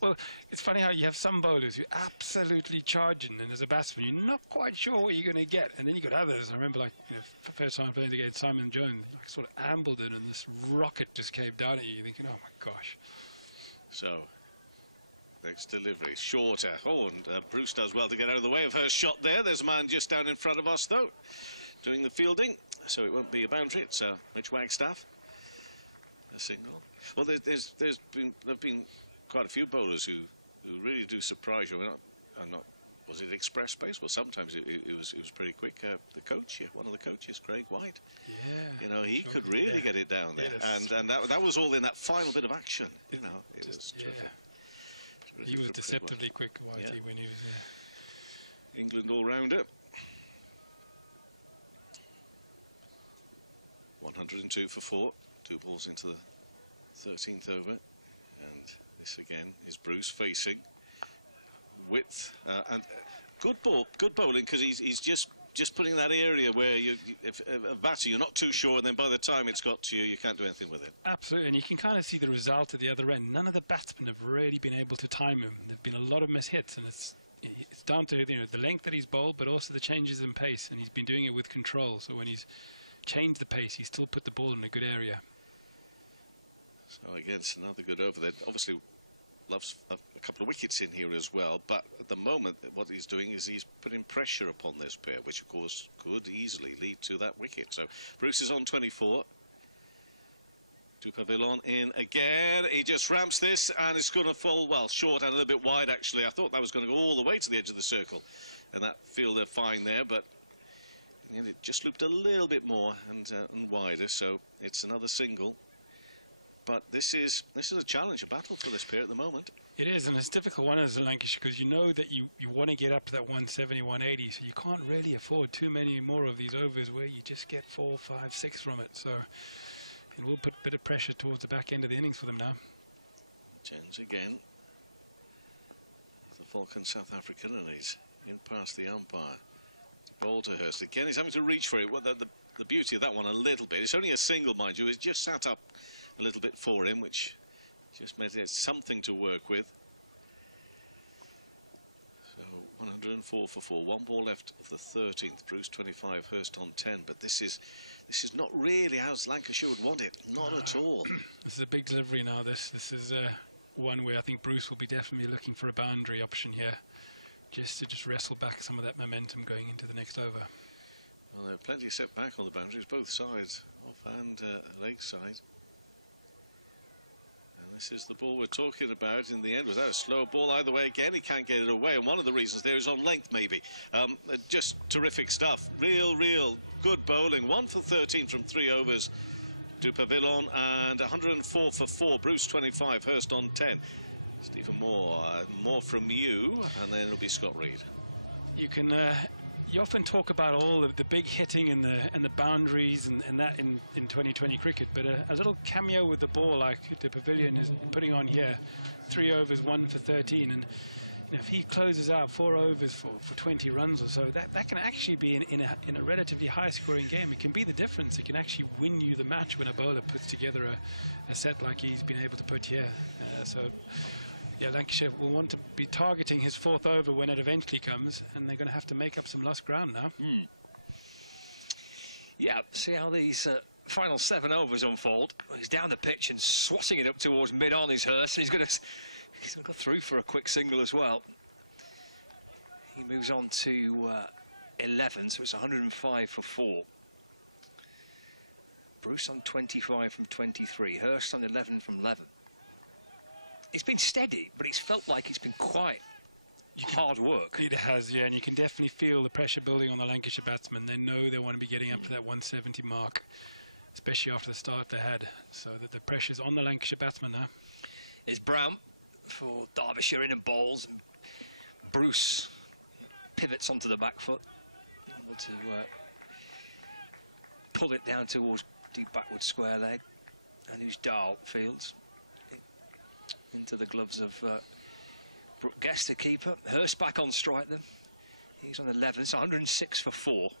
Well, it's funny how you have some bowlers who absolutely charging, and as a batsman, you're not quite sure what you're going to get. And then you got others. I remember, like, the first time playing against Simon Jones, like, sort of ambled in, and this rocket just came down at you. You're thinking, oh my gosh. So, next delivery, shorter. Oh, and Bruce does well to get out of the way of her shot there. There's a man just down in front of us, though, doing the fielding. So it won't be a boundary. It's Mitch Wagstaff. A single. Well, there's been quite a few bowlers who really do surprise you. Was it express pace? Well, sometimes it was pretty quick. The coach, one of the coaches, Craig White. Yeah. He could really get it down there, and that was all in that final bit of action. It was terrific. He was deceptively quick, Whitey, when he was England all-rounder. 102 for 4. 2 balls into the 13th over, and this again is Bruce facing width and good bowling, because he's just putting that area where if a batter you're not too sure, and then by the time it's got to you, you can't do anything with it. Absolutely, and you can kind of see the result at the other end. None of the batsmen have really been able to time him. There've been a lot of missed hits, and it's down to the length that he's bowled, but also the changes in pace, and he's been doing it with control. So when he's changed the pace, he's still put the ball in a good area. So again, it's another good over there. Obviously loves a couple of wickets in here as well, but at the moment what he's doing is he's putting pressure upon this pair, which of course could easily lead to that wicket. So Bruce is on 24. Du Pavillon in again. He just ramps this, and it's going to fall, well, short and a little bit wide, actually. I thought that was going to go all the way to the edge of the circle, and that fielder fine there, but in the end it just looped a little bit more and wider, so it's another single. But this is a challenge, a battle for this pair at the moment. It is, and it's a difficult one as a Lancashire, because you know that you want to get up to that 170, 180, so you can't really afford too many more of these overs where you just get 4, 5, 6 from it. So it will put a bit of pressure towards the back end of the innings for them now. Jens again. The Falcon South African, and he's in past the umpire. To bowl to Hurst. Again, he's having to reach for it. Well, the beauty of that one a little bit. It's only a single, mind you. It's just sat up a little bit for him, which just made it something to work with. So 104 for 4. One ball left of the 13th. Bruce 25, Hurst on 10. But this is not really how Lancashire would want it. Not at all. This is a big delivery now. This is one where I think Bruce will be definitely looking for a boundary option here, just to wrestle back some of that momentum going into the next over. Well, there are plenty set back on the boundaries, both sides, off and leg side. And this is the ball we're talking about in the end. Was that a slow ball either way? Again, he can't get it away, and one of the reasons there is on length, maybe. Just terrific stuff. Real good bowling. 1 for 13 from 3 overs. Du Pavillon, and 104 for 4. Bruce 25, Hurst on 10. Stephen Moore, more from you, and then it'll be Scott Reed. You can. You often talk about all of the big hitting and the boundaries and that in 2020 cricket, but a little cameo with the ball like the Pavilion is putting on here, 3 overs, 1 for 13, and if he closes out 4 overs for 20 runs or so, that can actually be in a relatively high-scoring game. It can be the difference. It can actually win you the match when a bowler puts together a set like he's been able to put here. So. Yeah, Lancashire will want to be targeting his 4th over when it eventually comes, and they're going to have to make up some lost ground now. Yeah, see how these final 7 overs unfold. He's down the pitch and swatting it up towards mid-on is Hurst, and he's going to go through for a quick single as well. He moves on to 11, so it's 105 for 4. Bruce on 25 from 23, Hurst on 11 from 11. It's been steady, but it's felt like it's been quite hard work. It has, yeah, and you can definitely feel the pressure building on the Lancashire batsmen. They know they want to be getting up to that 170 mark, especially after the start they had. So that the pressure's on the Lancashire batsmen now. It's Brown for Derbyshire in and bowls, and Bruce pivots onto the back foot, able to pull it down towards deep backward square leg, and who's Dahl fields into the gloves of Brooke Guest, the keeper. Hurst back on strike then. He's on 11, so 106 for 4.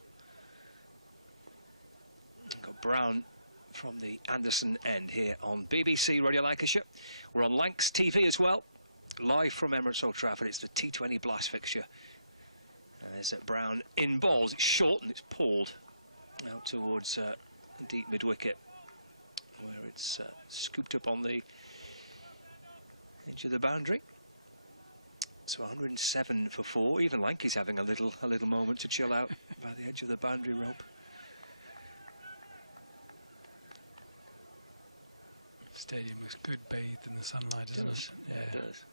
We've got Brown from the Anderson end here on BBC Radio Lancashire. We're on Lancs TV as well, live from Emirates Old Trafford. It's the T20 Blast fixture. There's Brown in balls. It's short and it's pulled out towards deep mid-wicket, where it's scooped up on the edge of the boundary. So 107 for 4. Even Lanky's having a little moment to chill out by the edge of the boundary rope. The stadium looks good bathed in the sunlight, doesn't it? Yeah, it does.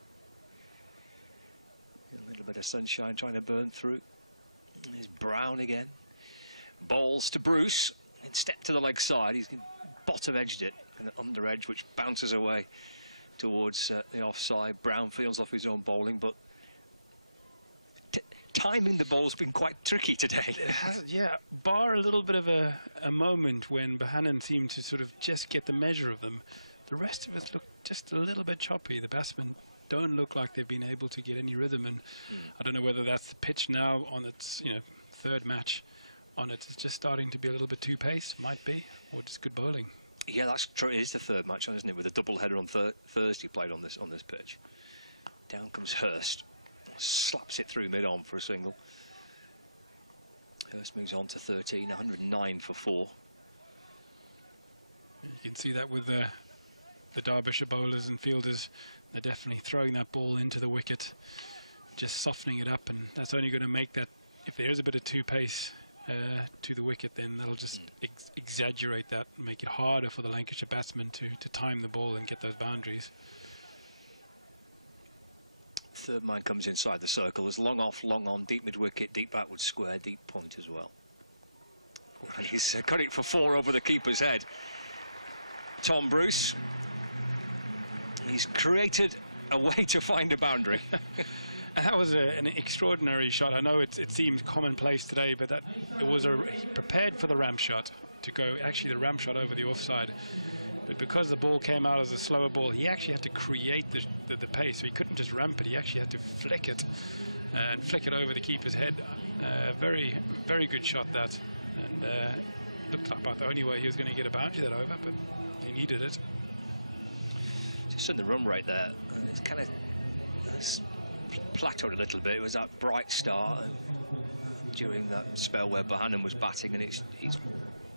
A little bit of sunshine trying to burn through. There's Brown again. Balls to Bruce. And step to the leg side. He's bottom edged it, and under edge, which bounces away towards the offside. Brown feels off his own bowling, but timing the ball's been quite tricky today. It has, yeah, bar a little bit of a moment when Bohannon seemed to sort of just get the measure of them. The rest of us look just a little bit choppy. The batsmen don't look like they've been able to get any rhythm, and I don't know whether that's the pitch now on its 3rd match on it. It's just starting to be a little bit too paced, might be, or just good bowling. Yeah, that's true. It is the 3rd match on, isn't it? With a double header on Thursday played on this pitch. Down comes Hurst, slaps it through mid-on for a single. Hurst moves on to 13, 109 for 4. You can see that with the Derbyshire bowlers and fielders, they're definitely throwing that ball into the wicket, just softening it up, and that's only going to make that, if there is a bit of pace to the wicket, then that'll just exaggerate that, make it harder for the Lancashire batsmen to time the ball and get those boundaries. Third man comes inside the circle. There's long off, long on, deep mid-wicket, deep backward square, deep point as well. And he's got it for 4 over the keeper's head. Tom Bruce. He's created a way to find a boundary. And that was an extraordinary shot. I know it seems commonplace today, but it was he prepared for the ramp shot to go, actually the ramp shot over the offside. But because the ball came out as a slower ball, he actually had to create the pace. So he couldn't just ramp it, he actually had to flick it and flick it over the keeper's head. Very, very good shot that. And looked like about the only way he was going to get a boundary that over, but he needed it. Just in the run rate there, it's kind of plateaued a little bit. It was that bright start during that spell where Bohannon was batting, and it's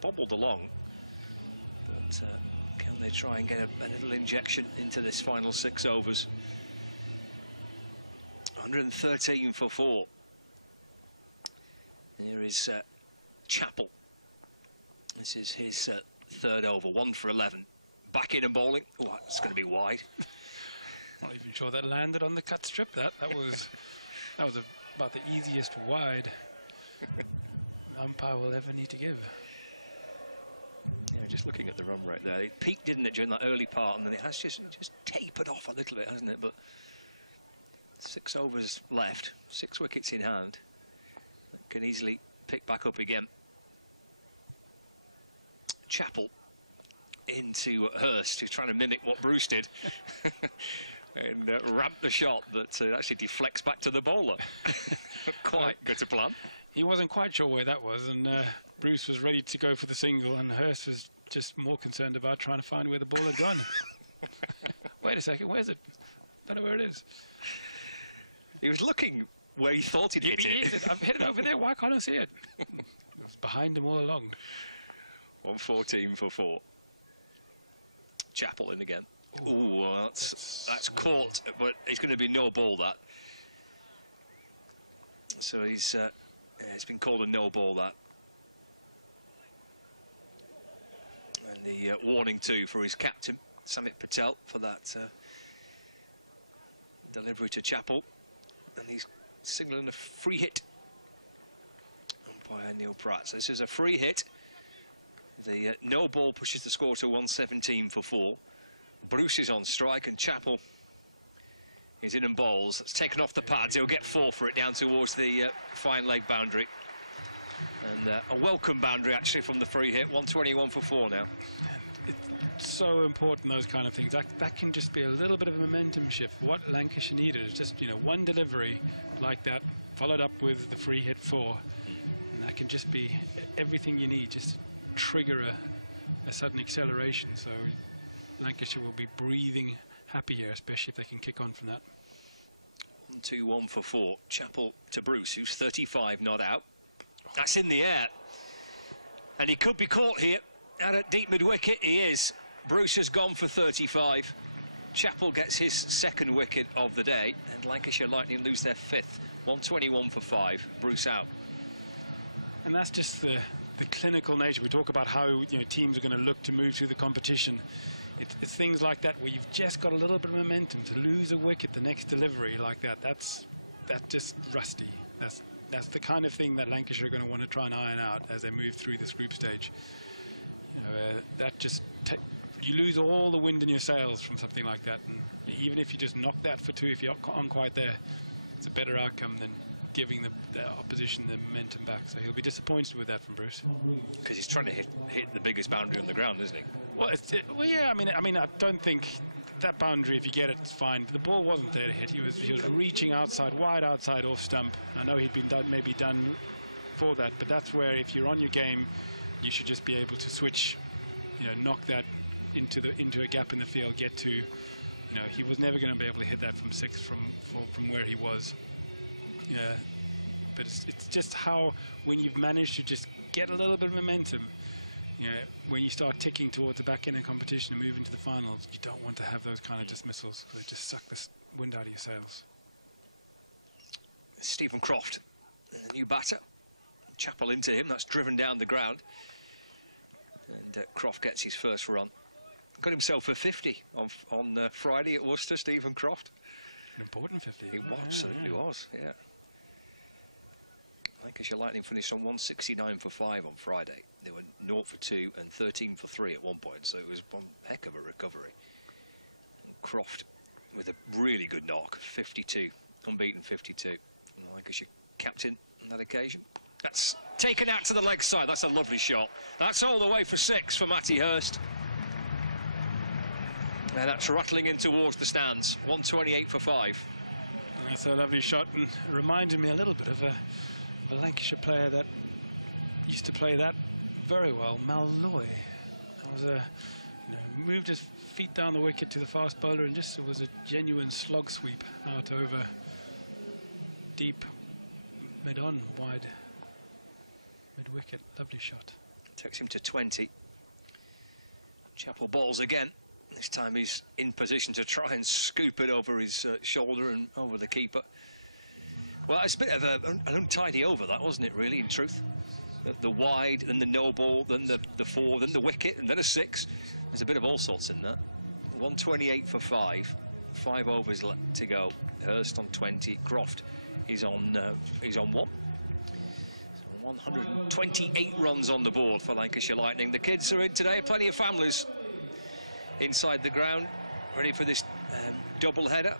bobbled along. But can they try and get a little injection into this final 6 overs? 113 for 4. Here is Chappell. This is his 3rd over, 1 for 11. Back in and bowling. Oh, it's going to be wide. Not even sure that landed on the cut strip. That was about the easiest wide the umpire will ever need to give. Yeah, just looking at the run rate there, it peaked, didn't it, during that early part, and then it has just tapered off a little bit, hasn't it? But 6 overs left, 6 wickets in hand. That can easily pick back up again. Chappell into Hurst, who's trying to mimic what Bruce did. And ramp the shot, but it actually deflects back to the bowler. Quite good to plan. He wasn't quite sure where that was, and Bruce was ready to go for the single, and Hurst was just more concerned about trying to find where the ball had gone. Wait a second, where's it? Don't know where it is. He was looking where he thought he'd hit it. I've hit it over there, why can't I see it? It was behind him all along. 114 for 4. Chappell in again. Ooh, that's caught, but it's going to be no ball, that. So he's it's been called a no ball, that. And the warning too for his captain, Samit Patel, for that delivery to Chappell. And he's signalling a free hit. Umpire Neil Pratt. So this is a free hit. The no ball pushes the score to 117 for 4. Bruce is on strike, and Chappell is in and bowls. It's taken off the pads. He'll get 4 for it down towards the fine leg boundary. And a welcome boundary, actually, from the free hit. 121 for 4 now. It's so important, those kind of things. That can just be a little bit of a momentum shift. What Lancashire needed is just, one delivery like that, followed up with the free hit 4. And that can just be everything you need, just to trigger a sudden acceleration. So Lancashire will be breathing happy here, especially if they can kick on from that. 1-2-1 for 4. Chappell to Bruce, who's 35 not out. That's in the air. And he could be caught here out at deep mid-wicket. He is. Bruce has gone for 35. Chappell gets his 2nd wicket of the day, and Lancashire Lightning lose their 5th. 121 for 5. Bruce out. And that's just the clinical nature. We talk about how teams are going to look to move through the competition. It's things like that where you've just got a little bit of momentum to lose a wicket the next delivery like that. That's just rusty. That's the kind of thing that Lancashire are going to want to try and iron out as they move through this group stage. That just you lose all the wind in your sails from something like that. And even if you just knock that for 2, if you're not quite there, it's a better outcome than giving the opposition the momentum back. So he'll be disappointed with that from Bruce. Because he's trying to hit the biggest boundary on the ground, isn't he? Well, yeah. I mean, I don't think that boundary, if you get it, it's fine. But the ball wasn't there to hit. He was reaching outside, wide outside, off stump. I know he'd been maybe done for that, but that's where, if you're on your game, you should just be able to switch. Knock that into a gap in the field. Get to, he was never going to be able to hit that from 6 from where he was. Yeah, but it's just how, when you've managed to just get a little bit of momentum, You know, when you start ticking towards the back end of competition and move into the finals, you don't want to have those kind of dismissals, because they just suck the wind out of your sails. Stephen Croft, the new batter. Chappell into him, that's driven down the ground. And Croft gets his first run. Got himself a 50 on Friday at Worcester, Stephen Croft. An important 50. It absolutely was, yeah. Lancashire Lightning finished on 169 for 5 on Friday. They were 0 for 2 and 13 for 3 at one point, so it was one heck of a recovery. And Croft with a really good knock, 52, unbeaten 52. And Lancashire captain on that occasion. That's taken out to the leg side. That's a lovely shot. That's all the way for 6 for Matty Hurst. And that's rattling in towards the stands. 128 for 5. And that's a lovely shot, and reminded me a little bit of a Lancashire player that used to play that very well, Malloy. That was moved his feet down the wicket to the fast bowler, and just it was a genuine slog sweep out over deep, mid-on, wide, mid-wicket. Lovely shot. Takes him to 20. Chappell balls again. This time he's in position to try and scoop it over his shoulder and over the keeper. Well, it's a bit of an untidy over, that, wasn't it, really, in truth? The wide, then the no ball, then the 4, then the wicket, and then a 6. There's a bit of all sorts in that. 128 for 5. 5 overs to go. Hurst on 20. Croft is on 1. So 128 runs on the board for Lancashire Lightning. The kids are in today. Plenty of families inside the ground, ready for this double header,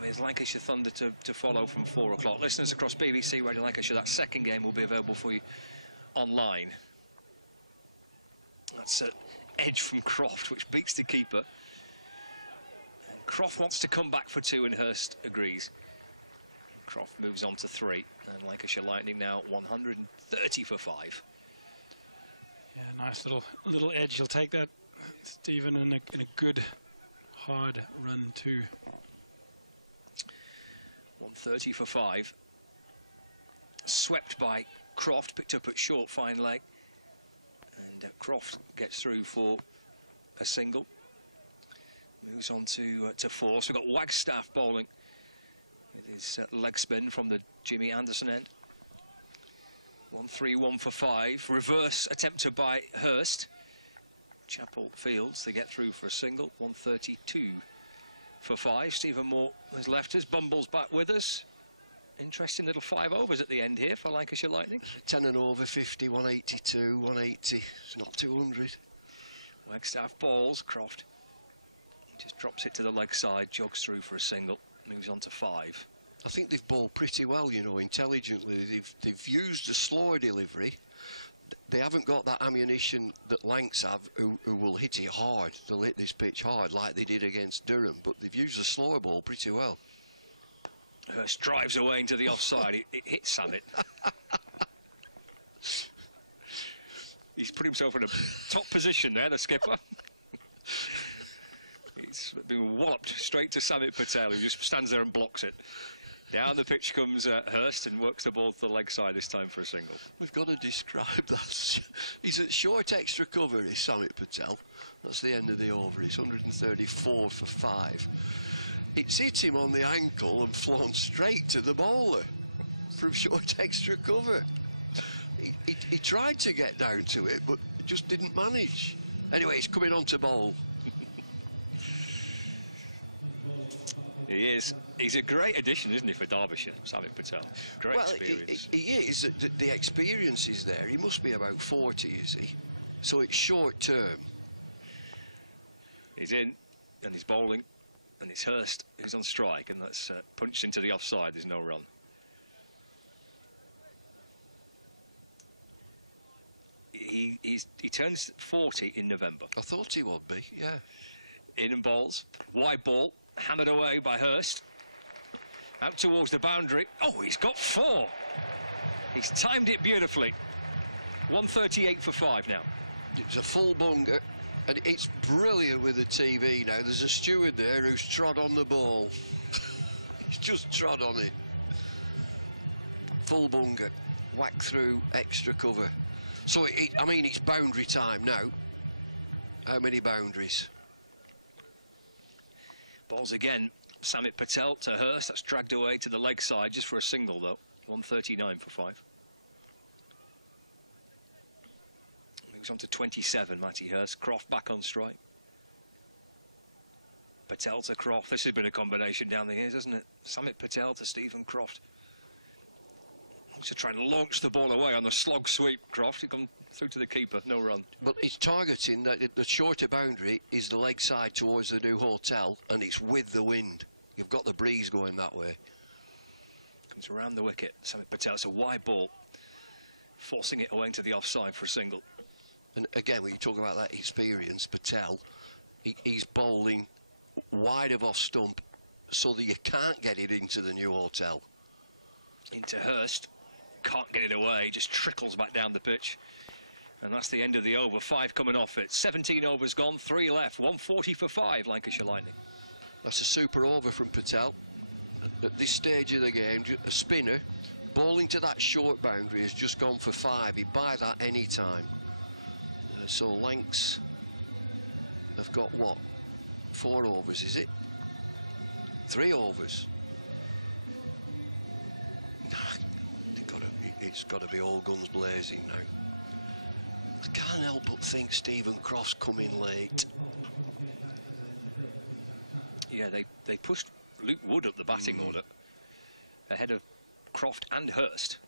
with Lancashire Thunder to follow from 4 o'clock. Listeners across BBC Radio Lancashire, that second game will be available for you online. That's an edge from Croft, which beats the keeper. And Croft wants to come back for 2, and Hurst agrees. Croft moves on to 3, and Lancashire Lightning now 130 for 5. Yeah, nice little edge. He'll take that, Stephen, in a good hard run too. 130 for 5. Swept by Croft, picked up at short, fine leg. And Croft gets through for a single. Moves on to 4. So we've got Wagstaff bowling with his leg spin from the Jimmy Anderson end. 1-3-1 for 5. Reverse attempted by Hurst. Chappell fields, they get through for a single. 132 for 5. Stephen Moore has left us. Bumble's back with us. Interesting little 5 overs at the end here for Lancashire Lightning. 10 and over, 50, 182, 180. It's not 200. Wagstaff balls. Croft just drops it to the leg side, jogs through for a single, moves on to 5. I think they've bowled pretty well, you know, intelligently. They've used a slower delivery. They haven't got that ammunition that Lancs have, who will hit it hard. They'll hit this pitch hard like they did against Durham, but they've used the slower ball pretty well. Hurst drives away into the offside. it hits Samet. He's put himself in a top position there, the skipper. He's been walloped straight to Samet Patel, who just stands there and blocks it. Down the pitch comes Hurst and works the ball to the leg side, this time for a single. We've got to describe that. He's at short extra cover, is Samet Patel. That's the end of the over. He's 134 for 5. It's hit him on the ankle and flown straight to the bowler from short extra cover. He tried to get down to it, but just didn't manage. Anyway, he's coming on to bowl. He is. He's a great addition, isn't he, for Derbyshire, Samet Patel? Great experience. He is. The experience is there. He must be about 40, is he? So it's short term. He's in, and he's bowling, and it's Hurst who's on strike, and that's punched into the offside. There's no run. He turns 40 in November. I thought he would be, yeah. In and balls. Wide ball. Hammered away by Hurst. Out towards the boundary. Oh, he's got 4. He's timed it beautifully. 138 for 5 now. It's a full bunger, and it's brilliant with the TV now. There's a steward there who's trod on the ball. He's just trod on it. Full bunger. Whack through extra cover. So, I mean, it's boundary time now. How many boundaries? Balls again. Samit Patel to Hurst. That's dragged away to the leg side just for a single, though. 139 for 5. Moves on to 27, Matty Hurst. Croft back on strike. Patel to Croft. This has been a combination down the years, hasn't it? Samit Patel to Stephen Croft. To try and launch the ball away on the slog sweep. Croft, he gone through to the keeper, no run. But it's targeting that the shorter boundary is the leg side towards the new hotel, and it's with the wind. You've got the breeze going that way. Comes around the wicket. Samit Patel, it's a wide ball, forcing it away into the offside for a single. And again, when you talk about that experience, Patel, he's bowling wide of off stump so that you can't get it into the new hotel. Into Hurst. Can't get it away, just trickles back down the pitch. And that's the end of the over. 5 coming off it. 17 overs gone, 3 left. 140 for 5, Lancashire Lightning. That's a super over from Patel. At this stage of the game, a spinner bowling to that short boundary has just gone for 5. He'd buy that any time. So Lancs have got what? 4 overs, is it? 3 overs. It's got to be all guns blazing now. I can't help but think Stephen Croft's coming late. Yeah, they pushed Luke Wood up the batting order ahead of Croft and Hurst.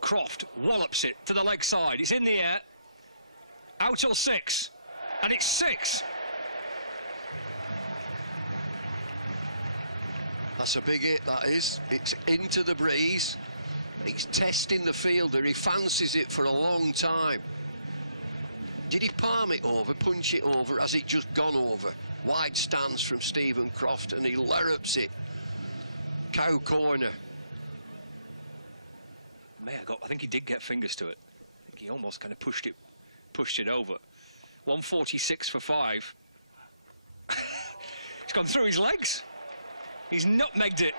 Croft wallops it to the leg side. It's in the air. Out or 6. And it's 6. That's a big hit, that is. It's into the breeze. He's testing the fielder. He fancies it for a long time. Did he palm it over, punch it over? Has it just gone over? Wide stance from Stephen Croft, and he lerrups it. Cow corner. I think he did get fingers to it. I think he almost kind of pushed it over. 146 for 5. It's gone through his legs. He's nutmegged it.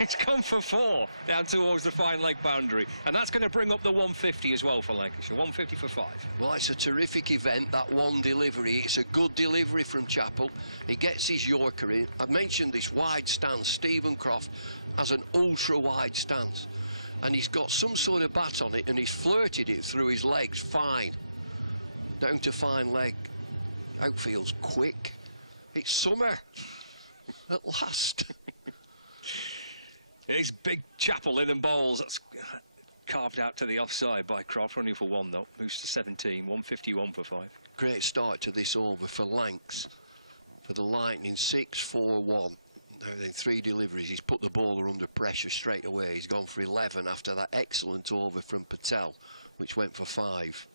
It's gone for 4 down towards the fine leg boundary. And that's going to bring up the 150 as well for Lancashire. 150 for 5. Well, it's a terrific event, that one delivery. It's a good delivery from Chappell. He gets his Yorker in. I've mentioned this wide stance. Stephen Croft has an ultra-wide stance. And he's got some sort of bat on it, and he's flirted it through his legs fine. Down to fine leg. Outfield's quick. It's summer. At last. It's big Chappell in and bowls. That's carved out to the offside by Croft. Running for 1 though. Moves to 17. 151 for 5. Great start to this over for Lancs. For the Lightning, 6-4-1. Now then, 3 deliveries. He's put the bowler under pressure straight away. He's gone for 11 after that excellent over from Patel, which went for 5.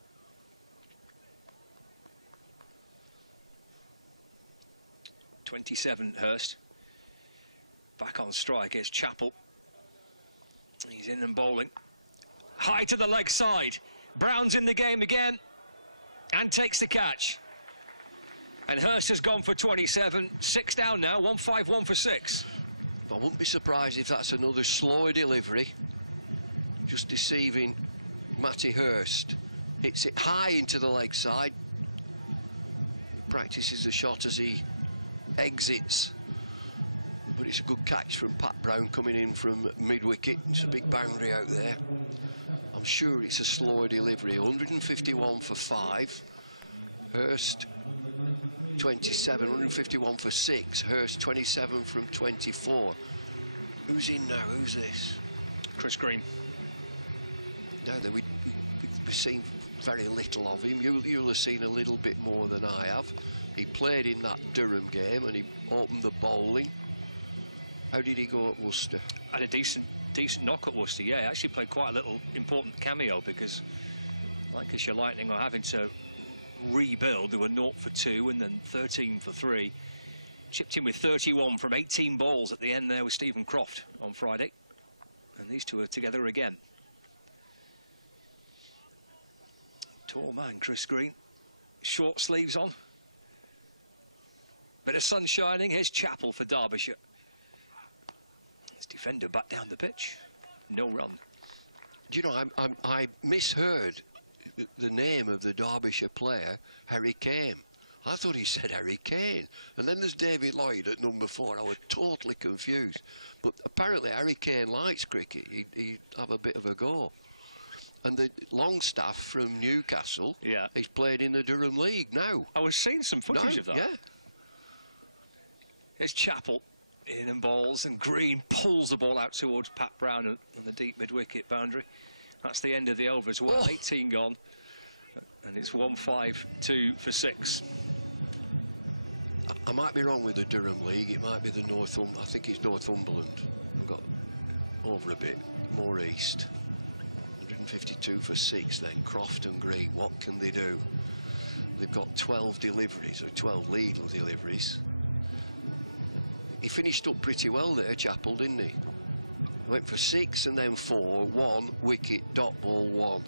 .27 Hurst. Back on strike, it's Chappell. He's in and bowling. High to the leg side. Brown's in the game again and takes the catch. And Hurst has gone for 27. 6 down now, 151 for 6. I wouldn't be surprised if that's another slower delivery. Just deceiving Matty Hurst. Hits it high into the leg side. He practices the shot as he exits. But it's a good catch from Pat Brown coming in from mid-wicket. It's a big boundary out there. I'm sure it's a slower delivery. 151 for 5. Hurst 27, 151 for 6. Hurst 27 from 24. Who's in now? Who's this? Chris Green. Now that we've seen very little of him. You'll have seen a little bit more than I have. He played in that Durham game and he opened the bowling. How did he go at Worcester? Had a decent knock at Worcester, yeah. Actually played quite a little important cameo because Lancashire Lightning are having to rebuild. They were 0 for 2 and then 13 for 3. Chipped in with 31 from 18 balls at the end there with Stephen Croft on Friday. And these two are together again. Tall man, Chris Green. Short sleeves on. Bit of sun shining. Here's Chappell for Derbyshire. This defender back down the pitch. No run. Do you know, I misheard the name of the Derbyshire player, Harry Kane. I thought he said Harry Kane. And then there's David Lloyd at number 4. I was totally confused. But apparently Harry Kane likes cricket. He'd have a bit of a go. And the Longstaff from Newcastle, he's played in the Durham League now. I was seeing some footage of that. Yeah. Here's Chappell in and balls, and Green pulls the ball out towards Pat Brown on the deep mid-wicket boundary. That's the end of the over as well. 18 gone. And it's 1-5-2 for 6. I might be wrong with the Durham League. It might be the I think it's Northumberland. I've got over a bit more east. 152 for 6 then. Croft and Green, what can they do? They've got 12 deliveries, or 12 legal deliveries. He finished up pretty well there, Chappell, didn't he? Went for 6 and then 4, 1 wicket, dot ball 1.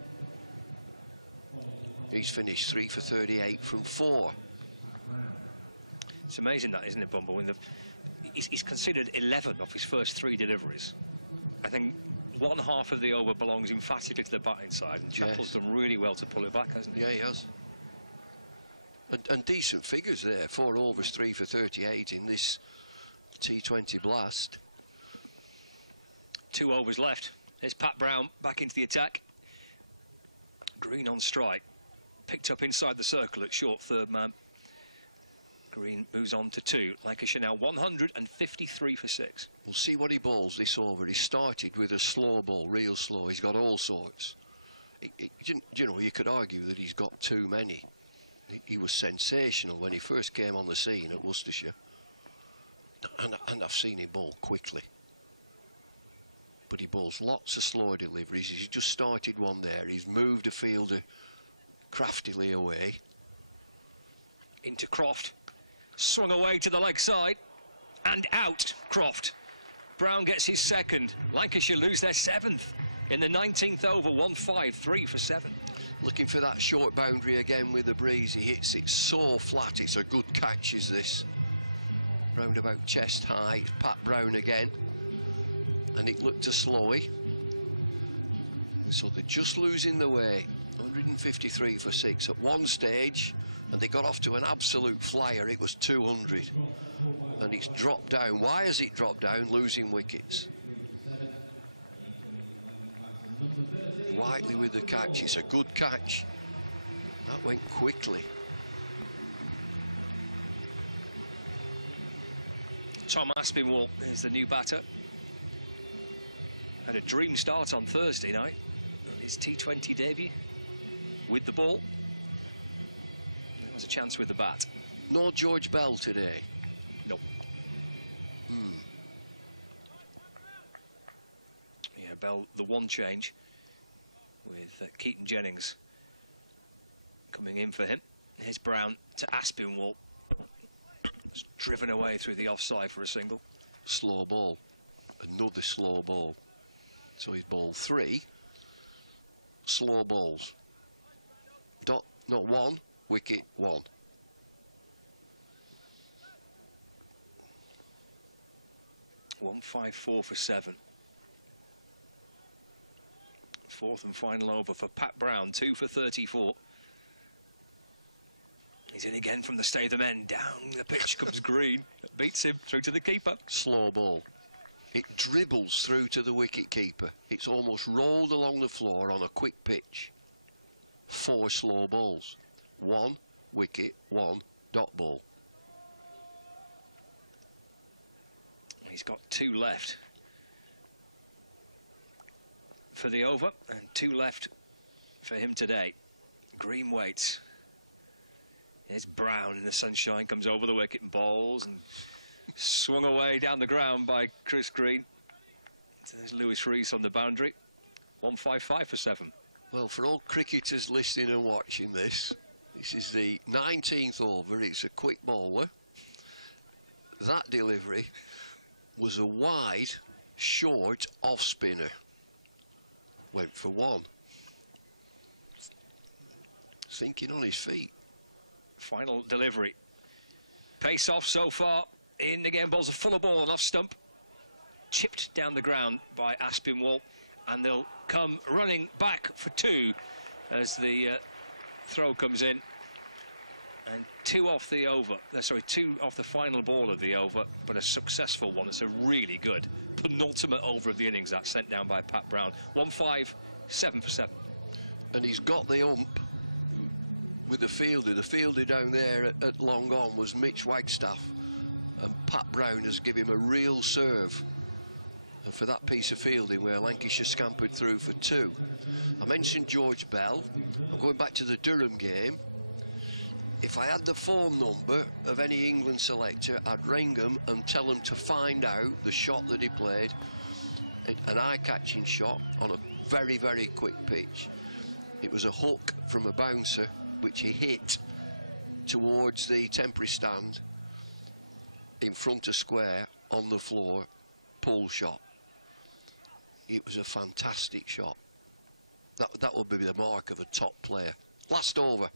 He's finished 3 for 38 from 4. It's amazing that, isn't it, Bumble? When he's considered 11 off his first 3 deliveries. I think one half of the over belongs emphatically to the batting side, and Chappell's done really well to pull it back, hasn't he? Yeah, he has. And decent figures there. 4 overs, 3 for 38 in this T20 blast. 2 overs left. There's Pat Brown back into the attack. Green on strike. Picked up inside the circle at short third man. Green moves on to 2. Lancashire now 153 for 6. We'll see what he bowls this over. He started with a slow ball, real slow. He's got all sorts. You know, you could argue that he's got too many. He was sensational when he first came on the scene at Worcestershire. And I've seen him bowl quickly. But he bowls lots of slower deliveries. He's just started one there. He's moved a fielder craftily away. Into Croft. Swung away to the leg side. And out, Croft. Brown gets his 2nd. Lancashire lose their 7th. In the 19th over, 1-5-3 for 7. Looking for that short boundary again with the breeze. He hits it so flat. It's a good catch, is this. Round about chest high. It's Pat Brown again. And it looked to Slowy. So they're just losing the way. 153 for 6 at one stage, and they got off to an absolute flyer. It was 200, and it's dropped down. Why has it dropped down? Losing wickets. Whiteley with the catch. It's a good catch. That went quickly. Tom Aspinwall is the new batter. Had a dream start on Thursday night on his T20 debut with the ball. There was a chance with the bat. No George Bell today? No. Yeah, Bell, the one change with Keaton Jennings coming in for him. Here's Brown to Aspinwall. It's driven away through the offside for a single. Slow ball. Another slow ball. So he's bowled 3 slow balls. Not 1, wicket 1. $154 for 7. 4th and final over for Pat Brown, 2 for 34. He's in again from the Statham end. Down the pitch comes Green. Beats him through to the keeper. Slow ball. It dribbles through to the wicket keeper. It's almost rolled along the floor on a quick pitch. 4 slow balls. 1 wicket, 1 dot ball. He's got 2 left for the over, and 2 left for him today. Green waits. Here's Brown in the sunshine, comes over the wicket and bowls, and swung away down the ground by Chris Green. So there's Lewis Rees on the boundary. 155 for 7. Well, for all cricketers listening and watching this is the 19th over. It's a quick bowler. That delivery was a wide, short off spinner. Went for 1. Thinking on his feet. Final delivery. Pace off so far. In again, balls a fuller ball and off stump. Chipped down the ground by Aspinwall. And they'll come running back for 2 as the throw comes in. And 2 off the over, sorry, 2 off the final ball of the over, but a successful one. It's a really good penultimate over of the innings that sent down by Pat Brown. 1-5, 7 for 7. And he's got the ump with the fielder. The fielder down there at long on was Mitch Wagstaff, and Pat Brown has given him a real serve for that piece of fielding where Lancashire scampered through for 2. I mentioned George Bell. I'm going back to the Durham game. If I had the phone number of any England selector, I'd ring them and tell them to find out the shot that he played, an eye-catching shot on a very, very quick pitch. It was a hook from a bouncer, which he hit towards the temporary stand in front of square on the floor, pull shot. It was a fantastic shot. That would be the mark of a top player. Last over.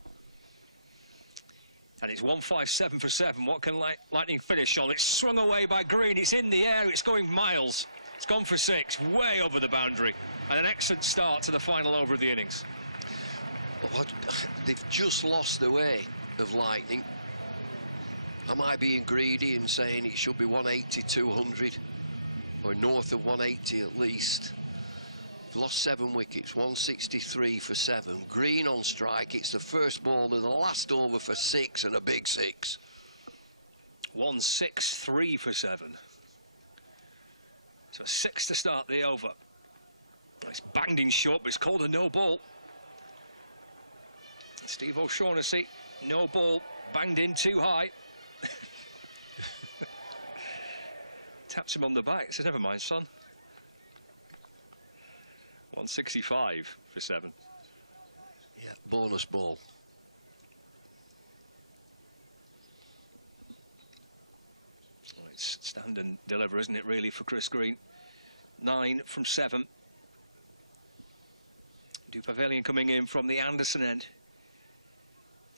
And it's 1-5, 7 for 7. What can Lightning finish on? It's swung away by Green. It's in the air. It's going miles. It's gone for 6, way over the boundary. And an excellent start to the final over of the innings. Well, they've just lost the way of Lightning. Am I being greedy and saying it should be 180, 200, or north of 180 at least? Lost 7 wickets, 163 for 7. Green on strike. It's the first ball of the last over for 6 and a big 6. 163 for 7. So 6 to start the over. It's banged in short, but it's called a no ball. Steve O'Shaughnessy, no ball, banged in too high. Taps him on the back, says, never mind, son. 165 for 7. Yeah, bonus ball. Well, it's stand and deliver, isn't it, really, for Chris Green? 9 from 7. Du Pavilion coming in from the Anderson end.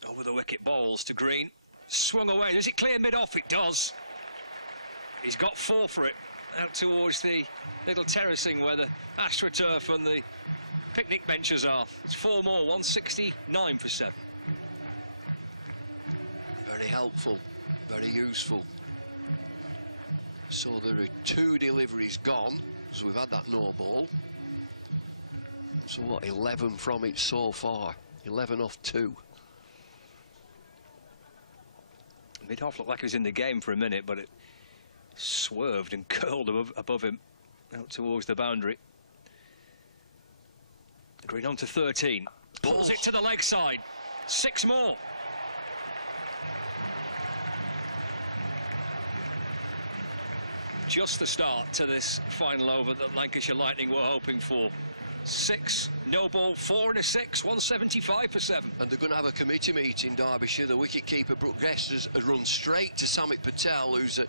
Over the wicket, balls to Green. Swung away. Does it clear mid-off? It does. He's got 4 for it. Out towards the little terracing where the AstroTurf and the picnic benches are. It's 4 more, 169 for 7. Very helpful, very useful. So there are 2 deliveries gone, so we've had that no ball. So what, 11 from it so far? 11 off 2. Mid-off looked like he was in the game for a minute, but it swerved and curled above him out towards the boundary. Green on to 13. Pulls it to the leg side. 6 more. Just the start to this final over that Lancashire Lightning were hoping for. 6, no ball, 4 and a 6, 175 for 7. And they're going to have a committee meeting, Derbyshire. The wicket-keeper, Brooke Guest, has run straight to Samit Patel, who's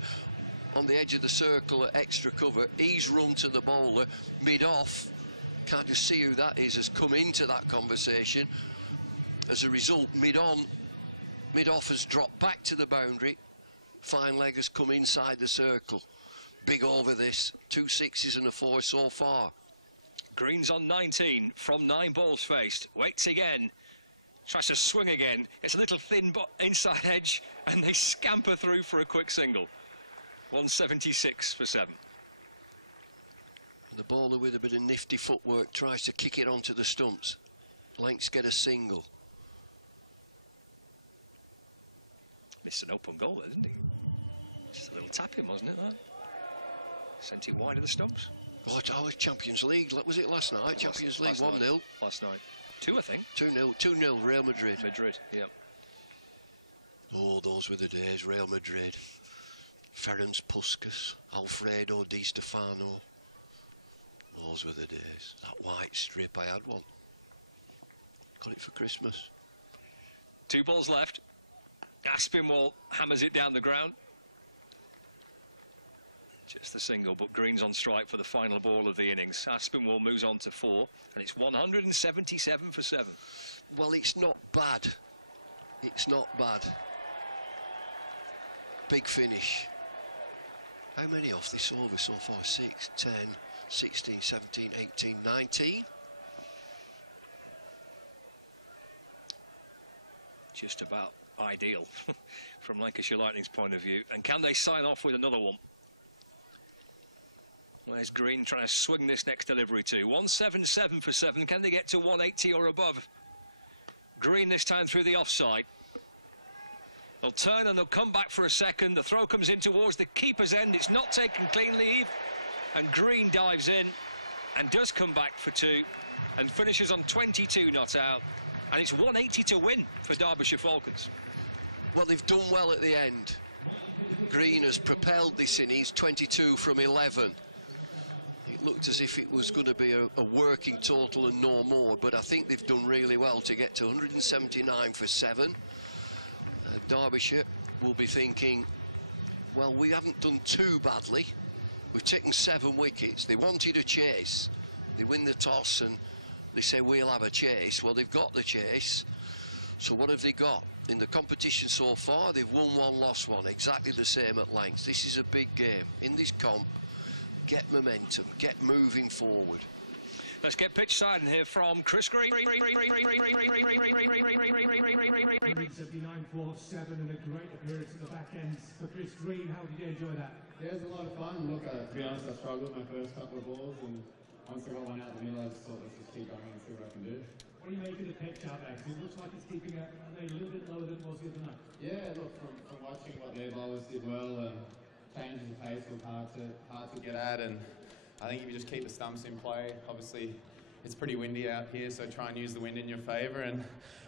on the edge of the circle at extra cover. He's run to the bowler mid-off. Can't just see who that is, has come into that conversation. As a result, mid-off has dropped back to the boundary. Fine leg has come inside the circle. Big over this, 2 6s and a 4 so far. Green's on 19 from 9 balls faced. Waits again. Tries to swing again. It's a little thin inside edge, and they scamper through for a quick single. 176 for 7. And the bowler with a bit of nifty footwork tries to kick it onto the stumps. Lancs get a single. Missed an open goal there, didn't he? Just a little tapping, wasn't it, that? Sent it wide of the stumps. Oh, it's Champions League. Was it last night? Champions League 1-0. Last night. 2, I think. 2-0, Real Madrid. Madrid, yep. Oh, those were the days, Real Madrid. Ferenc Puskas, Alfredo Di Stefano. Those were the days. That white strip, I had one. Got it for Christmas. 2 balls left. Aspinwall hammers it down the ground. Just the single, but Green's on strike for the final ball of the innings. Aspinwall moves on to 4, and it's 177 for 7. Well, it's not bad. It's not bad. Big finish. How many off this over so far? 6, 10, 16, 17, 18, 19. just about ideal from Lancashire Lightning's point of view. And can they sign off with another one? Where's Green trying to swing this next delivery to? 177 for 7. Can they get to 180 or above? Green this time through the offside. They'll turn and they'll come back for a second. The throw comes in towards the keeper's end. It's not taken cleanly. And Green dives in and does come back for 2 and finishes on 22 not out. And it's 180 to win for Derbyshire Falcons. Well, they've done well at the end. Green has propelled this innings 22 from 11. It looked as if it was going to be a working total and no more, but I think they've done really well to get to 179 for 7. Derbyshire will be thinking, well, we haven't done too badly. We've taken 7 wickets. They wanted a chase. They win the toss and they say we'll have a chase. Well, they've got the chase. So what have they got? In the competition so far, they've won 1, lost 1. Exactly the same at length. This is a big game. In this comp, get momentum, get moving forward. Let's get pitch side and hear from Chris Green. 79 for 7 and a great appearance at the back end for Chris Green. How did you enjoy that? Yeah, it was a lot of fun. Look, to be honest, I struggled with my first couple of balls, and once I got one out the middle, I just thought, let's just keep going and see what I can do. What do you make of the pitch out there? Because it looks like it's keeping a little bit lower than it was the other night. Yeah, look, from watching what their bowlers did well, and changing the pace was hard to get at, and I think if you just keep the stumps in play, obviously it's pretty windy out here, so try and use the wind in your favour, and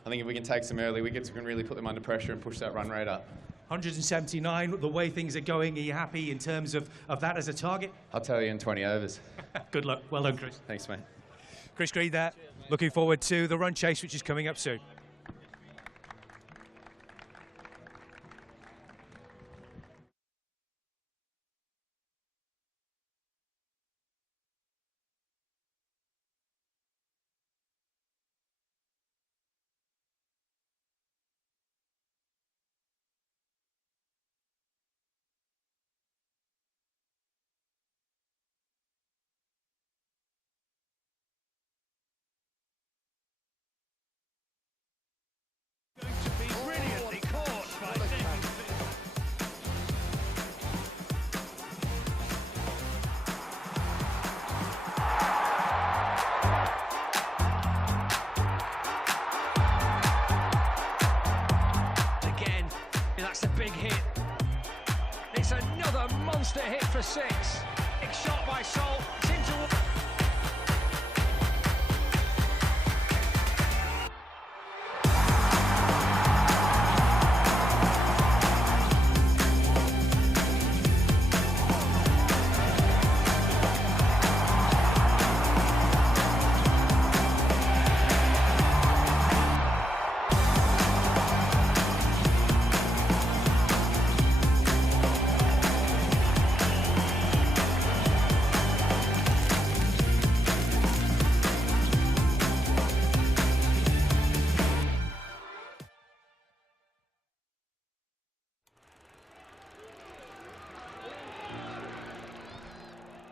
I think if we can take some early wickets, we can really put them under pressure and push that run rate up. 179, the way things are going, are you happy in terms of that as a target? I'll tell you in 20 overs. Good luck. Well done, Chris. Thanks, mate. Chris Green there. Looking forward to the run chase, which is coming up soon. That's a big hit. It's another monster hit for 6. Big shot by Sol.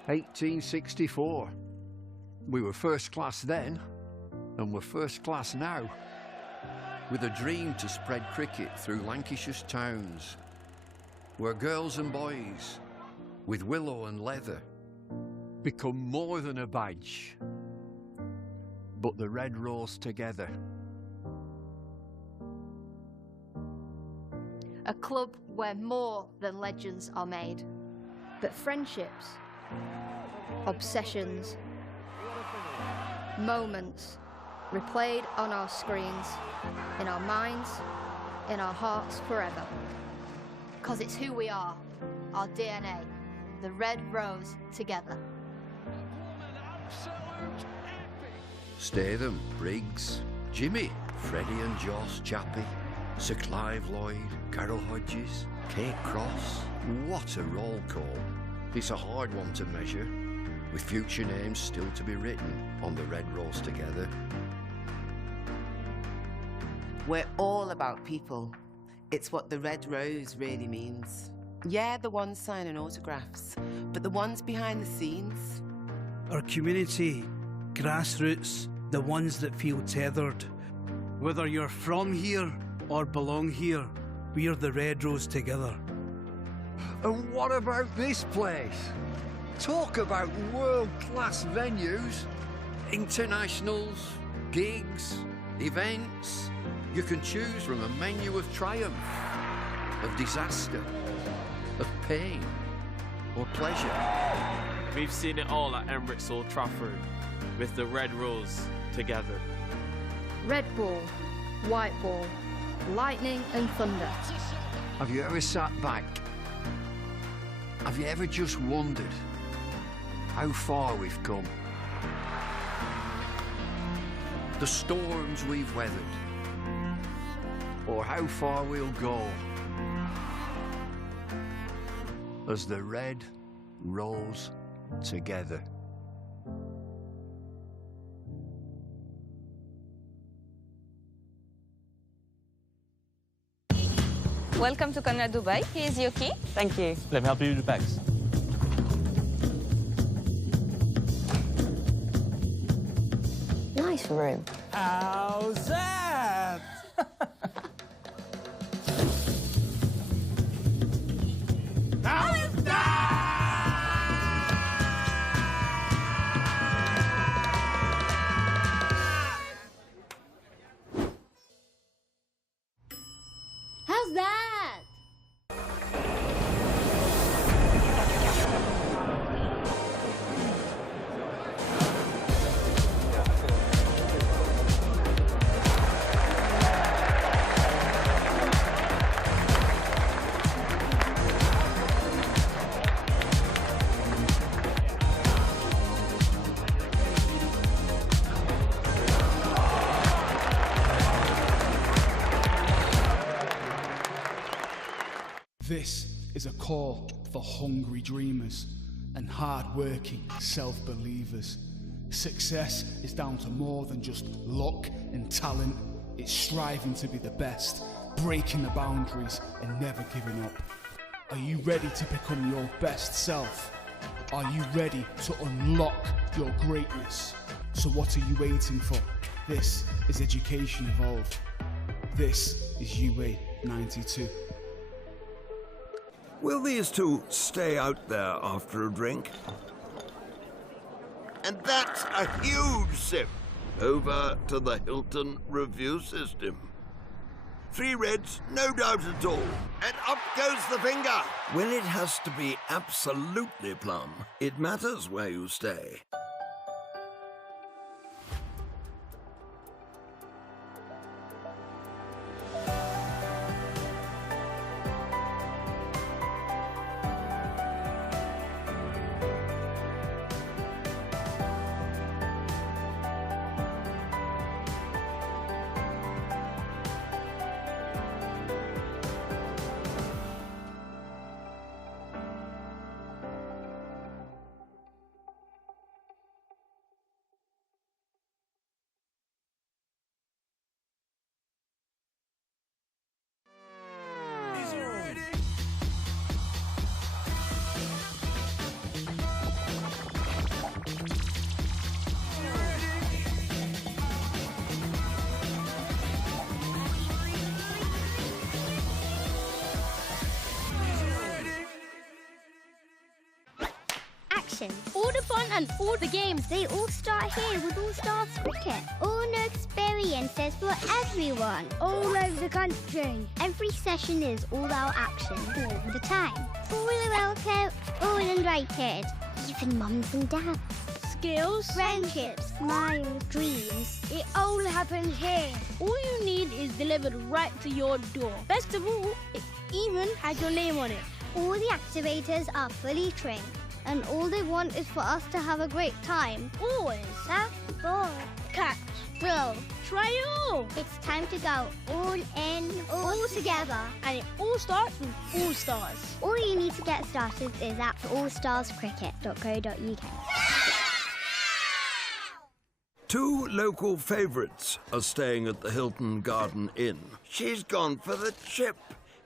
$1864. We were first class then, and we're first class now. With a dream to spread cricket through Lancashire's towns, where girls and boys, with willow and leather, become more than a badge, but the red rose together. A club where more than legends are made, but friendships, obsessions, moments replayed on our screens, in our minds, in our hearts forever. Because it's who we are, our DNA, the red rose together. Statham, Briggs, Jimmy, Freddie and Joss, Chappie, Sir Clive Lloyd, Carol Hodges, Kate Cross. What a roll call. It's a hard one to measure, with future names still to be written on the red rose together. We're all about people. It's what the red rose really means. Yeah, the ones signing autographs, but the ones behind the scenes. Our community, grassroots, the ones that feel tethered. Whether you're from here or belong here. We're the Red Rose together. And what about this place? Talk about world-class venues. Internationals, gigs, events. You can choose from a menu of triumph, of disaster, of pain, or pleasure. We've seen it all at Emirates Old Trafford, with the Red Rose together. Red ball, white ball, lightning and thunder. Have you ever sat back? Have you ever just wondered how far we've come? The storms we've weathered, or how far we'll go as the Red Rose together. Welcome to Conrad Dubai. Here's your key. Thank you. Let me help you with the bags. Nice room. How's that? How's How's that? This is a call for hungry dreamers and hard-working self-believers. Success is down to more than just luck and talent. It's striving to be the best, breaking the boundaries and never giving up. Are you ready to become your best self? Are you ready to unlock your greatness? So what are you waiting for? This is Education Evolved. This is UA 92. Will these two stay out there after a drink? And that's a huge sip. Over to the Hilton review system. 3 reds, no doubt at all. And up goes the finger. When it has to be absolutely plum, it matters where you stay. Is you ready? Action. All the fun and all the games, they all start here with All Stars Cricket. All new experiences for everyone. All over the country. Every session is all-out action all the time. Fully welcome, all invited. Even mums and dads. Skills, friendships, smiles, dreams. It all happens here. All you need is delivered right to your door. Best of all, it even has your name on it. All the activators are fully trained. And all they want is for us to have a great time. Always. Laugh, ball, catch, throw, try it all. It's time to go all in, all together. And it all starts with All Stars. All you need to get started is at allstarscricket.co.uk. 2 local favourites are staying at the Hilton Garden Inn. She's gone for the chip.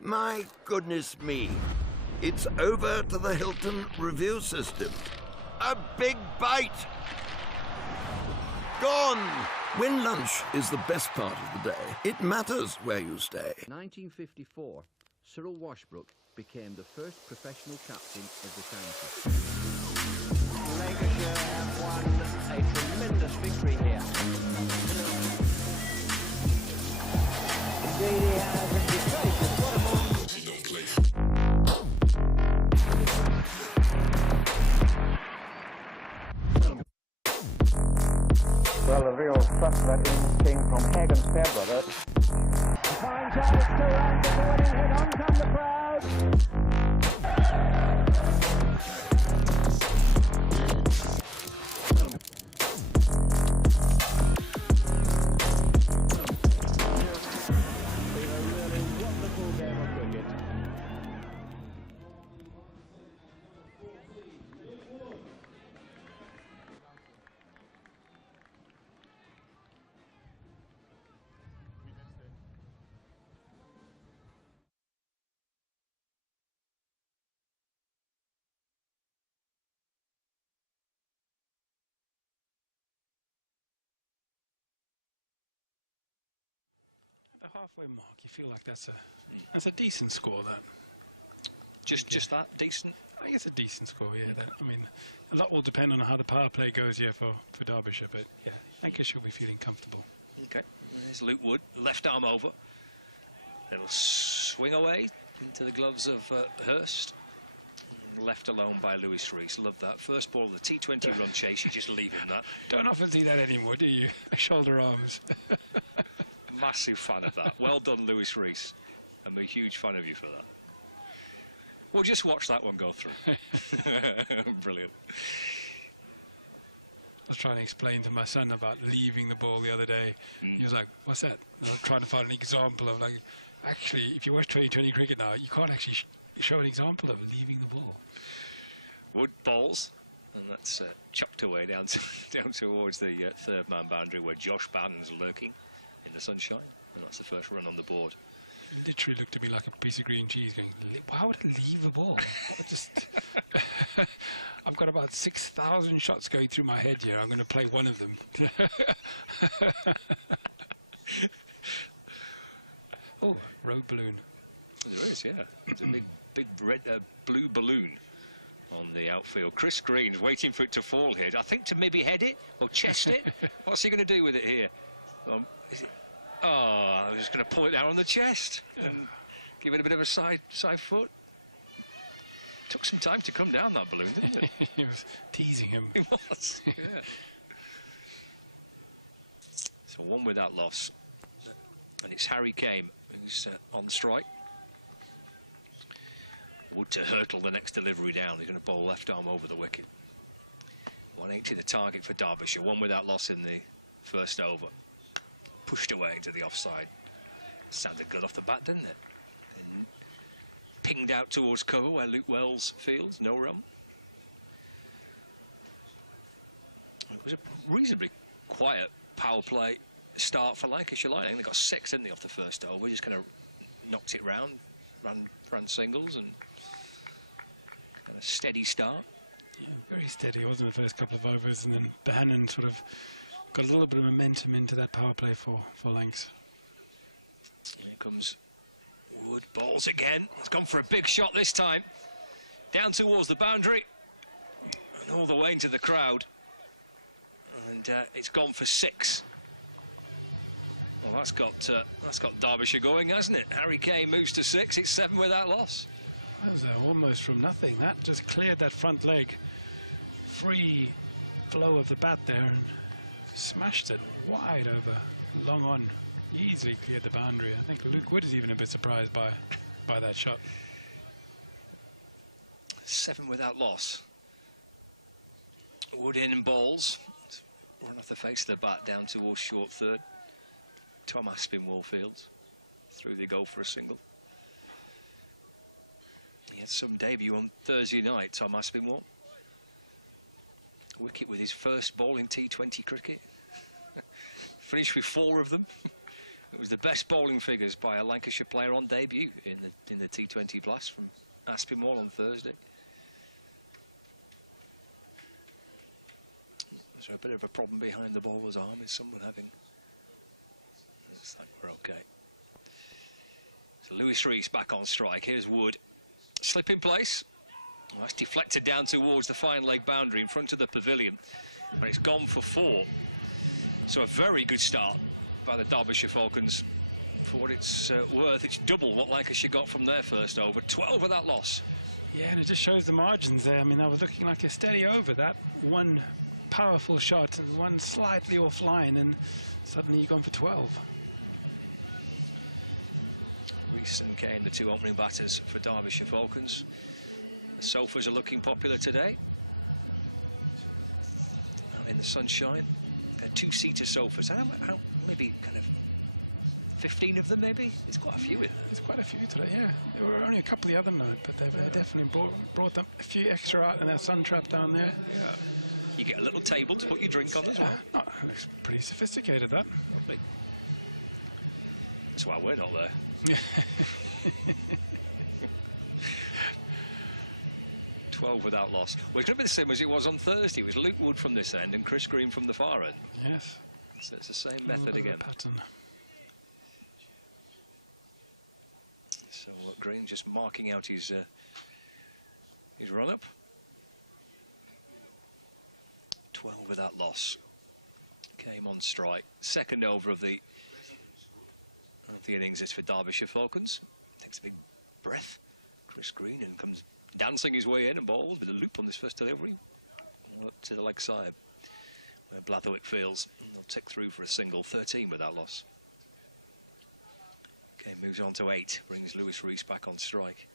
My goodness me. It's over to the Hilton review system. A big bite. Gone. When lunch is the best part of the day, it matters where you stay. 1954, Cyril Washbrook became the first professional captain of the county. Lancashire have won a tremendous victory here. Indeed he has, and he don't play. Well, the real suspect came from Hagen Fairbrother. Fine chance to run the winning hit. On comes the crowd. The halfway mark, you feel like that's a decent score. That just that decent. I think it's a decent score. Yeah. That, I mean, a lot will depend on how the power play goes here for Derbyshire, but yeah, Lancashire will be feeling comfortable. Okay, there's Luke Wood, left arm over. It'll swing away into the gloves of Hurst. Left alone by Lewis Rees. Love that. First ball of the T20 run chase, you just leave him that. Don't often see that anymore, do you? Shoulder arms. Massive fan of that. Well done, Lewis Rees. I'm a huge fan of you for that. We'll just watch that one go through. Brilliant. I was trying to explain to my son about leaving the ball the other day. He was like, what's that? And I was trying to find an example of, like, actually, if you watch 2020 cricket now, you can't actually show an example of leaving the ball. Wood balls, and that's chucked away down towards the third man boundary where Josh Bannon's lurking in the sunshine, and that's the first run on the board. It literally looked at me like a piece of green cheese going, why would I leave the ball? I've got about 6,000 shots going through my head here. I'm going to play one of them. Oh, road balloon. There is, yeah. There's a big red, blue balloon on the outfield. Chris Green's waiting for it to fall here. I think to maybe head it or chest it. What's he going to do with it here? Is it? Oh, I'm just going to pull it down on the chest and give it a bit of a side foot. Took some time to come down, that balloon, didn't it? He was teasing him. He was, yeah. So one without loss. And it's Harry Kane who's on strike. Wood to hurtle the next delivery down. He's going to bowl left arm over the wicket. 180 the target for Derbyshire. One without loss in the first over. Pushed away into the offside. Sounded good off the bat, didn't it? And pinged out towards cover where Luke Wells fields. No run. It was a reasonably quiet power play start for Lancashire Lightning. They got 6, didn't they, off the first over. Just kind of knocked it round, ran singles, and kind of steady start. Yeah, very steady. It wasn't the first couple of overs, and then Bohannon sort of got a little bit of momentum into that power play for Lancs. Here comes Wood, balls again. It's gone for a big shot this time. Down towards the boundary and all the way into the crowd. And it's gone for 6. Well, that's got Derbyshire going, hasn't it? Harry Kane moves to 6. It's 7 without loss. That was almost from nothing. That just cleared that front leg. Free flow of the bat there and smashed it wide over, long on. Easily cleared the boundary. I think Luke Wood is even a bit surprised by that shot. 7 without loss. Wood in and balls. Run off the face of the bat down towards short third. Tom Aspinwall fields. Through they go for a single. He had some debut on Thursday night, Tom Aspinwall. Wicket with his first ball in T20 cricket. Finished with 4 of them. It was the best bowling figures by a Lancashire player on debut in the T20 Blast from Aspinwall on Thursday. Is there a bit of a problem behind the bowler's arm? Is someone having... Looks like we're okay. So Lewis Rees back on strike. Here's Wood. Slip in place. Well, that's deflected down towards the fine leg boundary in front of the pavilion. And it's gone for 4. So a very good start by the Derbyshire Falcons. For what it's worth, it's double what Lancashire got from their first over. 12 of that loss. Yeah, and it just shows the margins there. I mean, that was looking like a steady over. That one powerful shot and one slightly offline, and suddenly you've gone for 12. Rees and Kane, the 2 opening batters for Derbyshire Falcons. The sofas are looking popular today. Out in the sunshine. 2-seater sofas. How maybe kind of 15 of them, maybe? There's quite a few in there. There's quite a few today, yeah. There were only a couple the other night, but they've definitely brought them a few extra out in that sun trap down there. Yeah. You get a little table to put your drink on as well. Looks pretty sophisticated, that. Lovely. That's why we're not there. Yeah. 12 without loss. Well, it's going to be the same as it was on Thursday. It was Luke Wood from this end and Chris Green from the far end. Yes. So it's the same method again. Pattern. So Green just marking out his run-up. 12 without loss. Came on strike. Second over of the innings is for Derbyshire Falcons. Takes a big breath. Chris Green, and comes dancing his way in and bowls with a loop on this first delivery. All up to the leg side where Blatherwick feels. They'll tick through for a single. 13 without loss. Game moves on to 8. Brings Lewis Rees back on strike.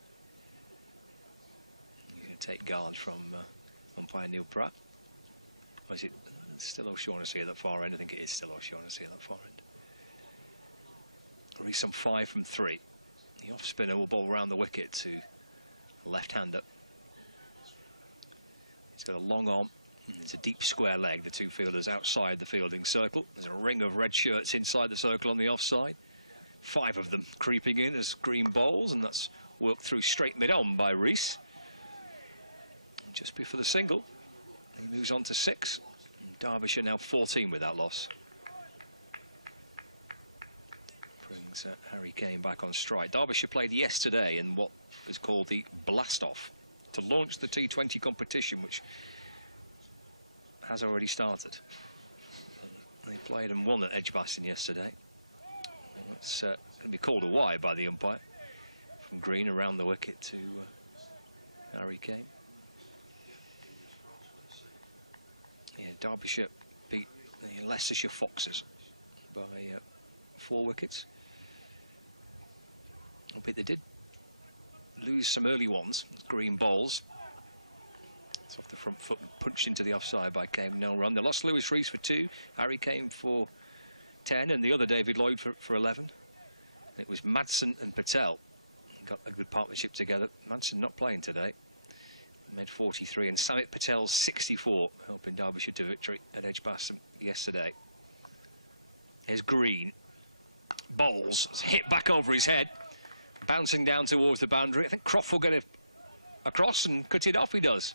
He's going to take guard from umpire Neil Pratt. Or is it still O'Shaughnessy at that far end? I think it is still O'Shaughnessy at that far end. Rees on 5 from 3. The off spinner will bowl around the wicket to a left-hander. He's got a long arm. It's a deep square leg. The 2 fielders outside the fielding circle. There's a ring of red shirts inside the circle on the offside. 5 of them creeping in as Green bowls, and that's worked through straight mid-on by Rees. Just before the single, he moves on to 6. And Derbyshire now 14 without loss. Brings Harry Kane back on strike. Derbyshire played yesterday in what is called the Blast-Off to launch the T20 competition, which has already started. They played and won at Edgbaston yesterday. It's going to be called a wide by the umpire. From Green around the wicket to Harry Kane. Yeah, Derbyshire beat the Leicestershire Foxes by 4 wickets. Albeit they did lose some early ones. Green bowls. It's off the front foot and punched into the offside by Kane. No run. They lost Lewis Rees for 2. Harry Kane for 10, and the other David Lloyd for 11. It was Madsen and Patel. Got a good partnership together. Madsen not playing today. Made 43, and Samit Patel's 64, helping Derbyshire to victory at Edgbaston yesterday. Here's Green. Bowls. It's hit back over his head. Bouncing down towards the boundary. I think Croft will get it across and cut it off. He does.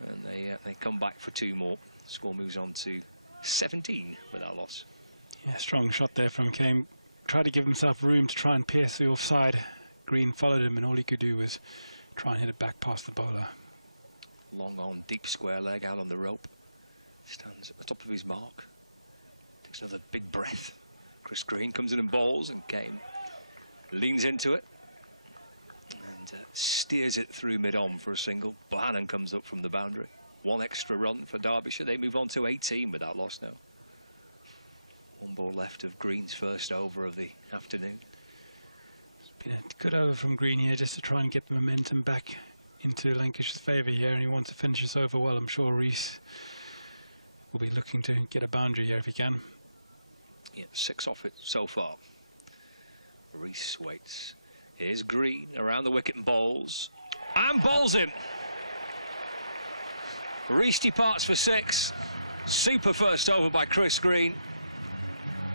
And they come back for 2 more. Score moves on to 17 without loss. Yeah, strong shot there from Kane. Tried to give himself room to try and pierce the offside. Green followed him, and all he could do was try and hit it back past the bowler. Long on, deep square leg out on the rope. Stands at the top of his mark. Takes another big breath. Chris Green comes in and bowls, and Kane leans into it and steers it through mid-on for a single. Bohannon comes up from the boundary. 1 extra run for Derbyshire. They move on to 18 without loss now. 1 ball left of Green's first over of the afternoon. It's been a good over from Green here, just to try and get the momentum back into Lancashire's favour here, and he wants to finish this over well. I'm sure Rees will be looking to get a boundary here if he can. Yeah, 6 off it so far. Rees waits. Here's Green around the wicket and bowls. And bowls him. Rees departs for 6. Super first over by Chris Green.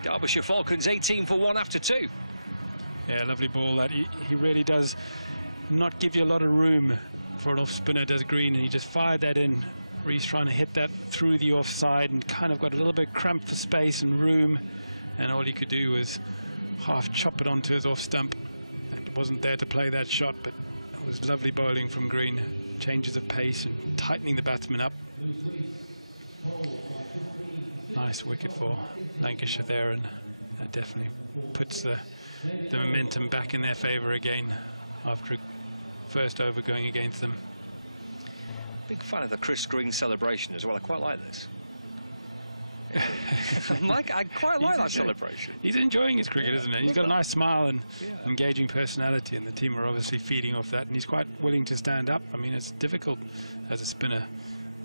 Derbyshire Falcons 18 for 1 after 2. Yeah, lovely ball. That he really does not give you a lot of room for an off spinner, does Green, and he just fired that in Reese trying to hit that through the offside and kind of got a little bit cramped for space and room, and all he could do was half chop it onto his off stump. It wasn't there to play that shot, but it was lovely bowling from Green. Changes of pace and tightening the batsman up. Nice wicket for Lancashire there, and that definitely puts the momentum back in their favour again after first over going against them. Big fan of the Chris Green celebration as well. I quite like this. I quite like that celebration. He's enjoying his cricket, isn't he? He's got a nice smile and engaging personality, and the team are obviously feeding off that, and he's quite willing to stand up. I mean, it's difficult as a spinner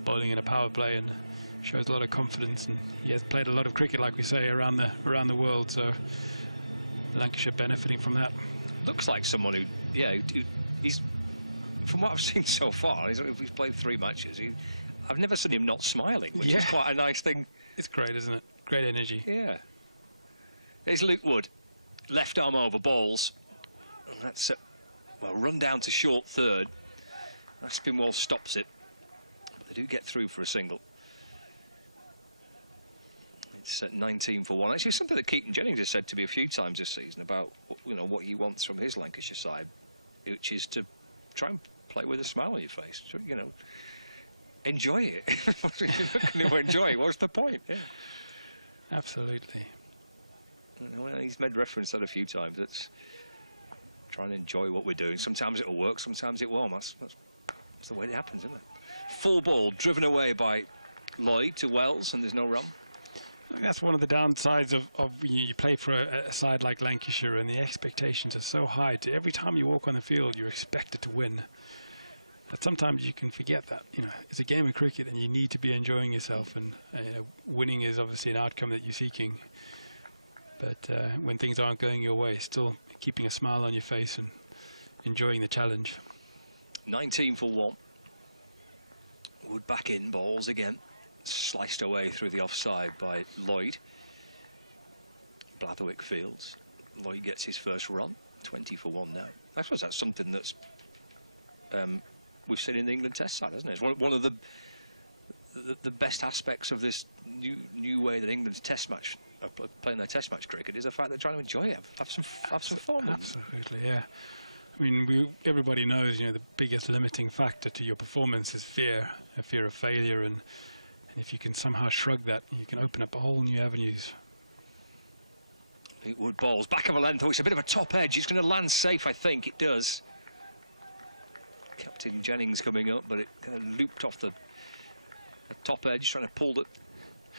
bowling in a power play, and shows a lot of confidence, and he has played a lot of cricket, like we say, around the world, so Lancashire benefiting from that. Looks like someone who he's, from what I've seen so far, he's played 3 matches. I've never seen him not smiling, which is quite a nice thing. It's great, isn't it? Great energy. Yeah. There's Luke Wood, left arm over balls. And that's run down to short third. That spin wall stops it. But they do get through for a single. It's at 19 for 1. Actually, something that Keaton Jennings has said to me a few times this season about what he wants from his Lancashire side, which is to try and play with a smile on your face. So, enjoy it. If you're not going to enjoy it, what's the point? Yeah. Absolutely. Well, he's made reference to that a few times. It's trying to enjoy what we're doing. Sometimes it'll work, sometimes it won't. That's the way it happens, isn't it? Full ball driven away by Lloyd to Wells, and there's no run. I think that's one of the downsides of you play for a side like Lancashire, and the expectations are so high. Every time you walk on the field, you're expected to win. But sometimes you can forget that. It's a game of cricket, and you need to be enjoying yourself. And winning is obviously an outcome that you're seeking. But when things aren't going your way, still keeping a smile on your face and enjoying the challenge. 19 for 1. Wood back in, balls again. Sliced away through the offside by Lloyd. Blatherwick fields. Lloyd gets his first run. 20 for 1 now. I suppose that's something that's we've seen in the England Test side, hasn't it? It's one of the best aspects of this new way that England's Test match playing their Test match cricket is the fact they're trying to enjoy it, have some fun. Absolutely, yeah. I mean, everybody knows, the biggest limiting factor to your performance is fear, a fear of failure, and if you can somehow shrug that, you can open up a whole new avenues. Wood balls back of a length. Oh, it's a bit of a top edge. It's going to land safe, I think. It does. Captain Jennings coming up, but it kind of looped off the top edge, trying to pull it.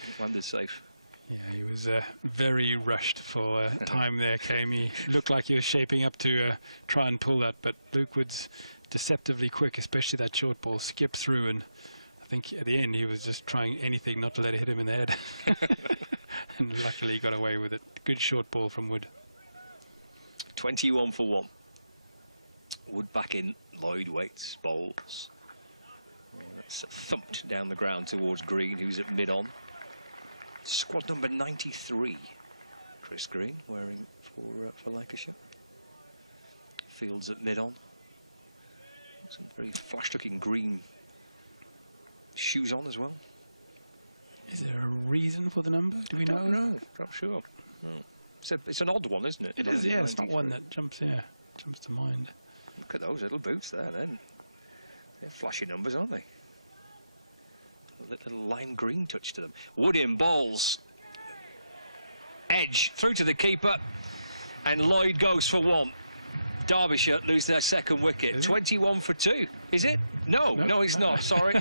It landed safe. Yeah, he was very rushed for time there, came. He looked like he was shaping up to try and pull that, but Luke Wood's deceptively quick, especially that short ball, skipped through, and I think at the end he was just trying anything not to let it hit him in the head. And luckily he got away with it. Good short ball from Wood. 21 for 1. Wood back in, Lloyd waits, bowls. That's thumped down the ground towards Green, who's at mid-on. Squad number 93, Chris Green, wearing for Lancashire. Fields at mid-on. Some very flash-looking green shoes on as well. Is there a reason for the number? Do we know? No, not sure. No. It's an odd one, isn't it? It is, yeah. It's not one that jumps to mind. Look at those little boots there, then. They're flashy numbers, aren't they? A little lime green touch to them. Wood in, balls. Edge through to the keeper. And Lloyd goes for 1. Derbyshire lose their second wicket. 21 for 2. Is it? No, he's not. Sorry.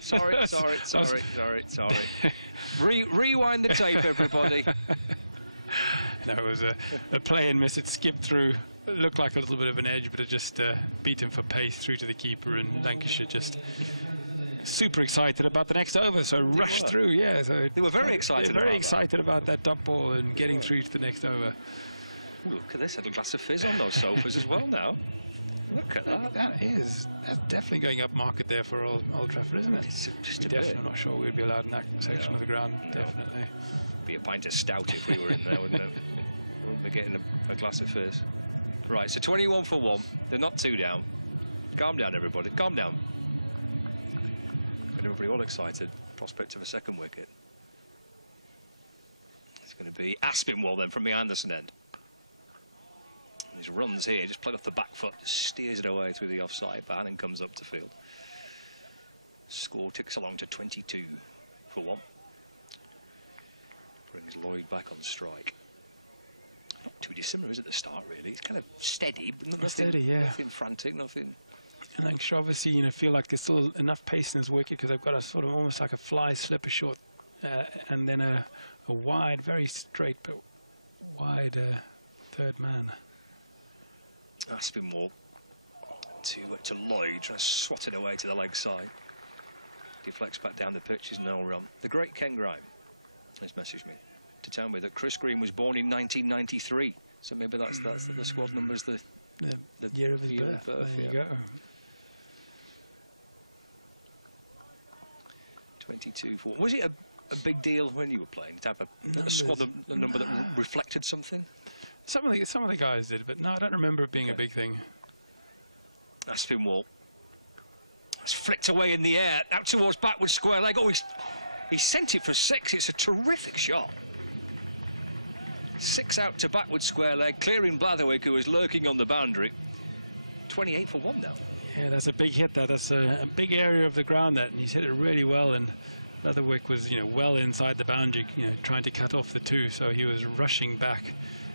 Rewind the tape, everybody. No, it was a play and miss. It skipped through. It looked like a little bit of an edge, but it just beat him for pace through to the keeper, and Lancashire just super excited about the next over, so rushed through. Yeah, so they were very excited. Very excited about that dot ball and getting through to the next over. Ooh, look at this little glass of fizz on those sofas as well now. Look at that. That's definitely going up market there for Old Trafford, isn't it? It's just We're definitely not sure we'd be allowed in that section of the ground. No. Definitely. Be a pint of stout if we were in there, wouldn't it? Wouldn't be getting a glass of fizz. Right, so 21 for 1. They're not 2 down. Calm down, everybody. Calm down. And everybody all excited. prospect of a second wicket. It's going to be Aspinwall then from the Anderson end. And his runs here, just played off the back foot, steers it away through the offside. Bannon comes up to field. Score ticks along to 22 for 1. Brings Lloyd back on strike. Not too dissimilar, is it, at the start, really? It's kind of steady, but nothing, steady, yeah. Nothing frantic, nothing. And Lancashire obviously, you know, feel like there's still enough pace in this wicket because they've got a sort of almost like a fly slipper short and then a wide, very straight but wide third man. Aspinwall to Lloyd, trying to swat it away to the leg side. Deflects back down the pitch, is no run. The great Ken Grime has messaged me to tell me that Chris Green was born in 1993. So maybe that's the squad numbers, the year of his birth. There you go. 22 for. Was it a big deal when you were playing to have a squad number that reflected something? Some of the guys did, but no, I don't remember it being a big thing. Aspinwall. It's flicked away in the air, out towards backward square leg. Oh, he sent it for 6. It's a terrific shot. 6 out to backward square leg, clearing Blatherwick, who was lurking on the boundary. 28 for 1 now. Yeah, that's a big hit. That's a big area of the ground, that, and he's hit it really well. And Blatherwick was, you know, well inside the boundary, you know, trying to cut off the 2. So he was rushing back.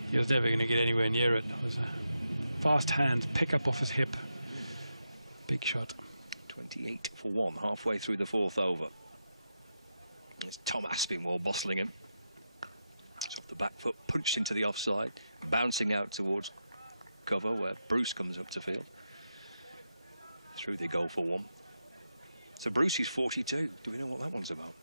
He was never going to get anywhere near it. It was a fast hand, pick up off his hip. Big shot. 28 for 1, halfway through the 4th over. It's Tom Aspinwall bustling him. It's off the back foot, punched into the offside, bouncing out towards cover where Bruce comes up to field. Through they go for 1. So Bruce is 42. Do we know what that one's about?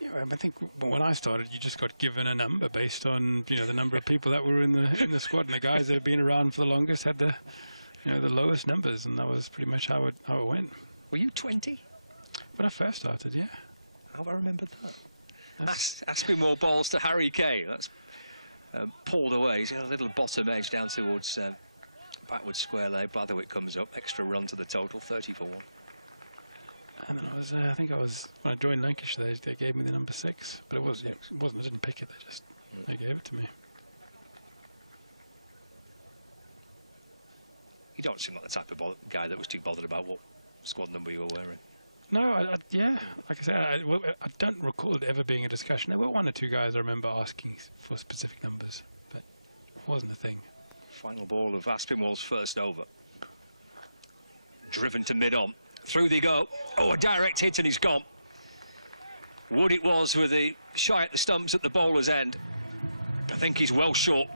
Yeah, I think when I started, you just got given a number based on, you know, the number of people that were in the squad, and the guys that have been around for the longest had the, you know, the lowest numbers, and that was pretty much how it went. Were you 20? When I first started, yeah. How have I remembered that? Aspinwall balls to Harry Kay. That's pulled away. He's got a little bottom edge down towards backward square leg. Blatherwick comes up. Extra run to the total, 30 for 1. And then I was, I think I was, when I joined Lancashire, they gave me the number 6, but it wasn't. I didn't pick it. They gave it to me. You don't seem like the type of guy that was too bothered about what squad number you were wearing. No, yeah, like I said, I don't recall it ever being a discussion. There were 1 or 2 guys I remember asking for specific numbers, but it wasn't a thing. Final ball of Aspinwall's first over. Driven to mid-on. Through they go. Oh, a direct hit and he's gone. Wood it was with the shy at the stumps at the bowler's end. I think he's well short,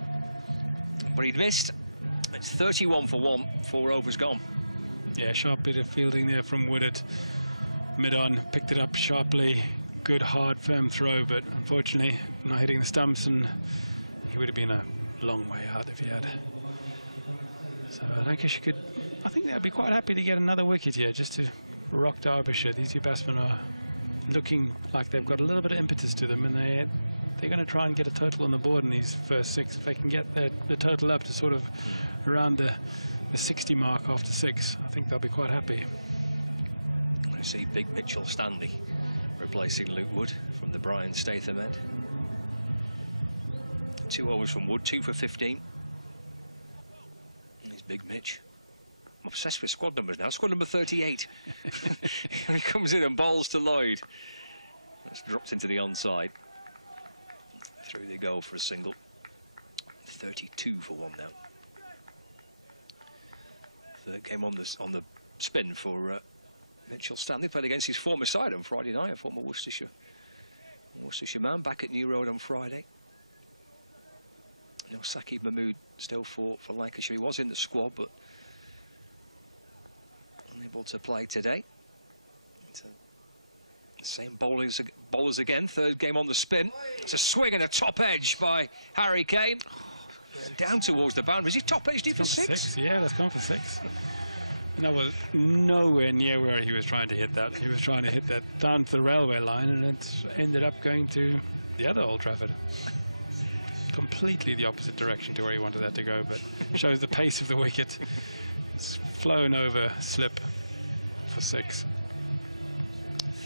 but he'd missed. It's 31 for 1, 4 overs gone. Yeah, sharp bit of fielding there from Woodard. Mid-on, picked it up sharply. Good, hard, firm throw, but unfortunately not hitting the stumps, and he would have been a long way out if he had. So Lancashire could, I think they'd be quite happy to get another wicket here just to rock Derbyshire. These 2 batsmen are looking like they've got a little bit of impetus to them, and they're going to try and get a total on the board in these first 6. If they can get the total up to sort of around the 60 mark after 6, I think they'll be quite happy. I see Big Mitchell Stanley replacing Luke Wood from the Brian Statham end. 2 overs from Wood, 2 for 15. And here's Big Mitch. I'm obsessed with squad numbers now. Squad number 38. He comes in and bowls to Lloyd. That's dropped into the onside. Through they go for a single. 32 for 1 now. Third game on the spin for Mitchell Stanley. Played against his former side on Friday night, a former Worcestershire man, back at New Road on Friday. No Saqib Mahmood still for Lancashire. He was in the squad, but unable to play today. Same bowlers again. Third game on the spin. It's a swing and a top edge by Harry Kane. Down towards the boundary. Is he top edged for 6? Yeah, that's gone for 6. And that was nowhere near where he was trying to hit that. He was trying to hit that down to the railway line, and it ended up going to the other Old Trafford. Completely the opposite direction to where he wanted that to go, but shows the pace of the wicket. It's flown over slip for 6.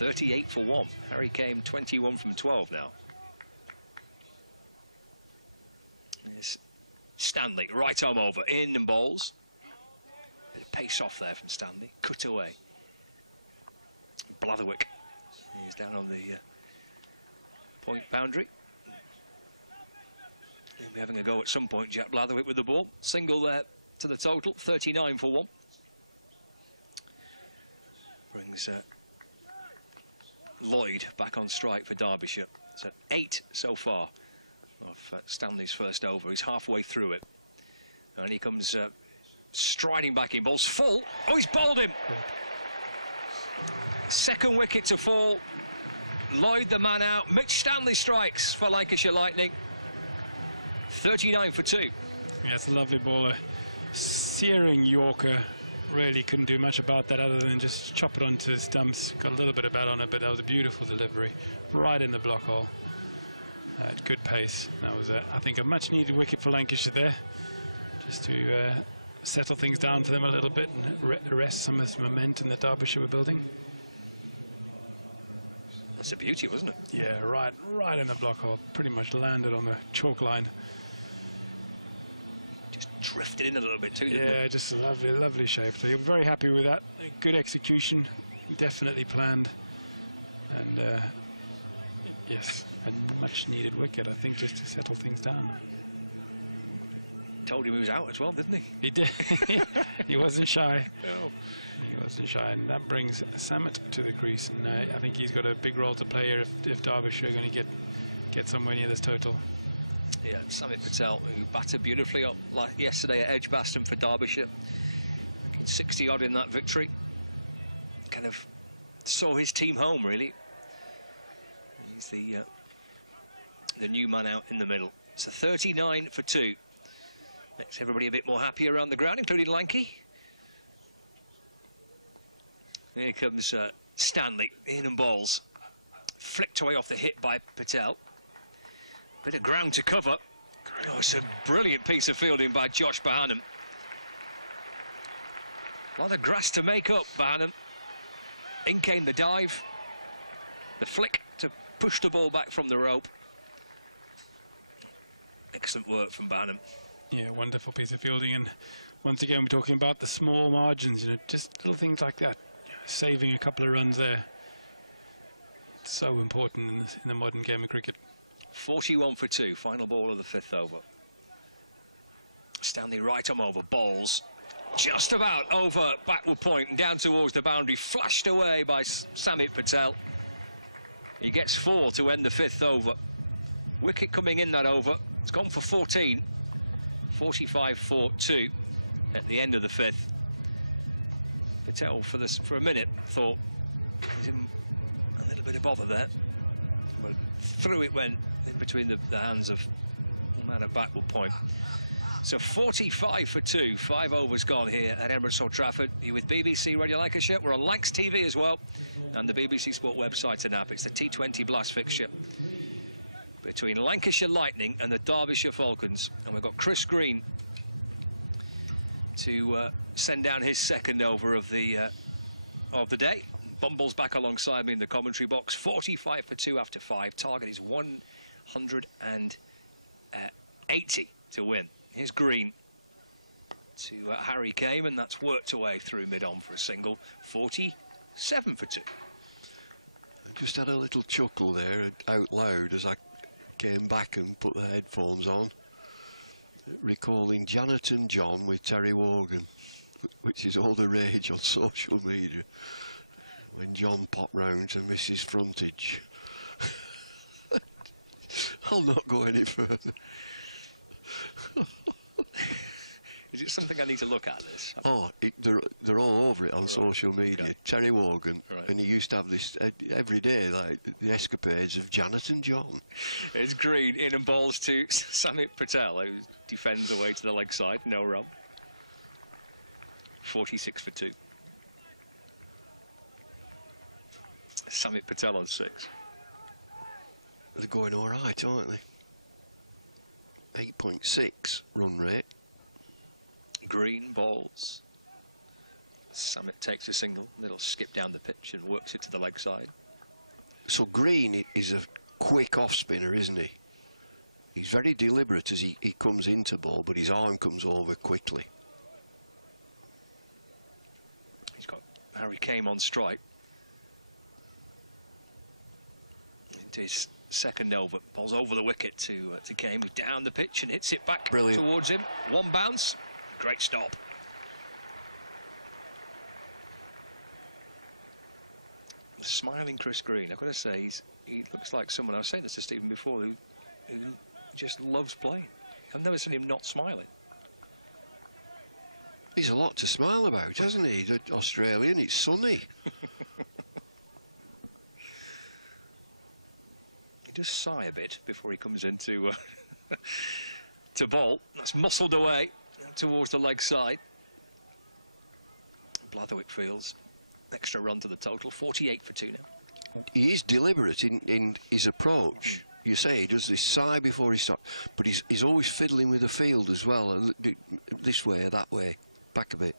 38 for 1. Harry Kane 21 from 12 now. Here's Stanley, right arm over, in and bowls. Bit of pace off there from Stanley. Cut away. Blatherwick. He's down on the point boundary. He'll be having a go at some point, Jack Blatherwick with the ball. Single there to the total, 39 for 1. Brings Lloyd back on strike for Derbyshire. So 8 so far of Stanley's first over. He's halfway through it. And he comes striding back in. Ball's full. Oh, he's bowled him. Second wicket to fall. Lloyd the man out. Mitch Stanley strikes for Lancashire Lightning. 39 for 2. Yeah, it's a lovely ball. A searing Yorker. Really couldn't do much about that other than just chop it onto his stumps. Got a little bit of bat on it, but that was a beautiful delivery. Right in the block hole. At good pace. That was, I think, a much needed wicket for Lancashire there. Just to settle things down for them a little bit and arrest some of the momentum that Derbyshire were building. That's a beauty, wasn't it? Yeah, right in the block hole. Pretty much landed on the chalk line. Just drifted in a little bit too, didn't Yeah, it? just a lovely shape. So you're very happy with that. Good execution, definitely planned. And yes, a much needed wicket, I think, just to settle things down. Told him he was out as well, didn't he? He did. He wasn't shy. No. He wasn't shy, and that brings Samit to the crease. And I think he's got a big role to play here if Derbyshire are going to get somewhere near this total. Yeah, Samit Patel, who batted beautifully up yesterday at Edgbaston for Derbyshire. 60 odd in that victory. Kind of saw his team home, really. He's the new man out in the middle. So 39 for 2. Makes everybody a bit more happy around the ground, including Lanky. Here comes Stanley, in and bowls. Flicked away off the hit by Patel. Bit of ground to cover. Oh, it's a brilliant piece of fielding by Josh Bohannon. A lot of grass to make up, Bohannon. In came the dive. The flick to push the ball back from the rope. Excellent work from Bohannon. Yeah, wonderful piece of fielding. And once again, we're talking about the small margins, just little things like that. Saving a couple of runs there. It's so important in the modern game of cricket. 41 for 2, final ball of the 5th over. Stanley right arm over, bowls. Just about over backward point and down towards the boundary. Flashed away by Samit Patel. He gets 4 to end the 5th over. Wicket coming in that over. It's gone for 14. 45 for 2 at the end of the 5th. Patel, for a minute, thought he's in a little bit of bother there. But through it went in between the hands of the man at backward point. So 45 for 2, 5 overs gone here at Emirates Old Trafford. You're with BBC Radio Lancashire. We're on Lancs TV as well, and the BBC Sport website and app. It's the T20 Blast fixture between Lancashire Lightning and the Derbyshire Falcons. And we've got Chris Green to send down his second over of the day. Bumble's back alongside me in the commentary box. 45 for 2 after 5. Target is 180 to win. Here's Green to Harry Kane, and that's worked away through mid-on for a single. 47 for 2. I just had a little chuckle there out loud as I came back and put the headphones on, recalling Janet and John with Terry Wogan, which is all the rage on social media, when John popped round to Mrs. Frontage. I'll not go any further. Is it something I need to look at, this? Oh, they're all over it on social media. Okay. Terry Wogan, Right. and he used to have this every day, like the escapades of Janet and John. It's Green in and balls to Samit Patel, who defends away to the leg side. No run. 46 for 2. Samit Patel on 6. They're going all right, aren't they? 8.6 run rate. Green balls. Samit takes a single, little skip down the pitch and works it to the leg side. So Green is a quick off spinner, isn't he? He's very deliberate as he comes into ball, but his arm comes over quickly. He's got Harry Kane on strike. Into his second over, ball's over the wicket to Kane, who's down the pitch and hits it back towards him. One bounce, great stop. The smiling Chris Green, I've got to say, he looks like someone, I was saying this to Stephen before, who just loves playing. I've never seen him not smiling. He's a lot to smile about, hasn't he? He's Australian, it's sunny. He does sigh a bit before he comes into to bowl. That's muscled away towards the leg side. Blatherwick feels extra run to the total, 48 for 2 now. He is deliberate in his approach. You say he does this sigh before he starts, but he's always fiddling with the field as well. This way, that way, back a bit.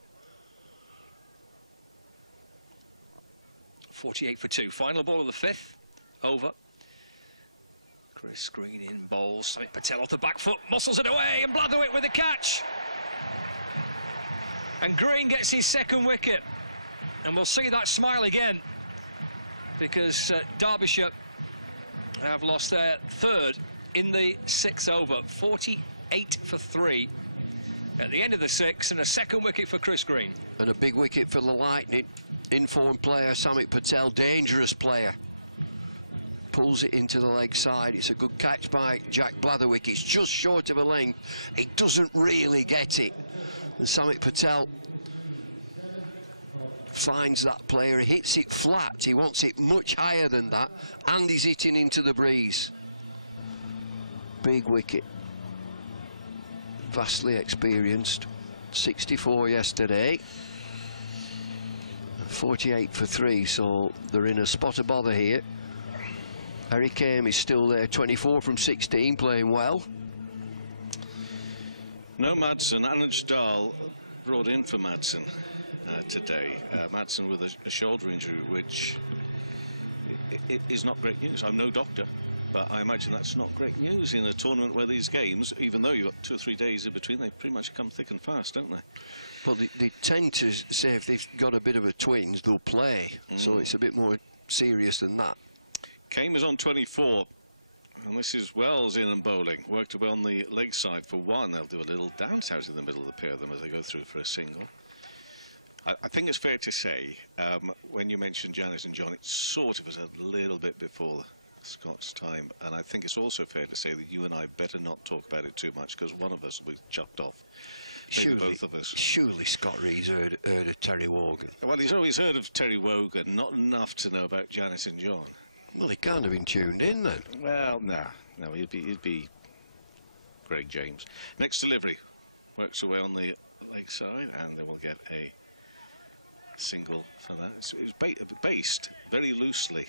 48 for 2. Final ball of the 5th over. Chris Green in bowls. Samit Patel off the back foot, muscles it away, and Blatherwick with the catch. And Green gets his second wicket. And we'll see that smile again, because Derbyshire have lost their third in the 6th over. 48 for 3 at the end of the 6th, and a second wicket for Chris Green. And a big wicket for the Lightning. In-form player Samit Patel, dangerous player. Pulls it into the leg side. It's a good catch by Jack Blatherwick. It's just short of a length. He doesn't really get it. And Samit Patel finds that player. He hits it flat. He wants it much higher than that. And he's hitting into the breeze. Big wicket. Vastly experienced. 64 yesterday. 48 for 3, so they're in a spot of bother here. Harry Kane is still there, 24 from 16, playing well. No Madsen. Anand Dahl brought in for Madsen today. Madsen with a shoulder injury, which is not great news. I'm no doctor, but I imagine that's not great news in a tournament where these games, even though you've got 2 or 3 days in between, they pretty much come thick and fast, don't they? Well, they tend to say if they've got a bit of a twinge, they'll play. So it's a bit more serious than that. Kane is on 24, and this is Wells in and bowling. Worked away on the leg side for 1. They'll do a little dance out in the middle of the pair of them as they go through for a single. I think it's fair to say, when you mentioned Janice and John, it sort of was a little bit before Scott's time, and I think it's also fair to say that you and I better not talk about it too much, because one of us will be chucked off. Maybe both of us. Surely Scott Reed's heard of Terry Wogan. Well, he's always heard of Terry Wogan, not enough to know about Janice and John. Well, he can't have been tuned in then. Well, no, he'd be Greg James. Next delivery, works away on the leg side, and they will get a single for that. It was based very loosely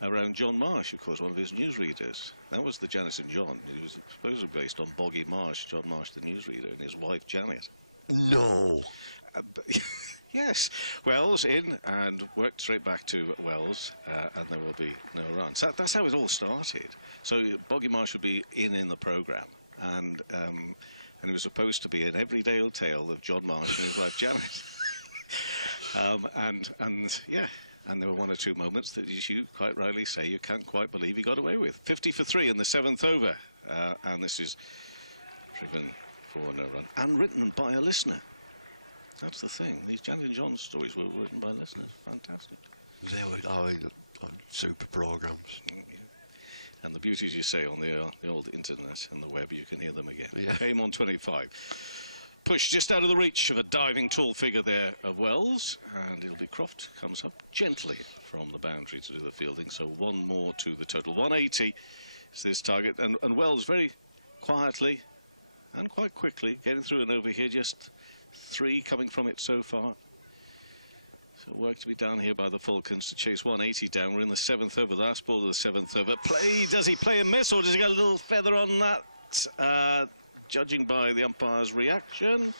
around John Marsh, of course, one of his newsreaders. That was the Janice and John. It was supposedly based on Boggy Marsh, John Marsh, the newsreader, and his wife Janet. No. Yes, Wells in and worked straight back to Wells, and there will be no run. So that's how it all started. So Boggy Marsh would be in the programme, and it was supposed to be an everyday old tale of John Marsh and his wife Janet. And there were 1 or 2 moments that, as you quite rightly say, you can't quite believe he got away with. 50 for 3 in the 7th over, and this is driven for no run and written by a listener. That's the thing. These Janet and John stories were written by listeners. Fantastic. They were on super programmes. Yeah. And the beauty, as you say, on the old internet and the web, you can hear them again. Yeah. Came on 25. Push just out of the reach of a diving tall figure there of Wells, and it'll be Croft comes up gently from the boundary to do the fielding. So 1 more to the total. 180 is this target, and Wells very quietly and quite quickly getting through and over here. Just 3 coming from it so far. So work to be done here by the Falcons to chase 180 down. We're in the 7th over, the last ball of the 7th over. Does he play and miss, or does he get a little feather on that? Judging by the umpire's reaction,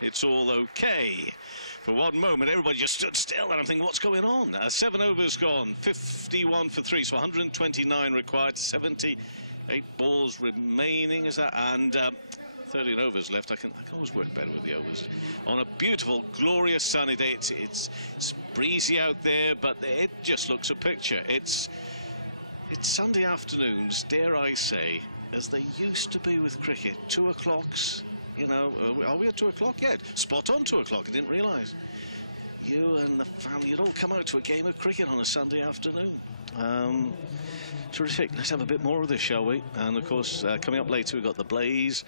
it's all okay. For one moment, everybody just stood still, and I'm thinking, what's going on? 7 overs gone, 51 for 3, so 129 required, 78 balls remaining, is that? And 13 overs left. I can always work better with the overs. On a beautiful, glorious sunny day, it's breezy out there, but it just looks a picture. It's Sunday afternoons, dare I say, as they used to be with cricket. 2 o'clocks. You know, are we at 2 o'clock? Yeah, spot on 2 o'clock. I didn't realise. You and the family, you'd all come out to a game of cricket on a Sunday afternoon. Terrific. Let's have a bit more of this, shall we? And of course, coming up later, we've got the Blaze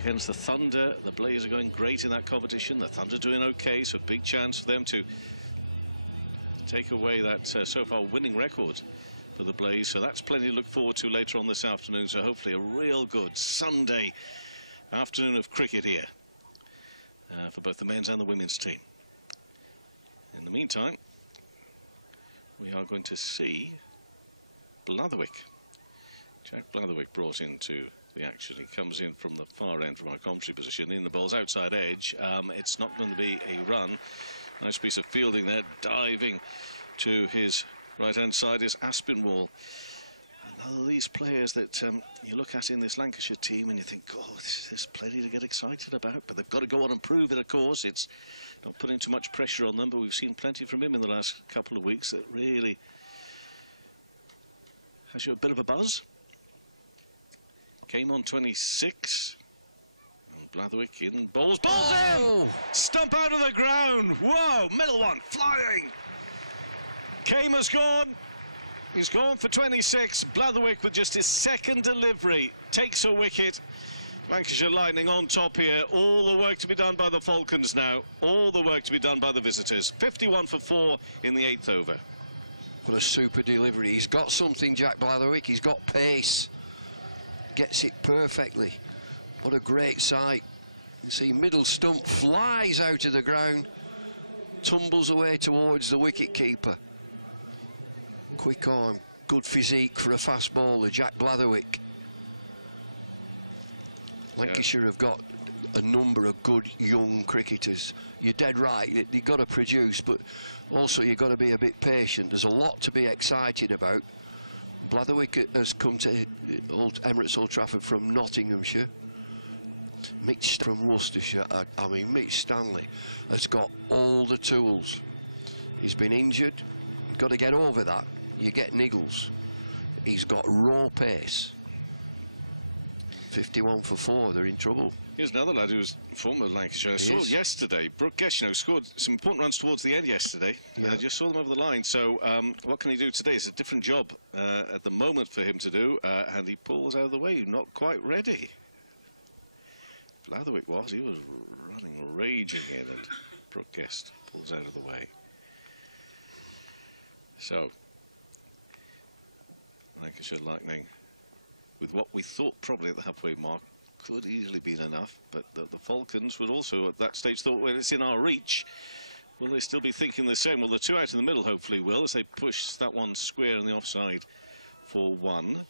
against the Thunder. The Blaze are going great in that competition. The Thunder doing okay, so big chance for them to take away that so far winning record for the Blaze. So that's plenty to look forward to later on this afternoon. So hopefully a real good Sunday afternoon of cricket here for both the men's and the women's team. In the meantime, we are going to see Blatherwick. Jack Blatherwick brought into the action. He comes in from the far end from our commentary position in the ball's outside edge. It's not going to be a run. Nice piece of fielding there, diving to his right-hand side is Aspinwall. Another of these players that you look at in this Lancashire team and you think, oh, there's plenty to get excited about, but they've got to go on and prove it, of course. It's not putting too much pressure on them, but we've seen plenty from him in the last couple of weeks that really has you a bit of a buzz. Came on 26. And Blatherwick in, bowls in! Stump out of the ground! Whoa, middle one, flying! Kame has gone. He's gone for 26. Blatherwick with just his second delivery takes a wicket. Lancashire Lightning on top here. All the work to be done by the Falcons now. All the work to be done by the visitors. 51 for 4 in the 8th over. What a super delivery. He's got something, Jack Blatherwick. He's got pace. Gets it perfectly. What a great sight. You see middle stump flies out of the ground. Tumbles away towards the wicket keeper. Quick arm, good physique for a fast bowler, Jack Blatherwick. Lancashire have got a number of good young cricketers. You're dead right, you've got to produce, but also you've got to be a bit patient. There's a lot to be excited about. Blatherwick has come to Emirates Old Trafford from Nottinghamshire. Mitch from Worcestershire. I mean, Mitch Stanley has got all the tools. He's been injured, got to get over that. You get niggles. He's got raw pace. 51 for 4, they're in trouble. Here's another lad who's former Lancashire. I saw yesterday, Brooke Guest, scored some important runs towards the end yesterday. I just saw them over the line. So what can he do today? It's a different job at the moment for him to do, and he pulls out of the way, not quite ready. Blatherwick he was running, raging in, and Brooke Guest pulls out of the way. So Lancashire Lightning, with what we thought probably at the halfway mark, could easily been enough, but the Falcons would also at that stage thought, well, it's in our reach. Will they still be thinking the same? Well, the 2 out in the middle hopefully will, as they push that one square in the offside for 1.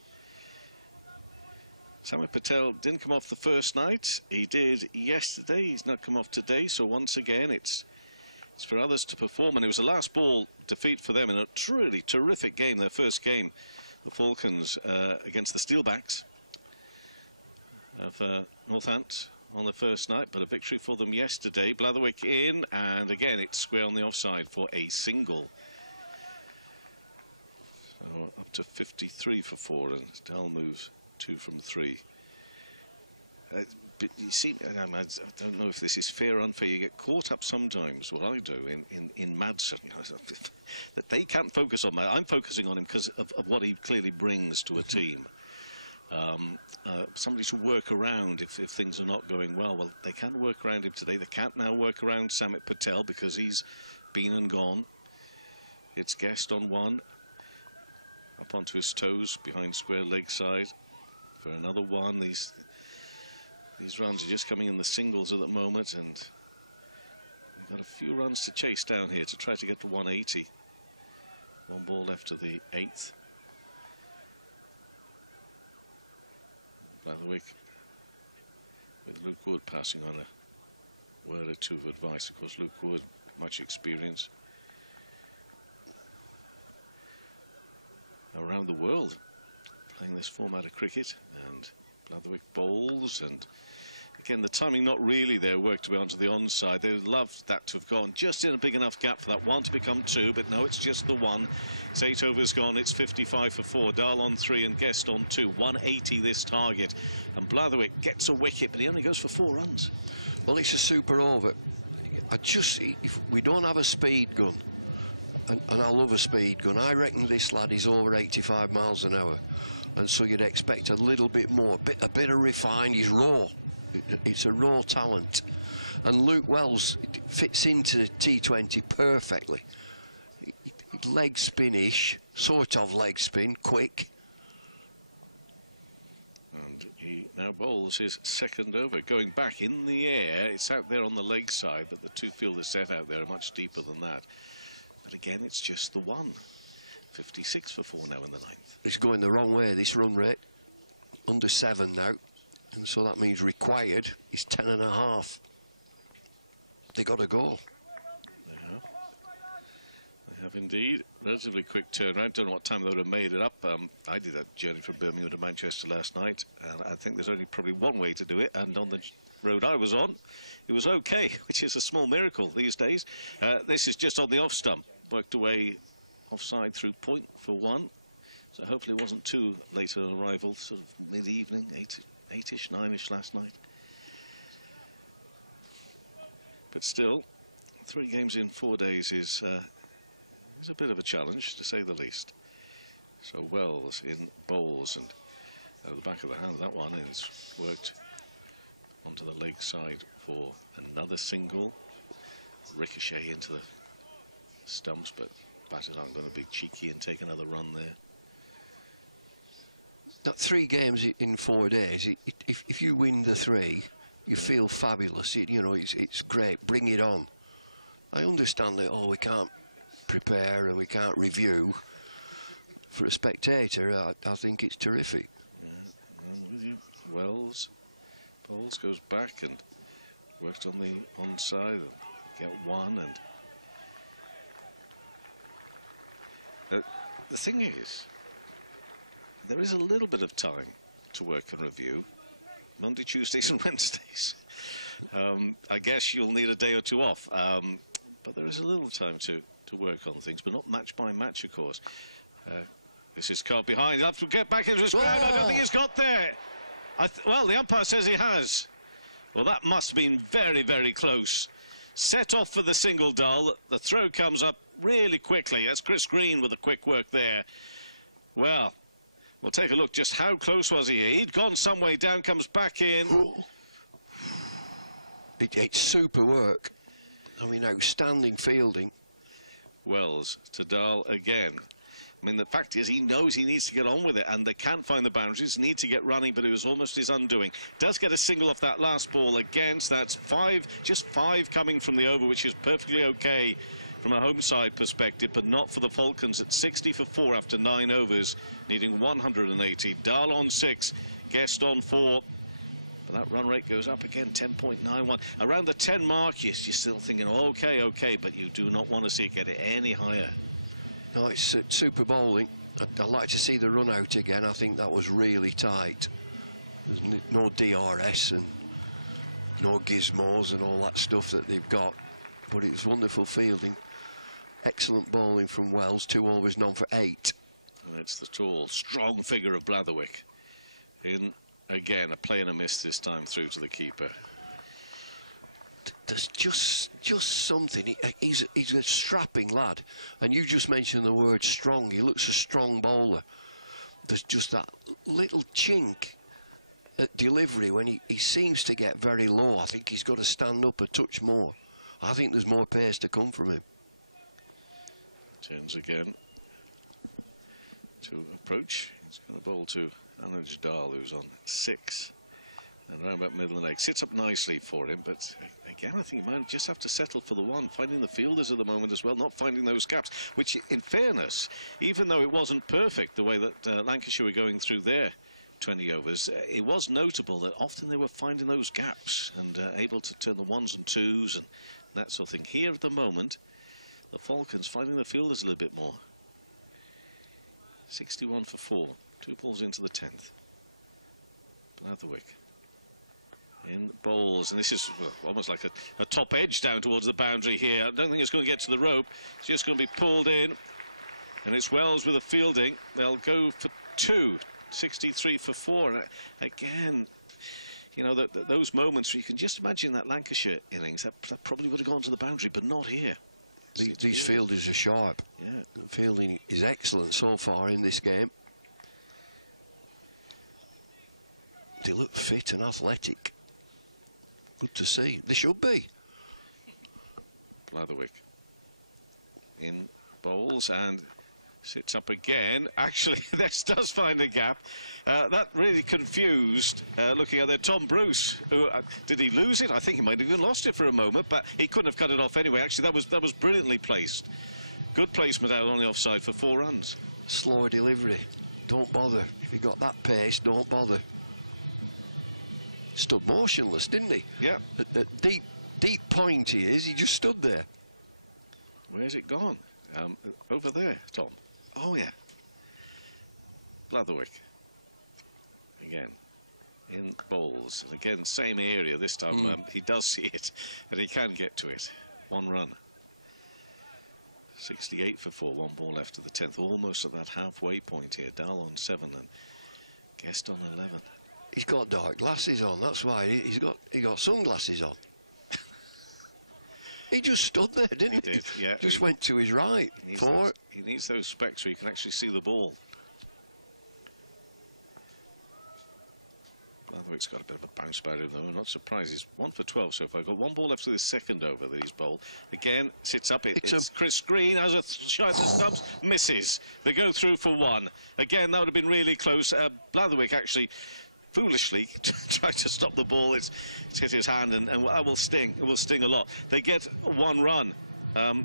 Samit Patel didn't come off the first night. He did yesterday. He's not come off today, so once again it's for others to perform, and it was a last ball defeat for them in a truly terrific game, their first game, the Falcons against the Steelbacks of Northants on the first night, but a victory for them yesterday. Blatherwick in, and again it's square on the offside for a single. So up to 53 for 4, and Dal moves 2 from 3. But you see, I don't know if this is fair or unfair. You get caught up sometimes, what I do, in Madsen, that they can't focus on. I'm focusing on him because of what he clearly brings to a team. Somebody to work around if things are not going well. Well, they can work around him today. They can't now work around Samit Patel because he's been and gone. It's Guest on 1. Up onto his toes behind square leg side for another 1. These runs are just coming in the singles at the moment, and we've got a few runs to chase down here to try to get to 180. 1 ball left to the 8th. Blatherwick with Luke Wood passing on a word or two of advice. Of course, Luke Wood, much experience around the world playing this format of cricket, and Blatherwick bowls, and again the timing not really there, worked to be onto the onside. They would love that to have gone just in a big enough gap for that one to become two, but no, it's just the one. It's 8 overs gone, it's 55 for 4. Dahl on 3 and Guest on 2. 180 this target, and Blatherwick gets a wicket, but he only goes for 4 runs. Well, it's a super over. If we don't have a speed gun, and I love a speed gun, I reckon this lad is over 85 miles an hour, and so you'd expect a little bit more, a bit of refined. He's raw. It's a raw talent, and Luke Wells fits into T20 perfectly. Leg spin-ish, sort of leg spin, quick. And he now bowls his second over, going back in the air. It's out there on the leg side, but the 2 fielders set out there are much deeper than that. But again, it's just the one. 56 for 4 now in the 9th. It's going the wrong way, this run rate. Under 7 now. And so that means required is 10.5. They got a goal. They have. They have indeed. Relatively quick turnaround. Don't know what time they would have made it up. I did that journey from Birmingham to Manchester last night, and I think there's only probably one way to do it, and on the road I was on, it was okay, which is a small miracle these days. This is just on the off stump. Worked away offside through point for 1. So hopefully it wasn't too late an arrival, sort of mid-evening, 8-ish, 9-ish last night. But still, 3 games in 4 days is a bit of a challenge, to say the least. So Wells in bowls, and out of the back of the hand, that one is worked onto the leg side for another single. Ricochet into the stumps, but batters aren't going to be cheeky and take another run there. That 3 games in 4 days, if you win the 3, you feel fabulous. It's great. Bring it on. I understand that, we can't prepare and we can't review. For a spectator, I think it's terrific. Yeah, I'm with you. Wells bowls, goes back and works on the onside and get 1. And the thing is, there is a little bit of time to work and review. Monday, Tuesdays and Wednesdays. I guess you'll need a day or 2 off. But there is a little time to work on things, but not match by match, of course. This is caught behind. He'll have to get back into his ground. I don't think he's got there. Well, the umpire says he has. Well, that must have been very, very close. Set off for the single dull. The throw comes up really quickly. That's Chris Green with a quick work there. Well, we'll take a look. Just how close was he? He'd gone some way down, comes back in. It's super work. I mean, outstanding fielding. Wells to Dahl again. I mean, the fact is, he knows he needs to get on with it, and they can't find the boundaries, need to get running, but it was almost his undoing. Does get a single off that last ball again, so that's 5, just 5 coming from the over, which is perfectly okay from a home side perspective, but not for the Falcons at 60 for 4 after 9 overs, needing 180. Dahl on 6, Guest on 4. But that run rate goes up again, 10.91. Around the 10 mark, you're still thinking, okay, but you do not want to see it get it any higher. No, it's super bowling. I'd like to see the run out again. I think that was really tight. There's no DRS and no gizmos and all that stuff that they've got. But it was wonderful fielding. Excellent bowling from Wells. 2 overs, none for 8. And it's the tall, strong figure of Blatherwick. In again, a play and a miss this time through to the keeper. There's just something. He's a strapping lad, and you just mentioned the word strong. He looks a strong bowler. There's just that little chink at delivery when he seems to get very low. I think he's got to stand up a touch more. I think there's more pace to come from him. Turns again to approach. He's going to bowl to Anuj Dahl, who's on 6. And around about middle and leg. Sits up nicely for him, but again, I think he might just have to settle for the 1. Finding the fielders at the moment as well, not finding those gaps, which, in fairness, even though it wasn't perfect, the way that Lancashire were going through their 20 overs. It was notable that often they were finding those gaps and able to turn the ones and twos and that sort of thing. Here at the moment, the Falcons finding the fielders a little bit more. 61 for 4. 2 balls into the 10th. Blatherwick in bowls, and this is almost like a top edge down towards the boundary here. I don't think it's going to get to the rope. It's just going to be pulled in, and it's Wells with the fielding. They'll go for 2. 63 for 4. And again, you know, those moments where you can just imagine that Lancashire innings that probably would have gone to the boundary, but not here. These fielders are sharp. Yeah, the fielding is excellent so far in this game. They look fit and athletic. Good to see. They should be. Blatherwick in bowls and sits up again. Actually, this does find a gap. That really confused, looking at there, Tom Bruce. Who, did he lose it? I think he might have even lost it for a moment, but he couldn't have cut it off anyway. Actually, that was brilliantly placed. Good placement out on the offside for 4 runs. Slower delivery. Don't bother. If you got that pace, don't bother. Stood motionless, didn't he? Yeah. At deep point he is. He just stood there. Where's it gone? Over there, Tom. Oh, yeah. Blatherwick. Again, in bowls. And again, same area. This time he does see it, and he can get to it. 1 run. 68 for 4. 1 ball left of the 10th. Almost at that halfway point here. Dahl on 7 and Guest on 11. He's got dark glasses on. That's why he got sunglasses on. He just stood there, didn't he? Did, yeah. Just went to his right. He needs those specs so he can actually see the ball. Blatherwick's got a bit of a bounce about him, though. I'm not surprised. He's 1 for 12 so far. Got 1 ball left to the 2nd over that he's bowled. Again, sits up. It's Chris Green has a shot at the stumps. Misses. They go through for 1. Again, that would have been really close. Blatherwick actually foolishly tried to stop the ball. It's hit his hand, and that will sting. It will sting a lot. They get 1 run.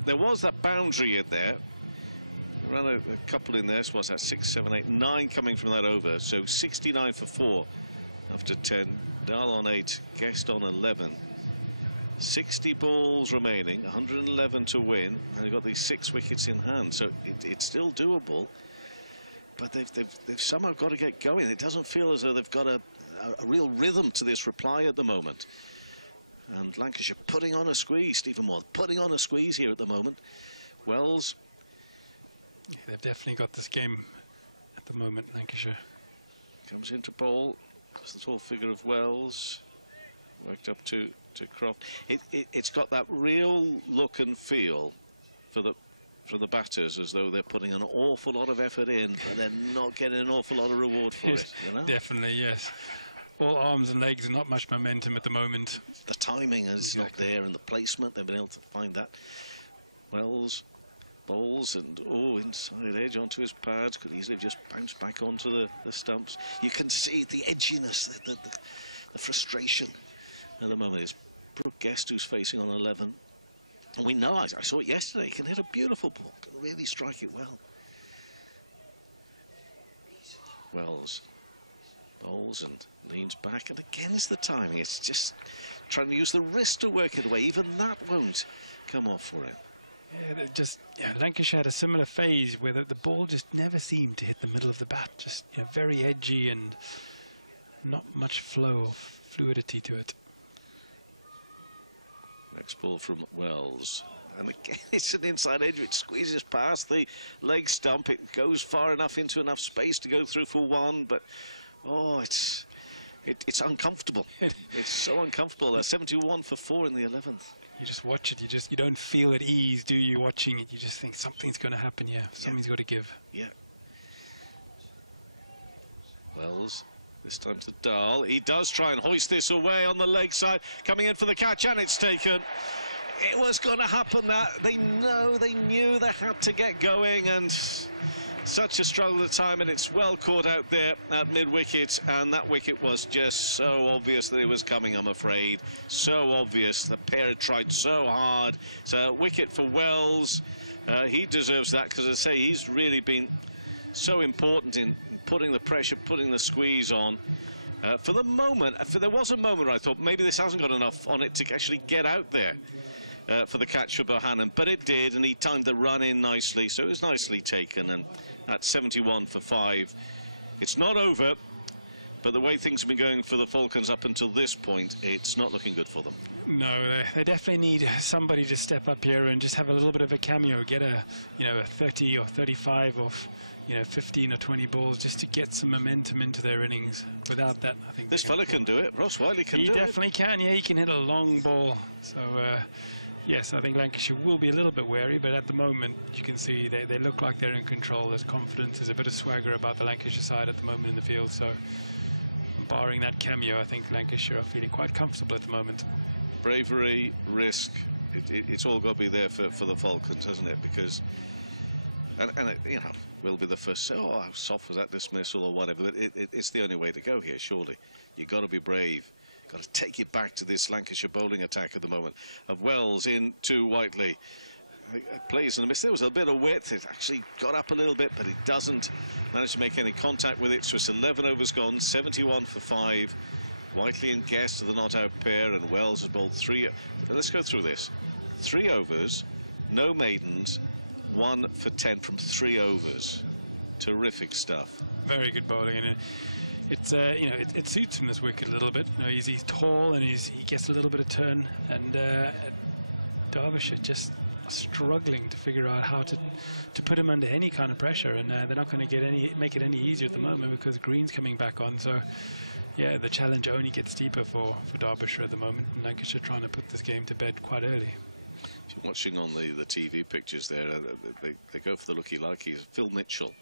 There was that boundary in there. They ran a couple in there. So what's that? 6, 7, 8, 9 coming from that over. So 69 for 4 after 10. Dahl on 8. Guest on 11. 60 balls remaining. 111 to win. And they've got these 6 wickets in hand. So it's still doable. But they've somehow got to get going. It doesn't feel as though they've got a real rhythm to this reply at the moment. And Lancashire putting on a squeeze. Stephen Moore putting on a squeeze here at the moment. Wells. Yeah, they've definitely got this game at the moment, Lancashire. Comes into bowl. That's the tall figure of Wells. Worked up to Croft. It's got that real look and feel for the batters, as though they're putting an awful lot of effort in, but they're not getting an awful lot of reward for it. You know? Definitely, yes. All arms and legs and not much momentum at the moment. The timing is not there, and the placement, they've been able to find that. Wells bowls and inside edge onto his pads, could easily have just bounced back onto the stumps. You can see the edginess, the frustration at the moment. It's Brooke Guest who's facing on 11. And we know, I saw it yesterday, he can hit a beautiful ball, can really strike it well. Wells bowls and leans back, and again it's the timing. It's just trying to use the wrist to work it away. Even that won't come off for him. Yeah, Lancashire had a similar phase where the ball just never seemed to hit the middle of the bat. Just very edgy and not much flow or fluidity to it. Next ball from Wells, and again it's an inside edge. It squeezes past the leg stump. It goes far enough into enough space to go through for 1, but it's uncomfortable. It's so uncomfortable. 71 for 4 in the 11th. You just watch it. You don't feel at ease, do you? Watching it, you just think something's going to happen. Yeah, something's got to give. Yeah. Wells. This time to Dahl. He does try and hoist this away on the leg side. Coming in for the catch, and it's taken. It was going to happen. That they knew they had to get going, and such a struggle at the time, and it's well caught out there at mid-wicket, and that wicket was just so obvious that it was coming, I'm afraid. So obvious. The pair had tried so hard. It's a wicket for Wells. He deserves that, because, as I say, he's really been so important in putting the pressure, putting the squeeze on. For the moment, there was a moment where I thought maybe this hasn't got enough on it to actually get out there for the catch for Bohannon, but it did, and he timed the run in nicely, so it was nicely taken. And at 71 for 5, it's not over, but the way things have been going for the Falcons up until this point, it's not looking good for them. No, they definitely need somebody to step up here and just have a little bit of a cameo, get a 30 or 35 or 15 or 20 balls just to get some momentum into their innings. Without that, I think this fella can do it. Ross Whiteley can do it. He definitely can. Yeah, he can hit a long ball. So yes, I think Lancashire will be a little bit wary, but at the moment you can see they look like they're in control. There's confidence, there's a bit of swagger about the Lancashire side at the moment in the field. So barring that cameo, I think Lancashire are feeling quite comfortable at the moment. Bravery, risk, it's all got to be there for the Falcons, hasn't it? Because and we'll be the first to say, oh, how soft was that dismissal or whatever, but it's the only way to go here, surely. You've got to be brave. Got to take it back to this Lancashire bowling attack at the moment. Of Wells into Whiteley. Plays in the miss. There was a bit of width. It actually got up a little bit, but it doesn't manage to make any contact with it. So it's 11 overs gone, 71 for 5. Whiteley and Guest are the not-out pair, and Wells has bowled 3. Let's go through this. 3 overs, no maidens, 1 for 10 from 3 overs. Terrific stuff. Very good bowling, and it's it suits him, this wicket, a little bit. He's tall and he gets a little bit of turn, and Derbyshire just struggling to figure out how to put him under any kind of pressure, and they're not going to make it any easier at the moment because Green's coming back on. So yeah, the challenge only gets deeper for Derbyshire at the moment, and Lancashire trying to put this game to bed quite early. If you're watching on the TV pictures there, they go for the looky-likey. Phil Mitchell.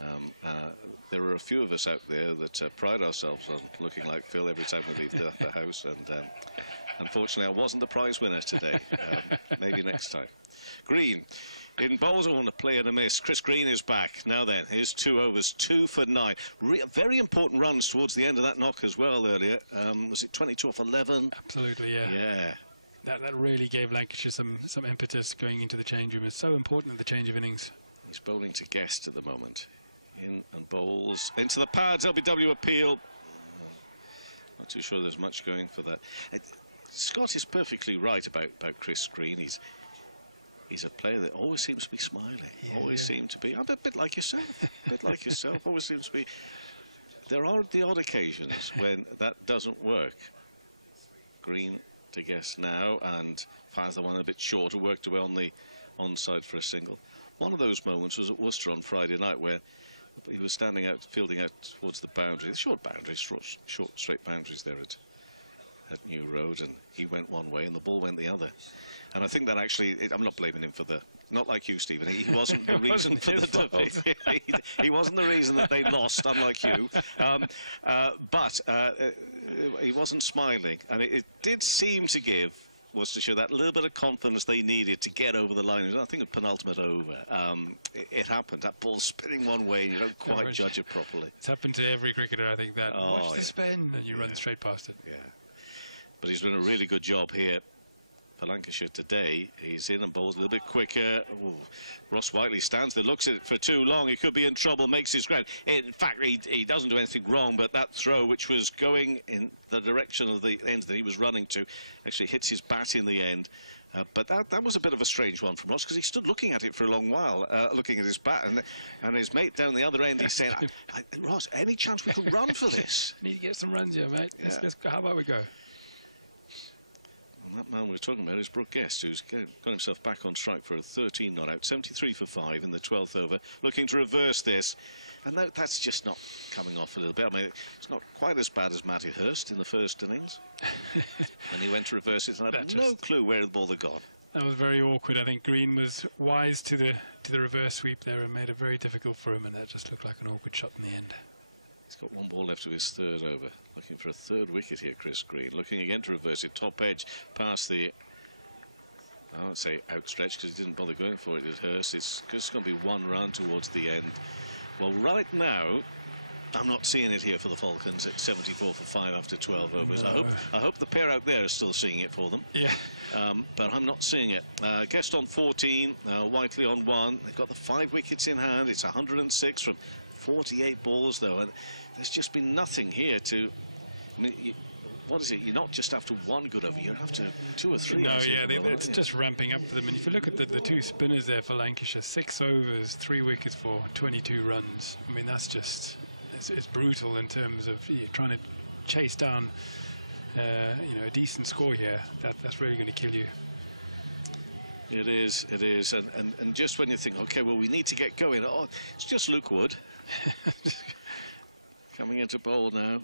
There are a few of us out there that pride ourselves on looking like Phil every time we leave the house, and unfortunately I wasn't the prize winner today. Maybe next time. Green in bowls. I want to play and a miss. Chris Green is back. Now then, here's 2 overs, 2 for 9. Very important runs towards the end of that knock as well earlier. Was it 22 off 11? Absolutely, yeah. Yeah. That really gave Lancashire some impetus going into the change room. It's so important at the change of innings. He's bowling to Guest at the moment. In and bowls into the pads. LBW appeal. Not too sure there's much going for that. Scott is perfectly right about Chris Green. He's a player that always seems to be smiling. Always seem to be. I'm a bit like yourself. A bit like yourself. Always seems to be. There are the odd occasions when that doesn't work. Green to Guest now, and fires the one a bit shorter. Worked away on the onside for a single. One of those moments was at Worcester on Friday night, where he was standing out, fielding out towards the boundary, the short boundaries, short straight boundaries there at New Road, and he went one way and the ball went the other. And I think that actually, I'm not blaming him for not like you, Stephen. He wasn't the reason for the defeat. He wasn't the reason that they lost, unlike you. But he wasn't smiling, and it did seem to give Worcestershire that little bit of confidence they needed to get over the line. I think a penultimate over. It happened. That ball spinning one way and you don't quite judge it properly. It's happened to every cricketer, I think, that watch the spin and you run straight past it. Yeah. But he's done a really good job here for Lancashire today. He's in and bowls a little bit quicker. Ooh. Ross Whiteley stands there, looks at it for too long. He could be in trouble, makes his ground. In fact, he doesn't do anything wrong, but that throw, which was going in the direction of the end that he was running to, actually hits his bat in the end. But that was a bit of a strange one from Ross, because he stood looking at it for a long while, looking at his bat, and his mate down the other end, he's saying, Ross, any chance we could run for this? Need to get some runs here, mate. Yeah. Let's go. How about we go? And that man we're talking about is Brooke Guest, who's got himself back on strike for a 13 not out, 73 for 5 in the 12th over, looking to reverse this. And that's just not coming off a little bit. I mean, it's not quite as bad as Matty Hurst in the first innings when he went to reverse it and had no clue where the ball had gone. That was very awkward. I think Green was wise to the reverse sweep there and made it very difficult for him, and that just looked like an awkward shot in the end. He's got 1 ball left of his 3rd over. Looking for a 3rd wicket here, Chris Green. Looking again to reverse it. Top edge past the, I won't say outstretched because he didn't bother going for it at Hurst. It's just going to be 1 run towards the end. Well, right now, I'm not seeing it here for the Falcons. It's 74 for 5 after 12 overs. No. I hope the pair out there are still seeing it for them. Yeah. But I'm not seeing it. Guest on 14, Whiteley on 1. They've got the 5 wickets in hand. It's 106 from 48 balls, though. And there's just been nothing here to... I mean, what is it? You're not just after 1 good over, you're after 2 or 3. No, yeah, it's just ramping up for them. And if you look at the 2 spinners there for Lancashire, 6 overs, 3 wickets for 22 runs. I mean, that's just... It's brutal in terms of trying to chase down, a decent score here. That's really going to kill you. It is, and just when you think, okay, well, we need to get going. Oh, it's just Luke Wood coming into bowl now.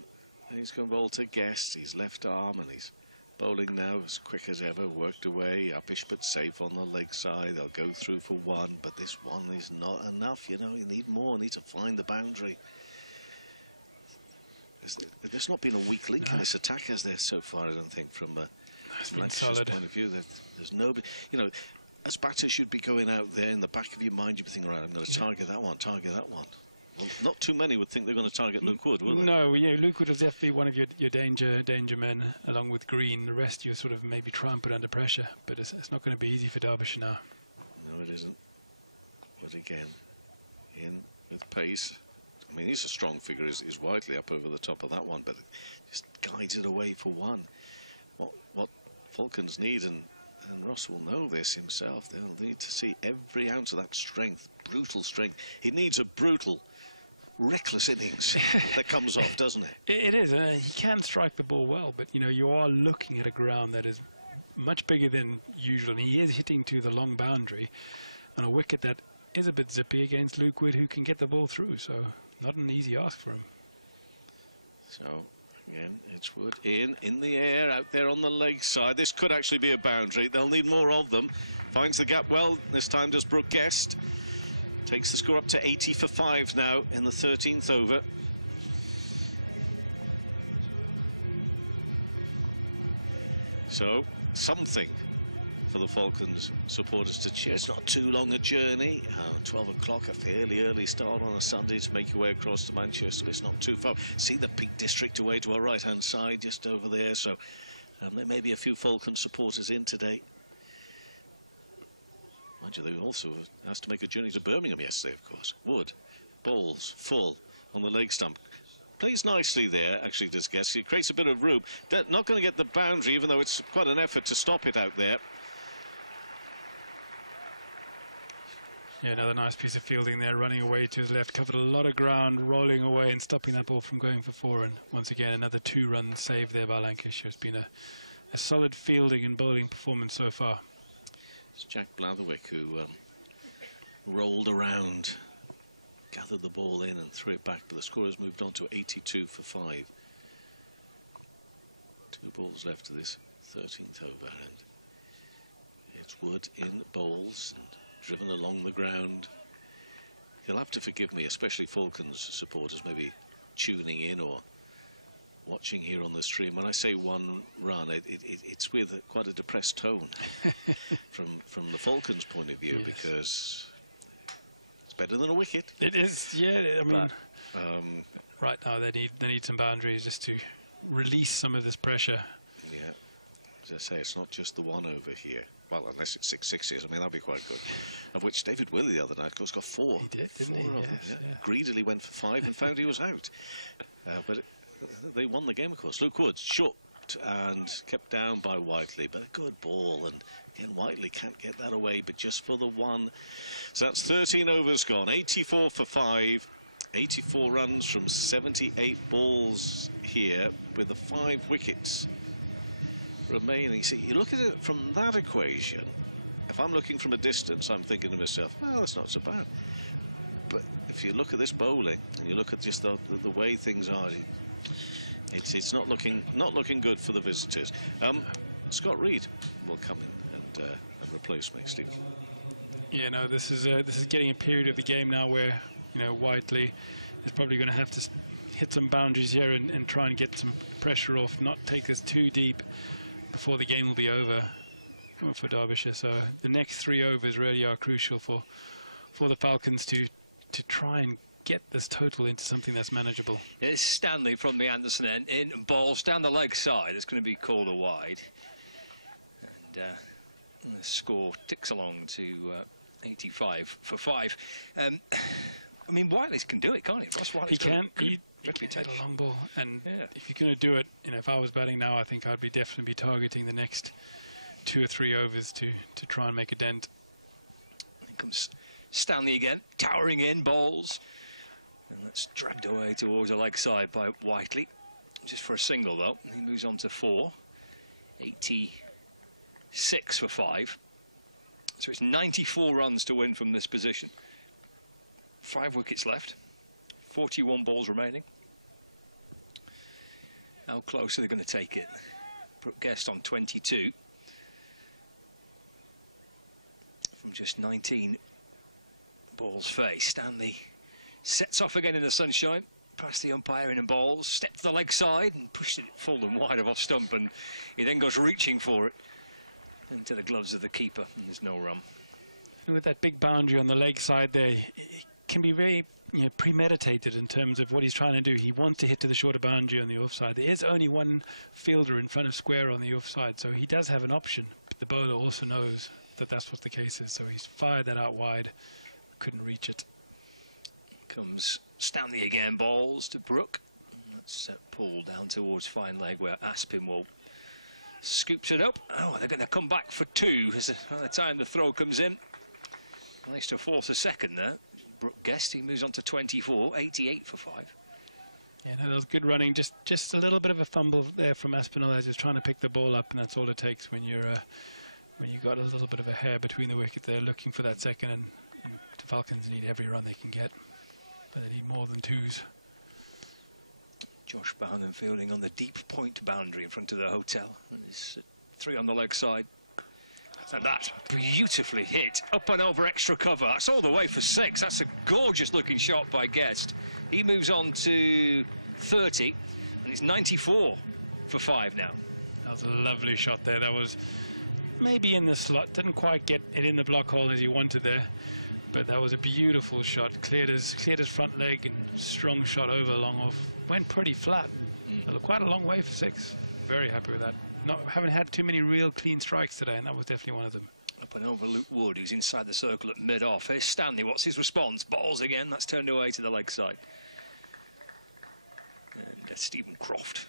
He's going to bowl to Guest. He's left arm, and he's bowling now as quick as ever. Worked away, uppish but safe on the leg side. They'll go through for 1, but this 1 is not enough. You need more. Need to find the boundary. There's not been a weak link in this attack, has there, so far, I don't think, from Lancashire's point of view. There's nobody, as batters should be going out there in the back of your mind, you'd be thinking, right, I'm going to target that one, target that one. Well, not too many would think they're going to target Luke Wood, will they? No, yeah, Luke Wood is definitely one of your danger men, along with Green. The rest you sort of maybe try and put under pressure, but it's not going to be easy for Derbyshire now. No, it isn't. But again, in with pace. I mean, he's a strong figure, is Whiteley up over the top of that one, but just guides it away for 1. What Falcons need, and Ross will know this himself, they'll need to see every ounce of that strength, brutal strength. He needs a brutal, reckless innings that comes off, doesn't it? It is, he can strike the ball well, but, you are looking at a ground that is much bigger than usual, and he is hitting to the long boundary on a wicket that is a bit zippy against Luke Wood, who can get the ball through, so... Not an easy ask for him. So, again, it's Wood in the air, out there on the leg side. This could actually be a boundary. They'll need more of them. Finds the gap well. This time does Brooke Guest. Takes the score up to 80 for 5 now in the 13th over. So, something for the Falcons supporters to cheer. It's not too long a journey. 12 o'clock, a fairly early start on a Sunday to make your way across to Manchester. It's not too far. See the Peak District away to our right-hand side, just over there. So there may be a few Falcons supporters in today. Mind you, they also has to make a journey to Birmingham yesterday, of course. Wood, balls full on the leg stump. Plays nicely there, actually, does Guest. He creates a bit of room. Not going to get the boundary, even though it's quite an effort to stop it out there. Yeah, another nice piece of fielding there, running away to his left, covered a lot of ground, rolling away and stopping that ball from going for 4. And once again, another 2-run save there by Lancashire. It's been a solid fielding and bowling performance so far. It's Jack Blatherwick who rolled around, gathered the ball in and threw it back, but the score has moved on to 82 for 5. 2 balls left of this 13th over, and it's Wood in bowls and driven along the ground. You'll have to forgive me, especially Falcons supporters maybe tuning in or watching here on the stream. When I say 1 run, it's with quite a depressed tone from the Falcons' point of view, yes. Because it's better than a wicket. It is, yeah. I mean, right now they need some boundaries just to release some of this pressure. Yeah, as I say, it's not just the 1 over here. Well, unless it's 6 sixes, I mean, that'd be quite good. Of which David Willey the other night, of course, got 4. He did, didn't he? Yes, yeah. Greedily went for 5 and found he was out. But they won the game, of course. Luke Wood short and kept down by Whiteley, but a good ball. And again, Whiteley can't get that away, but just for the 1. So that's 13 overs gone. 84 for 5. 84 runs from 78 balls here with the 5 wickets remaining. See, you look at it from that equation. If I'm looking from a distance, I'm thinking to myself, well, that's not so bad. But if you look at this bowling and you look at just the way things are, it's not looking good for the visitors. Scott Reed will come in and replace me, Steve. Yeah, no, this is getting a period of the game now where Whiteley is probably going to have to hit some boundaries here and try and get some pressure off, not take this too deep before the game will be over for Derbyshire. So the next 3 overs really are crucial for the Falcons to try and get this total into something that's manageable. It's Stanley from the Anderson end, in, balls down the leg side. It's going to be called a wide. And the score ticks along to 85 for 5. I mean, Whiteley can do it, can't he? Ross Whiteley's he can. He can hit a long ball. And if you're going to do it, you know, if I was batting now, I think I'd be definitely be targeting the next 2 or 3 overs to try and make a dent. Here comes Stanley again, towering in, balls. And that's dragged away towards the leg side by Whiteley. Just for a single, though. He moves on to 4. 86 for 5. So it's 94 runs to win from this position. 5 wickets left. 41 balls remaining. How close are they going to take it? Brooke Guest on 22. From just 19 balls face. Stanley sets off again in the sunshine. Past the umpire in and balls. Stepped to the leg side and pushed it full and wide of off stump. And he then goes reaching for it into the gloves of the keeper. And there's no run. And with that big boundary on the leg side there, it can be very premeditated in terms of what he's trying to do. He wants to hit to the shorter boundary on the offside. There is only one fielder in front of square on the offside, so he does have an option. But the bowler also knows that that's what the case is, so he's fired that out wide. Couldn't reach it. Comes Stanley again, balls to Brooke. That's pulled down towards fine leg where Aspinwall scoops it up. Oh, they're going to come back for 2 by the time the throw comes in. Nice to force a second there. Brooke Guest, he moves on to 24, 88 for 5. Yeah, no, that was good running. Just a little bit of a fumble there from Aspinall as he's trying to pick the ball up, and that's all it takes when you're when you've got a little bit of a hair between the wicket there, looking for that second. And the Falcons need every run they can get, but they need more than 2s. Josh Bohannon fielding on the deep point boundary in front of the hotel. And there's 3 on the leg side. And that's beautifully hit up and over extra cover. That's all the way for 6. That's a gorgeous looking shot by Guest. He moves on to 30 and it's 94 for 5 now. That was a lovely shot there. That was maybe in the slot. Didn't quite get it in the block hole as he wanted there. But that was a beautiful shot. Cleared his front leg and strong shot over long off. Went pretty flat. Quite a long way for 6. Very happy with that. Haven't had too many real clean strikes today, and that was definitely one of them. Up and over Luke Wood, who's inside the circle at mid-off. Here's Stanley. What's his response? Balls again. That's turned away to the leg side. And Stephen Croft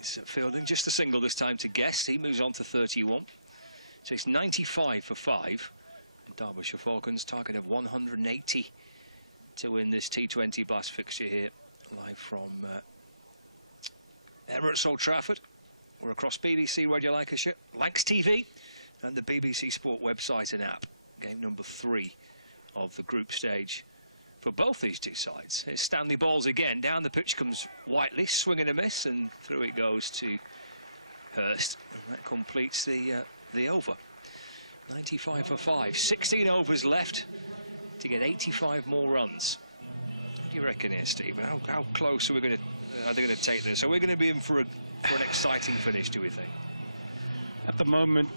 is fielding just a single this time to Guest. He moves on to 31. So it's 95 for 5. Derbyshire Falcons target of 180 to win this T20 Blast fixture here, live from Emirates Old Trafford. We're across BBC Radio Lancashire, Lancs TV, and the BBC Sport website and app. Game number 3 of the group stage for both these 2 sides. Here's Stanley balls again. Down the pitch comes Whiteley, swing and a miss, and through it goes to Hurst. And that completes the over. 95 for 5. 16 overs left to get 85 more runs. What do you reckon here, Stephen? How close are they going to take this? Are we going to be in for an exciting finish, do we think? At the moment,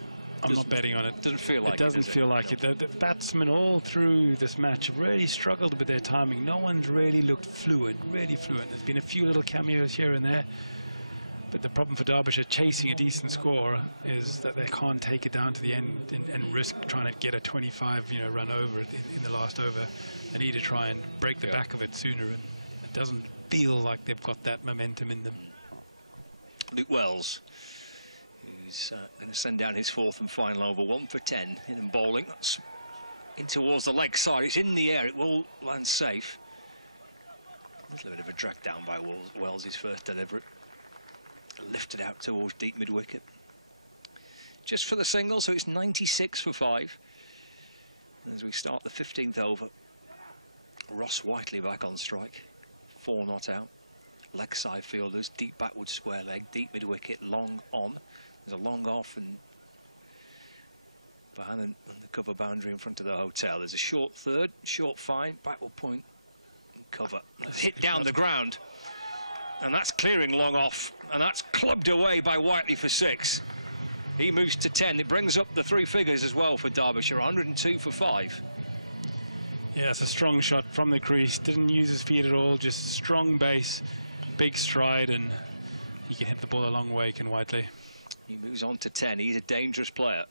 I'm not betting on it. Doesn't feel like it. It doesn't feel like it. The batsmen all through this match have really struggled with their timing. No one's really looked fluid, really fluid. There's been a few little cameos here and there. But the problem for Derbyshire chasing a decent score is that they can't take it down to the end and risk trying to get a 25 run over in the last over. They need to try and break the back of it sooner, and it doesn't feel like they've got that momentum in them. Luke Wells, who's going to send down his 4th and final over. 1 for 10 in and bowling. That's in towards the leg side. It's in the air. It will land safe. A little bit of a drag down by Wells, his first delivery. Lifted out towards deep mid-wicket. Just for the single, so it's 96 for 5. As we start the 15th over, Ross Whiteley back on strike. 4 not out. Leg side fielders, deep backward square leg, deep mid-wicket, long on. There's a long off and Bohannon on the cover boundary in front of the hotel. There's a short third, short fine, backward point and cover. That's hit down the ground. And that's clearing long off, and that's clubbed away by Whiteley for 6. He moves to 10. It brings up the 3 figures as well for Derbyshire, 102 for 5. Yeah, it's a strong shot from the crease. Didn't use his feet at all, just strong base, big stride, and he can hit the ball a long way, can Whiteley. He moves on to 10. He's a dangerous player.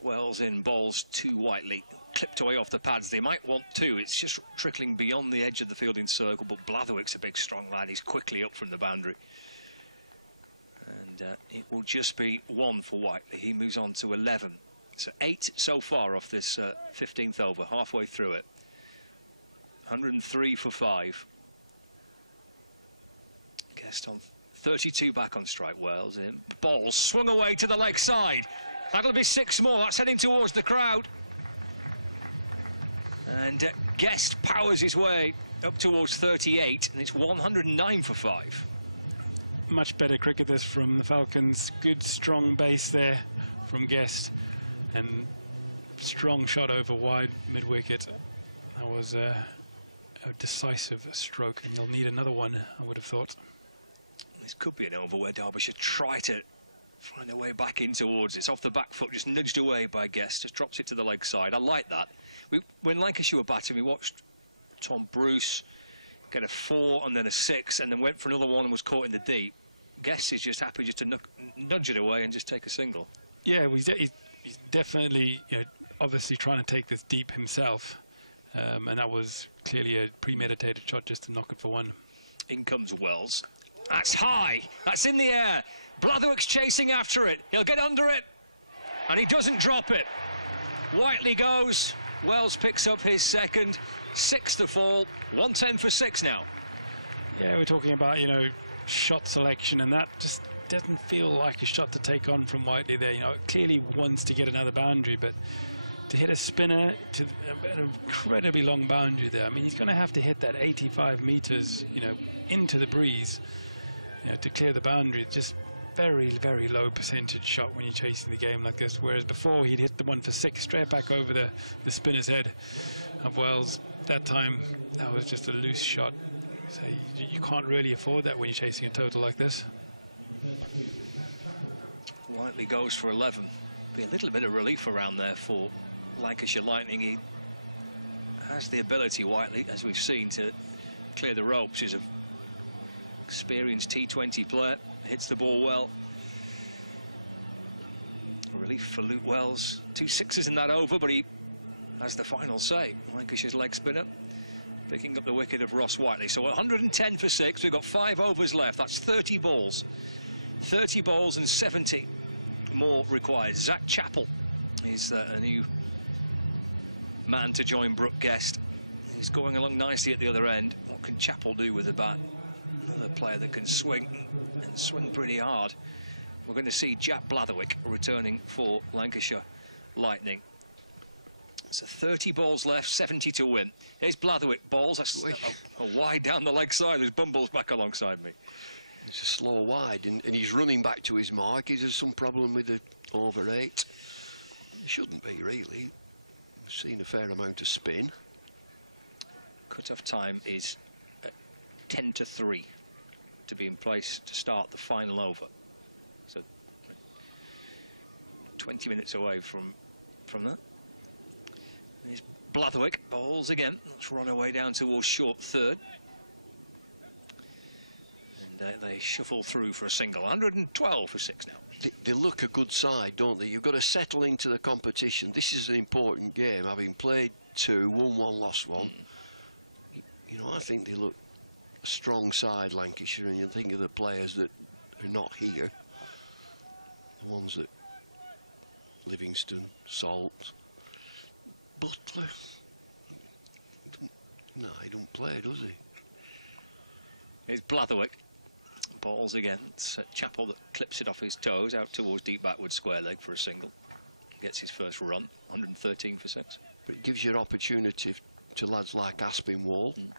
Wells in, balls to Whiteley. Clipped away off the pads. They might want two. It's just trickling beyond the edge of the fielding circle, but Blatherwick's a big, strong lad. He's quickly up from the boundary. And it will just be 1 for Whiteley. He moves on to 11. So 8 so far off this 15th over, halfway through it. 103 for 5. Guest on 32 back on strike. Wells in. Ball swung away to the leg side. That'll be 6 more. That's heading towards the crowd. And Guest powers his way up towards 38, and it's 109 for 5. Much better cricket this from the Falcons. Good strong base there from Guest, and strong shot over wide mid-wicket. That was a decisive stroke, and you'll need another one, I would have thought. This could be an over where Derbyshire try to find their way back in towards it. It's off the back foot, just nudged away by Guest, just drops it to the leg side. I like that. When Lancashire were batting, we watched Tom Bruce get a 4 and then a 6 and then went for another one and was caught in the deep. Guest is just happy just to nudge it away and just take a single. Yeah, well, he's definitely, obviously trying to take this deep himself, and that was clearly a premeditated shot just to knock it for 1. In comes Wells. That's high. That's in the air. Blatherwick's chasing after it. He'll get under it, and he doesn't drop it. Whiteley goes. Wells picks up his second. 6 to fall. 110 for 6 now. Yeah, we're talking about, shot selection, and that just doesn't feel like a shot to take on from Whiteley there. Clearly wants to get another boundary, but to hit a spinner to an incredibly long boundary there, I mean, he's going to have to hit that 85 meters, into the breeze, to clear the boundary. Just very, very low percentage shot when you're chasing the game like this, whereas before he'd hit the one for 6 straight back over the spinner's head of Wells. That time, that was just a loose shot. So you can't really afford that when you're chasing a total like this. Whiteley goes for 11. Be a little bit of relief around there for Lancashire Lightning. He has the ability, Whiteley, as we've seen, to clear the ropes. He's an experienced T20 player, hits the ball well. A relief for Luke Wells. 2 6s in that over, but he has the final say. Lancashire's leg spinner picking up the wicket of Ross Whiteley. So 110 for 6. We've got 5 overs left. That's 30 balls. 30 balls and 70 more required. Zach Chappell is a new man to join Brooke Guest. He's going along nicely at the other end. What can Chappell do with the bat? Another player that can swing, and swing pretty hard. We're going to see Jack Blatherwick returning for Lancashire Lightning. So 30 balls left, 70 to win. Here's Blatherwick. Balls. That's a wide down the leg side. There's Bumbles back alongside me. It's a slow wide, and he's running back to his mark. Is there some problem with the over 8? It shouldn't be, really. We've seen a fair amount of spin. Cut-off time is 10 to 3 to be in place to start the final over. So 20 minutes away from that. Here's Blatherwick, balls again. Let's run away down towards short third. And they shuffle through for a single. 112 for 6 now. They look a good side, don't they? You've got to settle into the competition. This is an important game. Having played 2, won 1, lost 1. I think they look a strong side, Lancashire, and you think of the players that are not here. The ones that Livingston, Salt, Butler. No, he don't play, does he? Here's Blatherwick. Balls again. It's Chappell that clips it off his toes out towards deep backward square leg for a single. Gets his first run. 113 for 6. But it gives you an opportunity to lads like Aspinwall,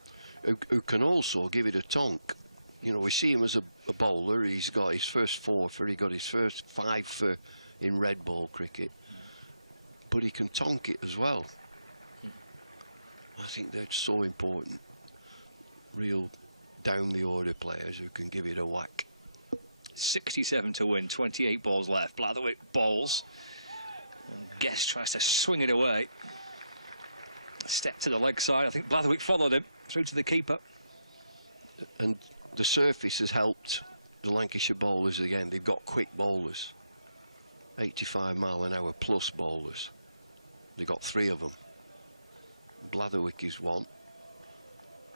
who can also give it a tonk. We see him as a bowler. He's got his first 4 for, he got his first 5 for in red ball cricket. But he can tonk it as well. I think they're so important. Real down the order players who can give it a whack. 67 to win, 28 balls left. Blatherwick balls. And Guest tries to swing it away. Step to the leg side. I think Blatherwick followed him through to the keeper. And the surface has helped the Lancashire bowlers again. They've got quick bowlers, 85-mile-an-hour plus bowlers. They've got 3 of them. Blatherwick is one,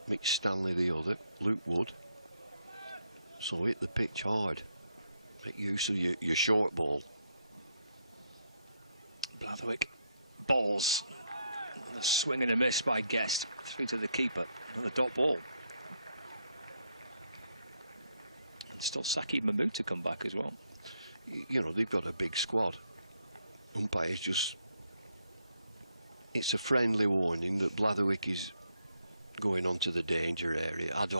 Mick Stanley the other, Luke Wood. So hit the pitch hard. Make use of your short ball. Blatherwick balls. A swing and a miss by Guest through to the keeper. Another dot ball. And still Saki Mahmood to come back as well. You know, they've got a big squad. Umpires just... It's a friendly warning that Blatherwick is going onto the danger area. I'd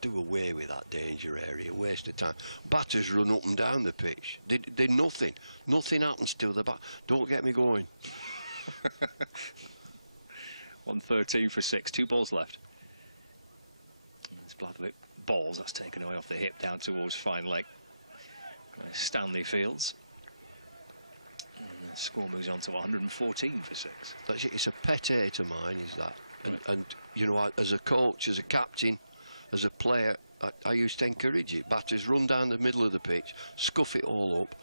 do away with that danger area, waste of time. Batters run up and down the pitch. They nothing. Nothing happens till the bat. Don't get me going. 113 for 6, 2 balls left. It's Blatherwick balls, that's taken away off the hip down towards fine leg. Stanley Fields. And the score moves on to 114 for 6. It's a pet hate of mine, is that. And you know, as a coach, as a captain, as a player, I used to encourage it. Batters run down the middle of the pitch, scuff it all up,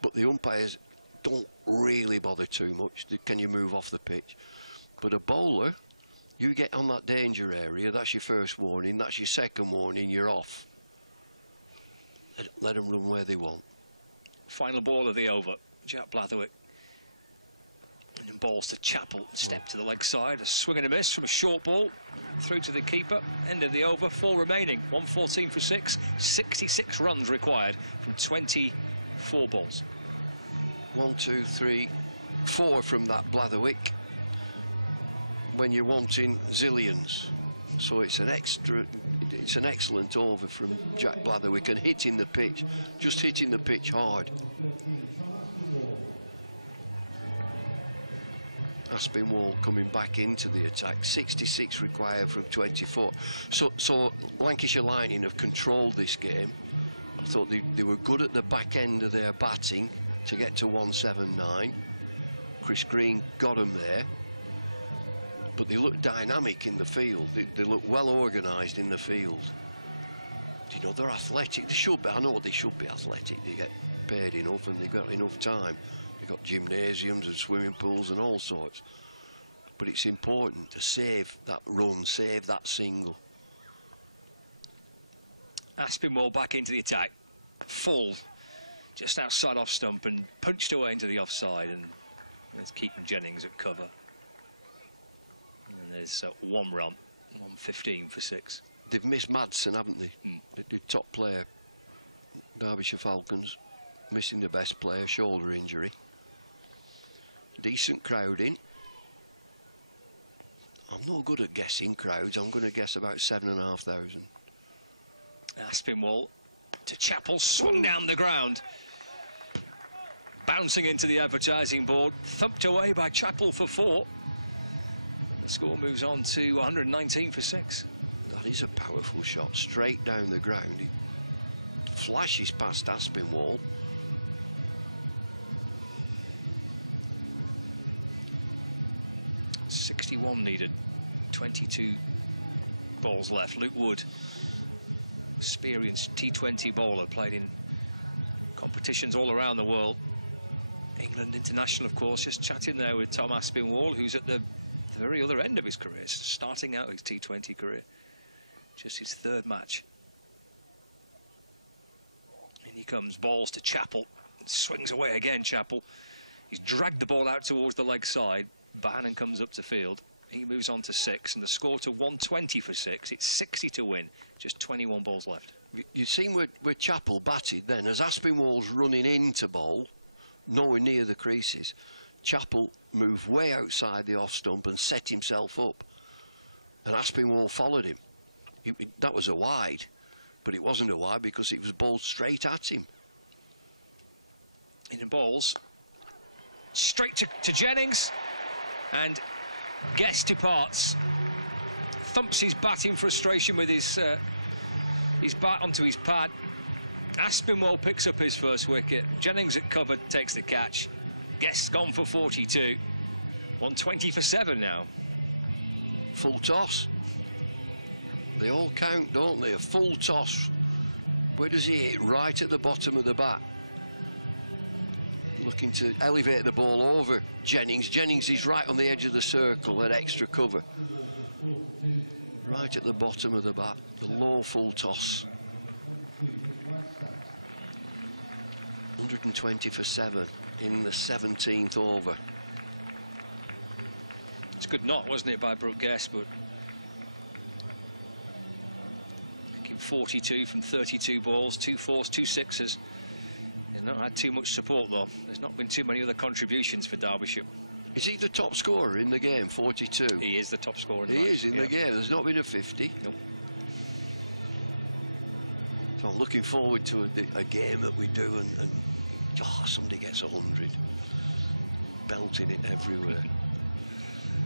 but the umpires don't really bother too much. Can you move off the pitch? But a bowler, you get on that danger area, that's your first warning, that's your second warning, you're off. Let them run where they want. Final ball of the over, Jack Blatherwick. And then balls to Chappell, step to the leg side, a swing and a miss from a short ball, through to the keeper, end of the over, 4 remaining, 114 for 6, 66 runs required from 24 balls. 1, 2, 3, 4 from that Blatherwick when you're wanting zillions. So it's an excellent over from Jack Blatherwick, and hitting the pitch, just hitting the pitch hard. Aspinwall coming back into the attack, 66 required from 24. So Lancashire Lightning have controlled this game. I thought they were good at the back end of their batting to get to 179. Chris Green got them there, but they look dynamic in the field. They look well organised in the field. You know, they're athletic. They should be. I know they should be athletic. They get paid enough and they've got enough time. They've got gymnasiums and swimming pools and all sorts. But it's important to save that run, save that single. Aspinwall back into the attack. Full, just outside off stump and punched away into the offside. And there's Keaton Jennings at cover. And there's 1 run, 115 for 6. They've missed Madsen, haven't they? The top player, Derbyshire Falcons, missing the best player, shoulder injury. Decent crowding. I'm no good at guessing crowds. I'm going to guess about 7,500. Aspinwall to Chappell, swung down the ground. Bouncing into the advertising board, thumped away by Chappell for 4. The score moves on to 119 for 6. That is a powerful shot, straight down the ground. It flashes past Aspinwall. .61 needed, 22 balls left. Luke Wood, experienced T20 bowler, played in competitions all around the world. England international, of course. Just chatting there with Tom Aspinwall, who's at the very other end of his career, starting out his T20 career. Just his 3rd match. In he comes, balls to Chappell. Swings away again, Chappell. He's dragged the ball out towards the leg side. Bohannon comes up to field. He moves on to 6, and the score to 120 for 6. It's 60 to win. Just 21 balls left. You've seen where Chappell batted then. As Aspinwall's running into bowl, nowhere near the creases, Chappell moved way outside the off stump and set himself up. And Aspinwall followed him. That was a wide, but it wasn't a wide because it was bowled straight at him. In the balls, straight to Jennings, and Guest departs. Thumps his bat in frustration with his bat onto his pad. Aspinwall picks up his first wicket. Jennings at cover takes the catch. Guest's gone for 42. 120 for 7 now. Full toss. They all count, don't they? A full toss. Where does he hit? Right at the bottom of the bat. Looking to elevate the ball over Jennings. Jennings is right on the edge of the circle at extra cover. Right at the bottom of the bat. The low full toss. 120 for 7 in the 17th over. It's a good knock, wasn't it, by Brooke Guest, but 42 from 32 balls, 2 fours, 2 sixes. They've not had too much support, though. There's not been too many other contributions for Derbyshire. Is he the top scorer in the game, 42? He is the top scorer. He is in the game. There's not been a 50. Nope. So I'm looking forward to a game that we do and somebody gets 100. Belting it everywhere.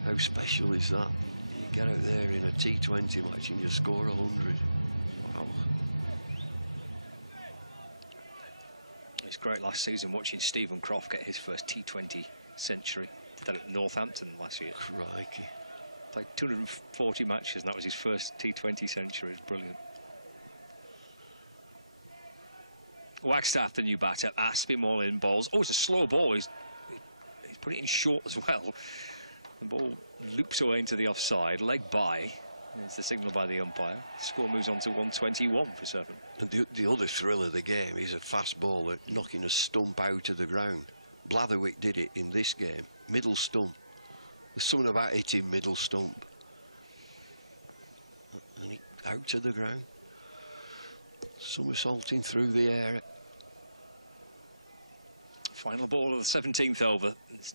How special is that? You get out there in a T20 match and you score 100. Wow. It's great last season watching Stephen Croft get his first T20 century. Did that at Northampton last year. Crikey. Played 240 matches and that was his first T20 century. It's brilliant. Wagstaff, the new batter. Aspinwall in balls. Oh, it's a slow ball. He's put it in short as well. The ball loops away into the offside. Leg by. It's the signal by the umpire. Score moves on to 121 for 7. And the other thrill of the game is a fast bowler knocking a stump out of the ground. Blatherwick did it in this game. Middle stump. There's something about hitting middle stump. And it out of the ground. Somersaulting through the air. Final ball of the 17th over.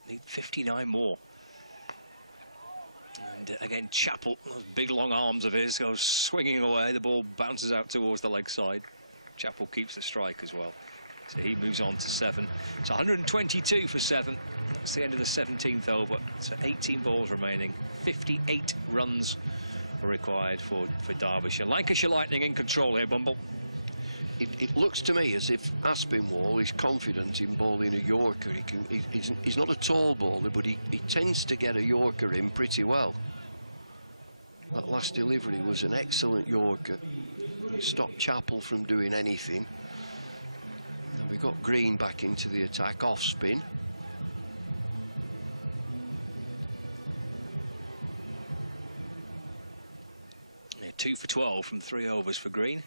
Need 59 more. And again, Chappell, those big long arms of his, goes swinging away. The ball bounces out towards the leg side. Chappell keeps the strike as well. So he moves on to 7. It's 122 for 7. That's the end of the 17th over. So 18 balls remaining. 58 runs are required for Derbyshire. Lancashire Lightning in control here, Bumble. It looks to me as if Aspinwall is confident in bowling a Yorker. He's not a tall bowler, but he tends to get a Yorker in pretty well. That last delivery was an excellent Yorker. It stopped Chappell from doing anything. And we got Green back into the attack, off spin. Yeah, 2 for 12 from 3 overs for Green.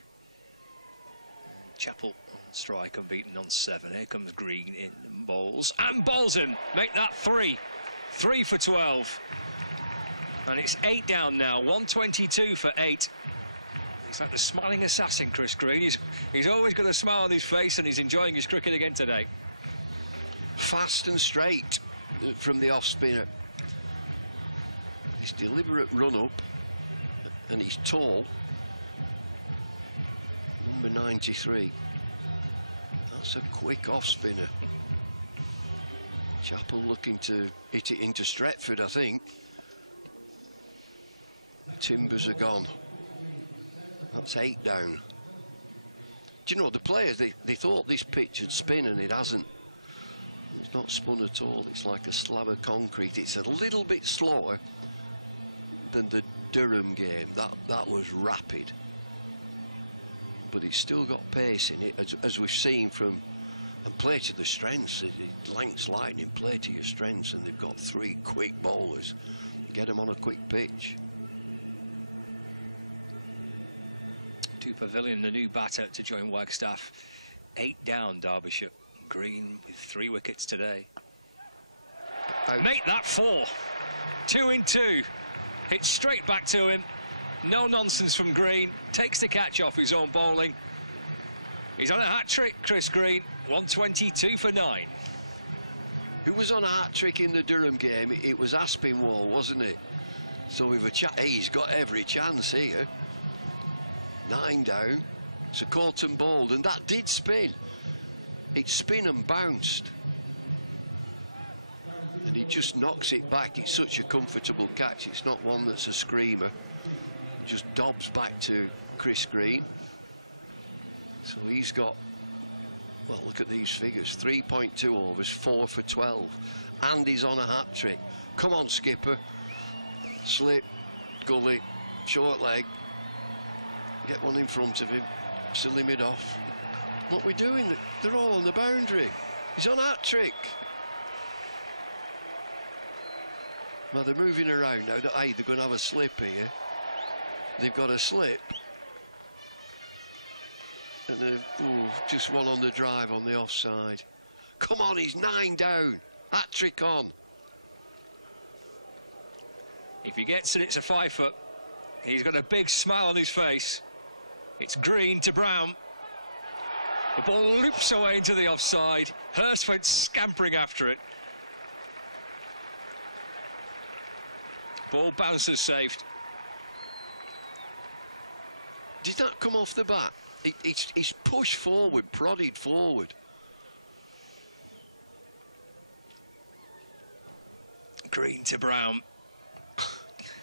Chappell on strike, unbeaten on 7. Here comes Green in and bowls. And bowls him. Make that 3. 3 for 12. And it's 8 down now. 122 for 8. He's like the smiling assassin, Chris Green. He's always got a smile on his face and he's enjoying his cricket again today. Fast and straight from the off spinner. His deliberate run up, and he's tall. Number 93. That's a quick off spinner. Chappell looking to hit it into Stretford, I think. Timbers are gone. That's 8 down. Do you know, the players, they thought this pitch would spin and it hasn't. It's not spun at all. It's like a slab of concrete. It's a little bit slower than the Durham game. That was rapid. But it's still got pace in it, as we've seen from, and play to the strengths. Lancs Lightning play to your strengths, and they've got 3 quick bowlers. Get them on a quick pitch. To Pavilion, the new batter to join Wagstaff. 8 down, Derbyshire. Green with 3 wickets today. Make that 4. 2 in 2. Hits straight back to him. No nonsense from Green. Takes the catch off his own bowling. He's on a hat-trick, Chris Green. 122 for 9. Who was on a hat-trick in the Durham game? It was Aspinwall, wasn't it? So we've he's got every chance here. 9 down. So caught and bowled, and that did spin. It spin and bounced. And he just knocks it back. It's such a comfortable catch. It's not one that's a screamer. Just dobs back to Chris Green. So he's got, well, look at these figures. 3.2 overs, 4 for 12. And he's on a hat-trick. Come on, skipper. Slip, gully, short leg. Get one in front of him. Silly mid off. What we doing? They're all on the boundary. He's on hat-trick. Well, they're moving around now. Hey, they're going to have a slip here. They've got a slip. And just one on the drive on the offside. Come on, he's 9 down. Hat-trick on. If he gets it, it's a 5-foot. He's got a big smile on his face. It's Green to Brown. The ball loops away into the offside. Hurst went scampering after it. Ball bounces saved. Did that come off the bat? He's pushed forward, prodded forward. Green to Brown.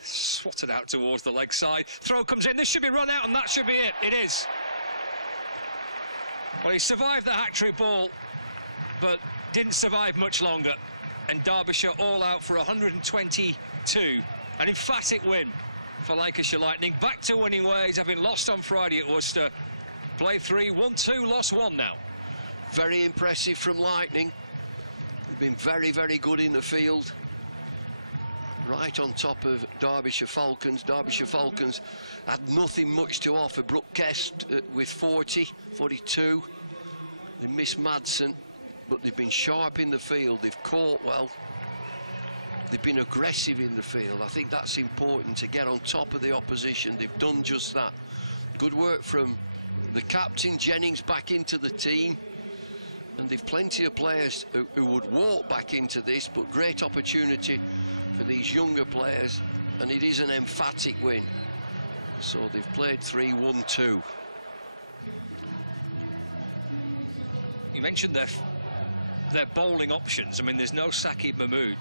Swatted out towards the leg side. Throw comes in. This should be run out, and that should be it. It is. Well, he survived the hat-trick ball, but didn't survive much longer. And Derbyshire all out for 122. An emphatic win for Lancashire Lightning. Back to winning ways, having lost on Friday at Worcester. Played 3, won 2, lost 1 now. Very impressive from Lightning. They've been very, very good in the field. Right on top of Derbyshire Falcons. Derbyshire Falcons had nothing much to offer. Brooke Kest with 42. They missed Madsen, but they've been sharp in the field. They've caught well. They've been aggressive in the field. I think that's important, to get on top of the opposition. They've done just that. Good work from the captain, Jennings, back into the team. And they've plenty of players who would walk back into this, but great opportunity for these younger players, and it is an emphatic win. So they've played 3, won 2. You mentioned their bowling options. I mean, there's no Saqib Mahmood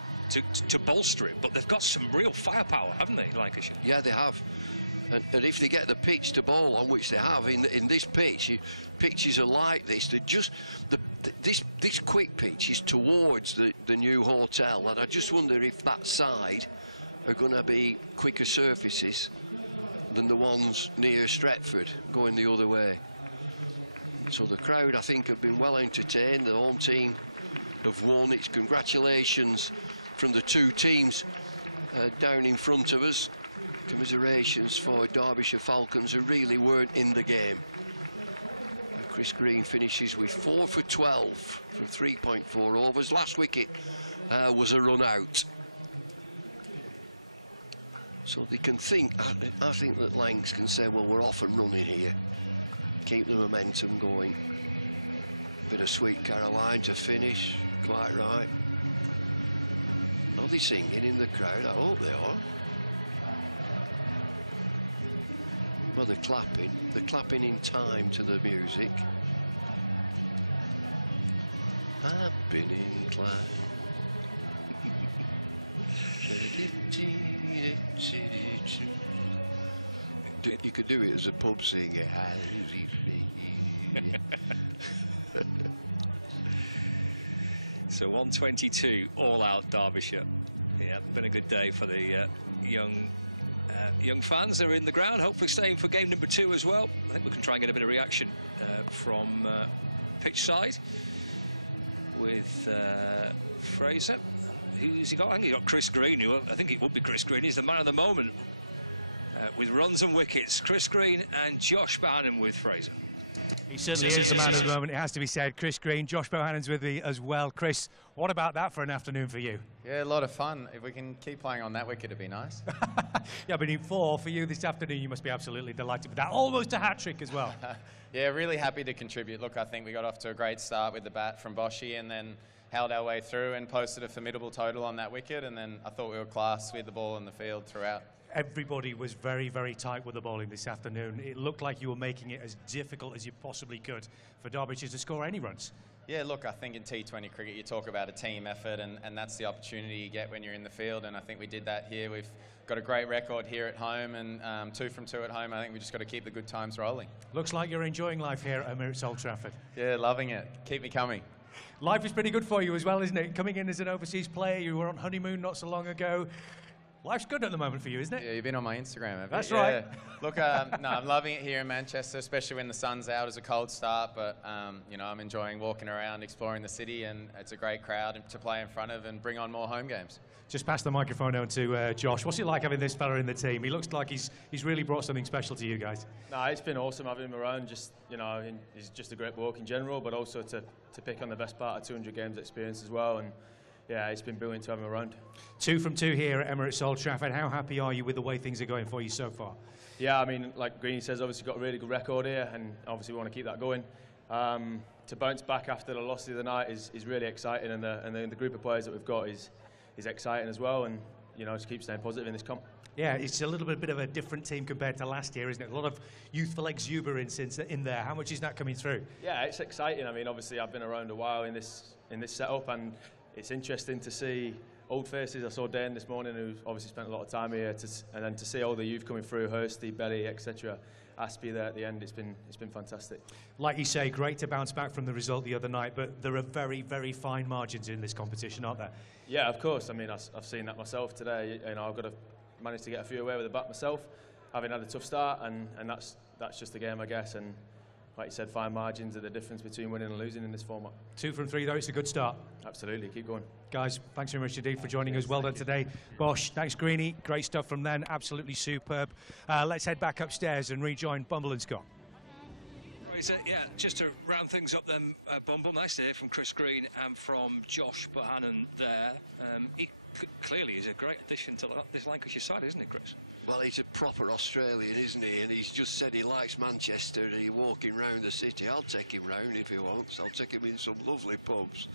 to bolster it, but they've got some real firepower, haven't they, Lancashire? Yeah, they have. And if they get the pitch to bowl on, which they have in this pitch, pitches are like this. They're just this quick pitch is towards the new hotel, and I just wonder if that side are going to be quicker surfaces than the ones near Stretford going the other way. So the crowd, I think, have been well entertained. The home team have won. It's congratulations from the two teams down in front of us. Commiserations for Derbyshire Falcons, who really weren't in the game. And Chris Green finishes with 4 for 12 from 3.4 overs. Last wicket was a run out. So they can think, I think that Lancs can say, well, we're off and running here. Keep the momentum going. Bit of Sweet Caroline to finish, quite right. Are they singing in the crowd? I hope they are. Well, they're clapping in time to the music. I've been inclined. You could do it as a pub singer. So 122 all out Derbyshire. Yeah, been a good day for the young fans. They're in the ground, hopefully staying for game number 2 as well. I think we can try and get a bit of reaction from pitch side with Fraser. Who's he got? I think he got Chris Green, who I think it would be Chris Green. He's the man of the moment with runs and wickets. Chris Green and Josh Bohannon with Fraser. At the moment, it has to be said. Chris Green, Josh Bohannon's with me as well. Chris, what about that for an afternoon for you? Yeah, a lot of fun. If we can keep playing on that wicket, it'd be nice. Yeah, but in 4 for you this afternoon, you must be absolutely delighted with that. Almost a hat-trick as well. Yeah, really happy to contribute. Look, I think we got off to a great start with the bat from Boschi, and then held our way through and posted a formidable total on that wicket, and then I thought we were class with the ball in the field throughout. Everybody was very, very tight with the bowling this afternoon. It looked like you were making it as difficult as you possibly could for Derbyshire to score any runs. Yeah, look, I think in T20 cricket you talk about a team effort, and that's the opportunity you get when you're in the field, and I think we did that here. We've got a great record here at home, and 2 from 2 at home. I think we just got to keep the good times rolling. Looks like you're enjoying life here at Emirates Old Trafford. Yeah, loving it. Keep me coming. Life is pretty good for you as well, isn't it? Coming in as an overseas player, you were on honeymoon not so long ago. Life's good at the moment for you, isn't it? Yeah, you've been on my Instagram, haven't you? That's right. Look, no, I'm loving it here in Manchester, especially when the sun's out. It's a cold start, but, you know, I'm enjoying walking around, exploring the city, and it's a great crowd to play in front of and bring on more home games. Just pass the microphone on to Josh. What's it like having this fella in the team? He looks like he's really brought something special to you guys. No, it's been awesome having him around. Just, you know, he's just a great bloke in general, but also to pick on the best part of 200 games experience as well. And yeah, it's been brilliant to have him around. 2 from 2 here at Emirates Old Trafford. How happy are you with the way things are going for you so far? Yeah, I mean, like Greeny says, obviously got a really good record here, and obviously we want to keep that going. To bounce back after the loss the other night is really exciting, and the group of players that we've got is exciting as well, and you know, just keep staying positive in this comp. Yeah, it's a little bit of a different team compared to last year, isn't it? A lot of youthful exuberance in there. How much is that coming through? Yeah, it's exciting. I mean, obviously I've been around a while in this setup, and it's interesting to see old faces. I saw Dan this morning, who obviously spent a lot of time here, and then to see all the youth coming through, Hursty, Belly, etc. Aspie there at the end, it's been fantastic. Like you say, great to bounce back from the result the other night, but there are very, very fine margins in this competition, aren't there? Yeah, of course. I mean, I've seen that myself today. You know, I've got to manage to get a few away with the bat myself, having had a tough start, and that's just the game, I guess. And like you said, fine margins are the difference between winning and losing in this format. 2 from 3, though, it's a good start. Absolutely, keep going. Guys, thanks very much indeed for joining us. Well done today. Bosch, thanks Greeny. Great stuff from them, absolutely superb. Let's head back upstairs and rejoin Bumble and Scott. Right, yeah, just to round things up then, Bumble, nice to hear from Chris Green and from Josh Bohannon there. He clearly is a great addition to this Lancashire side, isn't he, Chris? Well, he's a proper Australian, isn't he? And he's just said he likes Manchester and he's walking round the city. I'll take him round if he wants. I'll take him in some lovely pubs.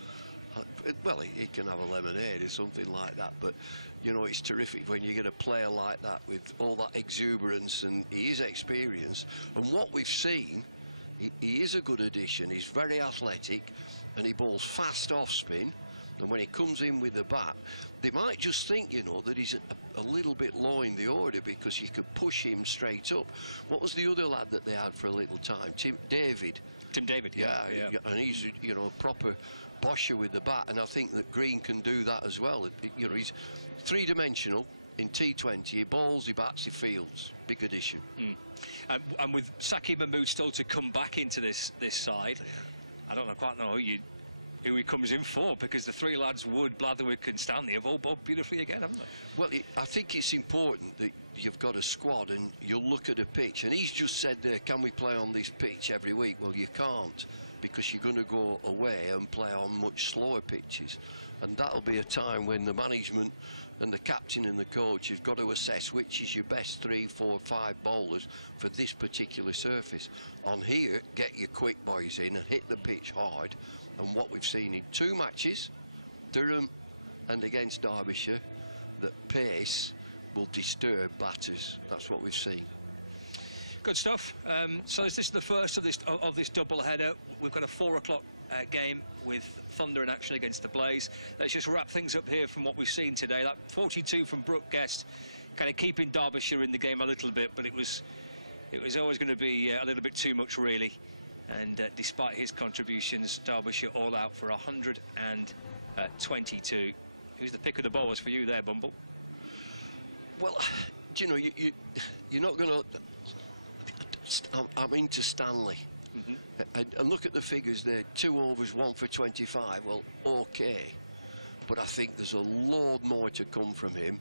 Well, he can have a lemonade or something like that, but you know, it's terrific when you get a player like that with all that exuberance, and he is experienced. And what we've seen, he is a good addition. He's very athletic and he bowls fast off spin, and when he comes in with the bat, they might just think, you know, that he's a little bit low in the order because you could push him straight up. What was the other lad that they had for a little time? Tim David, yeah. And he's, you know, a proper bosher with the bat, and I think that Green can do that as well. You know, he's three-dimensional in T20. He bowls, he bats, he fields. Big addition. And with Saki Mahmood still to come back into this side, I don't quite know who he comes in for, because the 3 lads, Wood, Blatherwick and Stanley, have all bowled beautifully again, haven't they? Well, I think it's important that you've got a squad and you'll look at a pitch, and he's just said there, can we play on this pitch every week? Well, you can't, because you're going to go away and play on much slower pitches, and that'll be a time when the management and the captain and the coach have got to assess which is your best 3, 4, 5 bowlers for this particular surface. On here, get your quick boys in and hit the pitch hard. And what we've seen in 2 matches, Durham and against Derbyshire, that pace will disturb batters. That's what we've seen. Good stuff. So this is the first of this double header. We've got a 4 o'clock game with Thunder in action against the Blaze. Let's just wrap things up here from what we've seen today. That 42 from Brooke Guest, kind of keeping Derbyshire in the game a little bit, but it was always going to be a little bit too much, really. And despite his contributions, Derbyshire all out for 122. Who's the pick of the bowlers for you there, Bumble? Well, do you know, you're not going to... I'm into Stanley. And look at the figures there, 2 overs, 1 for 25. Well, OK. But I think there's a load more to come from him.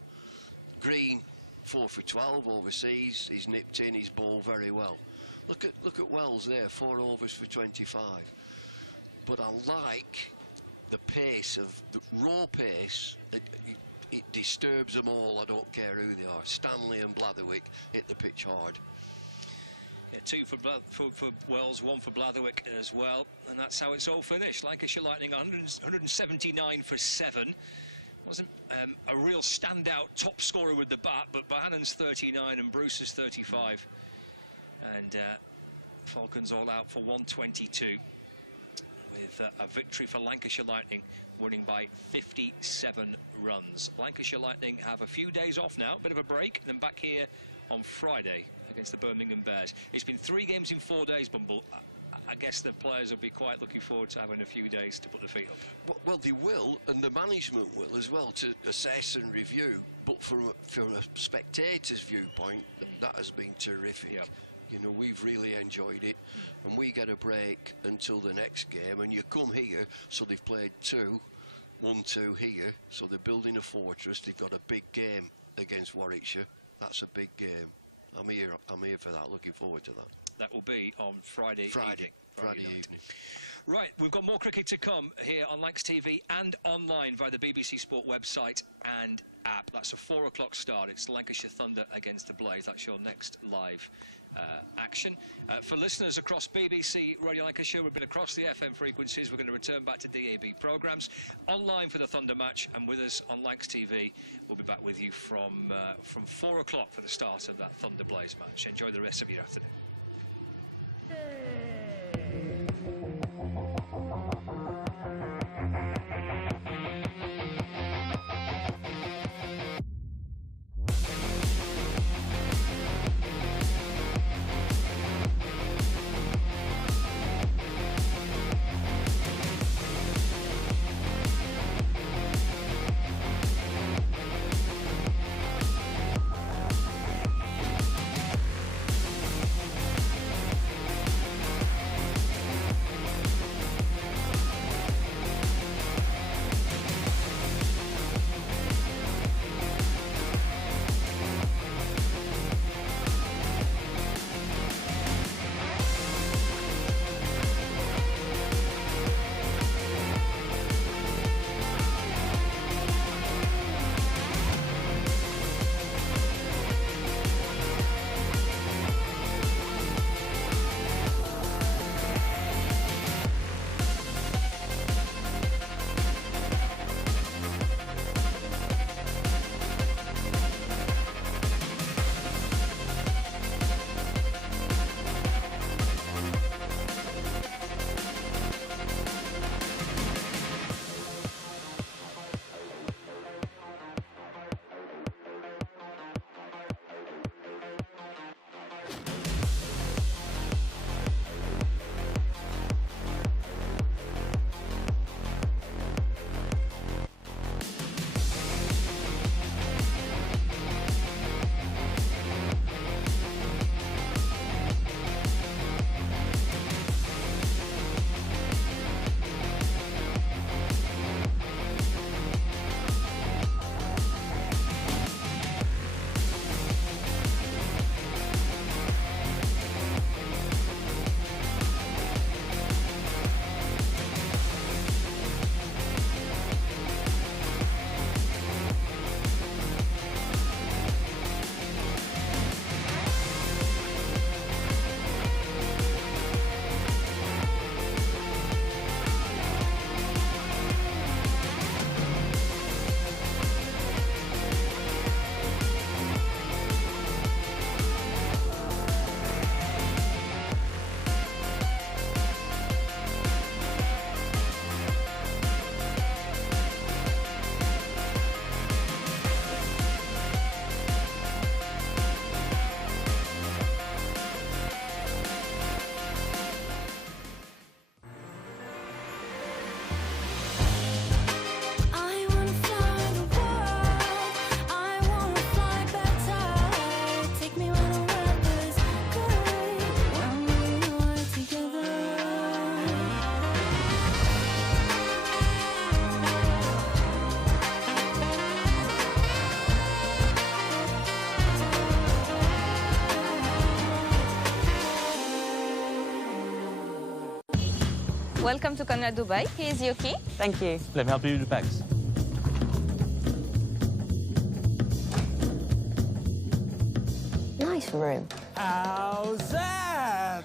Green, 4 for 12 overseas. He's nipped in, he's bowled very well. Look at Wells there, 4 overs for 25. But I like the pace of the raw pace. It disturbs them all. I don't care who they are. Stanley and Blatherwick hit the pitch hard. Yeah, 2 for Wells, 1 for Blatherwick as well, and that's how it's all finished. Lancashire Lightning 179 for 7. Wasn't a real standout top scorer with the bat, but Bohannon's 39 and Bruce's 35. And Falcons all out for 122, with a victory for Lancashire Lightning, winning by 57 runs. Lancashire Lightning have a few days off now, a bit of a break, and then back here on Friday against the Birmingham Bears. It's been 3 games in 4 days, Bumble. I guess the players will be quite looking forward to having a few days to put their feet up. Well, they will, and the management will as well, to assess and review. But from a spectator's viewpoint, that has been terrific. Yep. You know, we've really enjoyed it, and we get a break until the next game. And you come here, so they've played 1-2 here, so they're building a fortress. They've got a big game against Warwickshire. That's a big game. I'm here for that. Looking forward to that. That will be on Friday evening. Friday evening. Right, we've got more cricket to come here on Lancs TV and online via the BBC Sport website and app. That's a 4 o'clock start. It's Lancashire Thunder against the Blaze. That's your next live action. For listeners across BBC Radio Lancashire, we've been across the FM frequencies. We're going to return back to DAB programmes. Online for the Thunder match, and with us on Lancs TV, we'll be back with you from 4 o'clock for the start of that Thunder Blaze match. Enjoy the rest of your afternoon. Welcome to Conrad Dubai. Here's your key. Thank you. Let me help you with the bags. Nice room. How's that?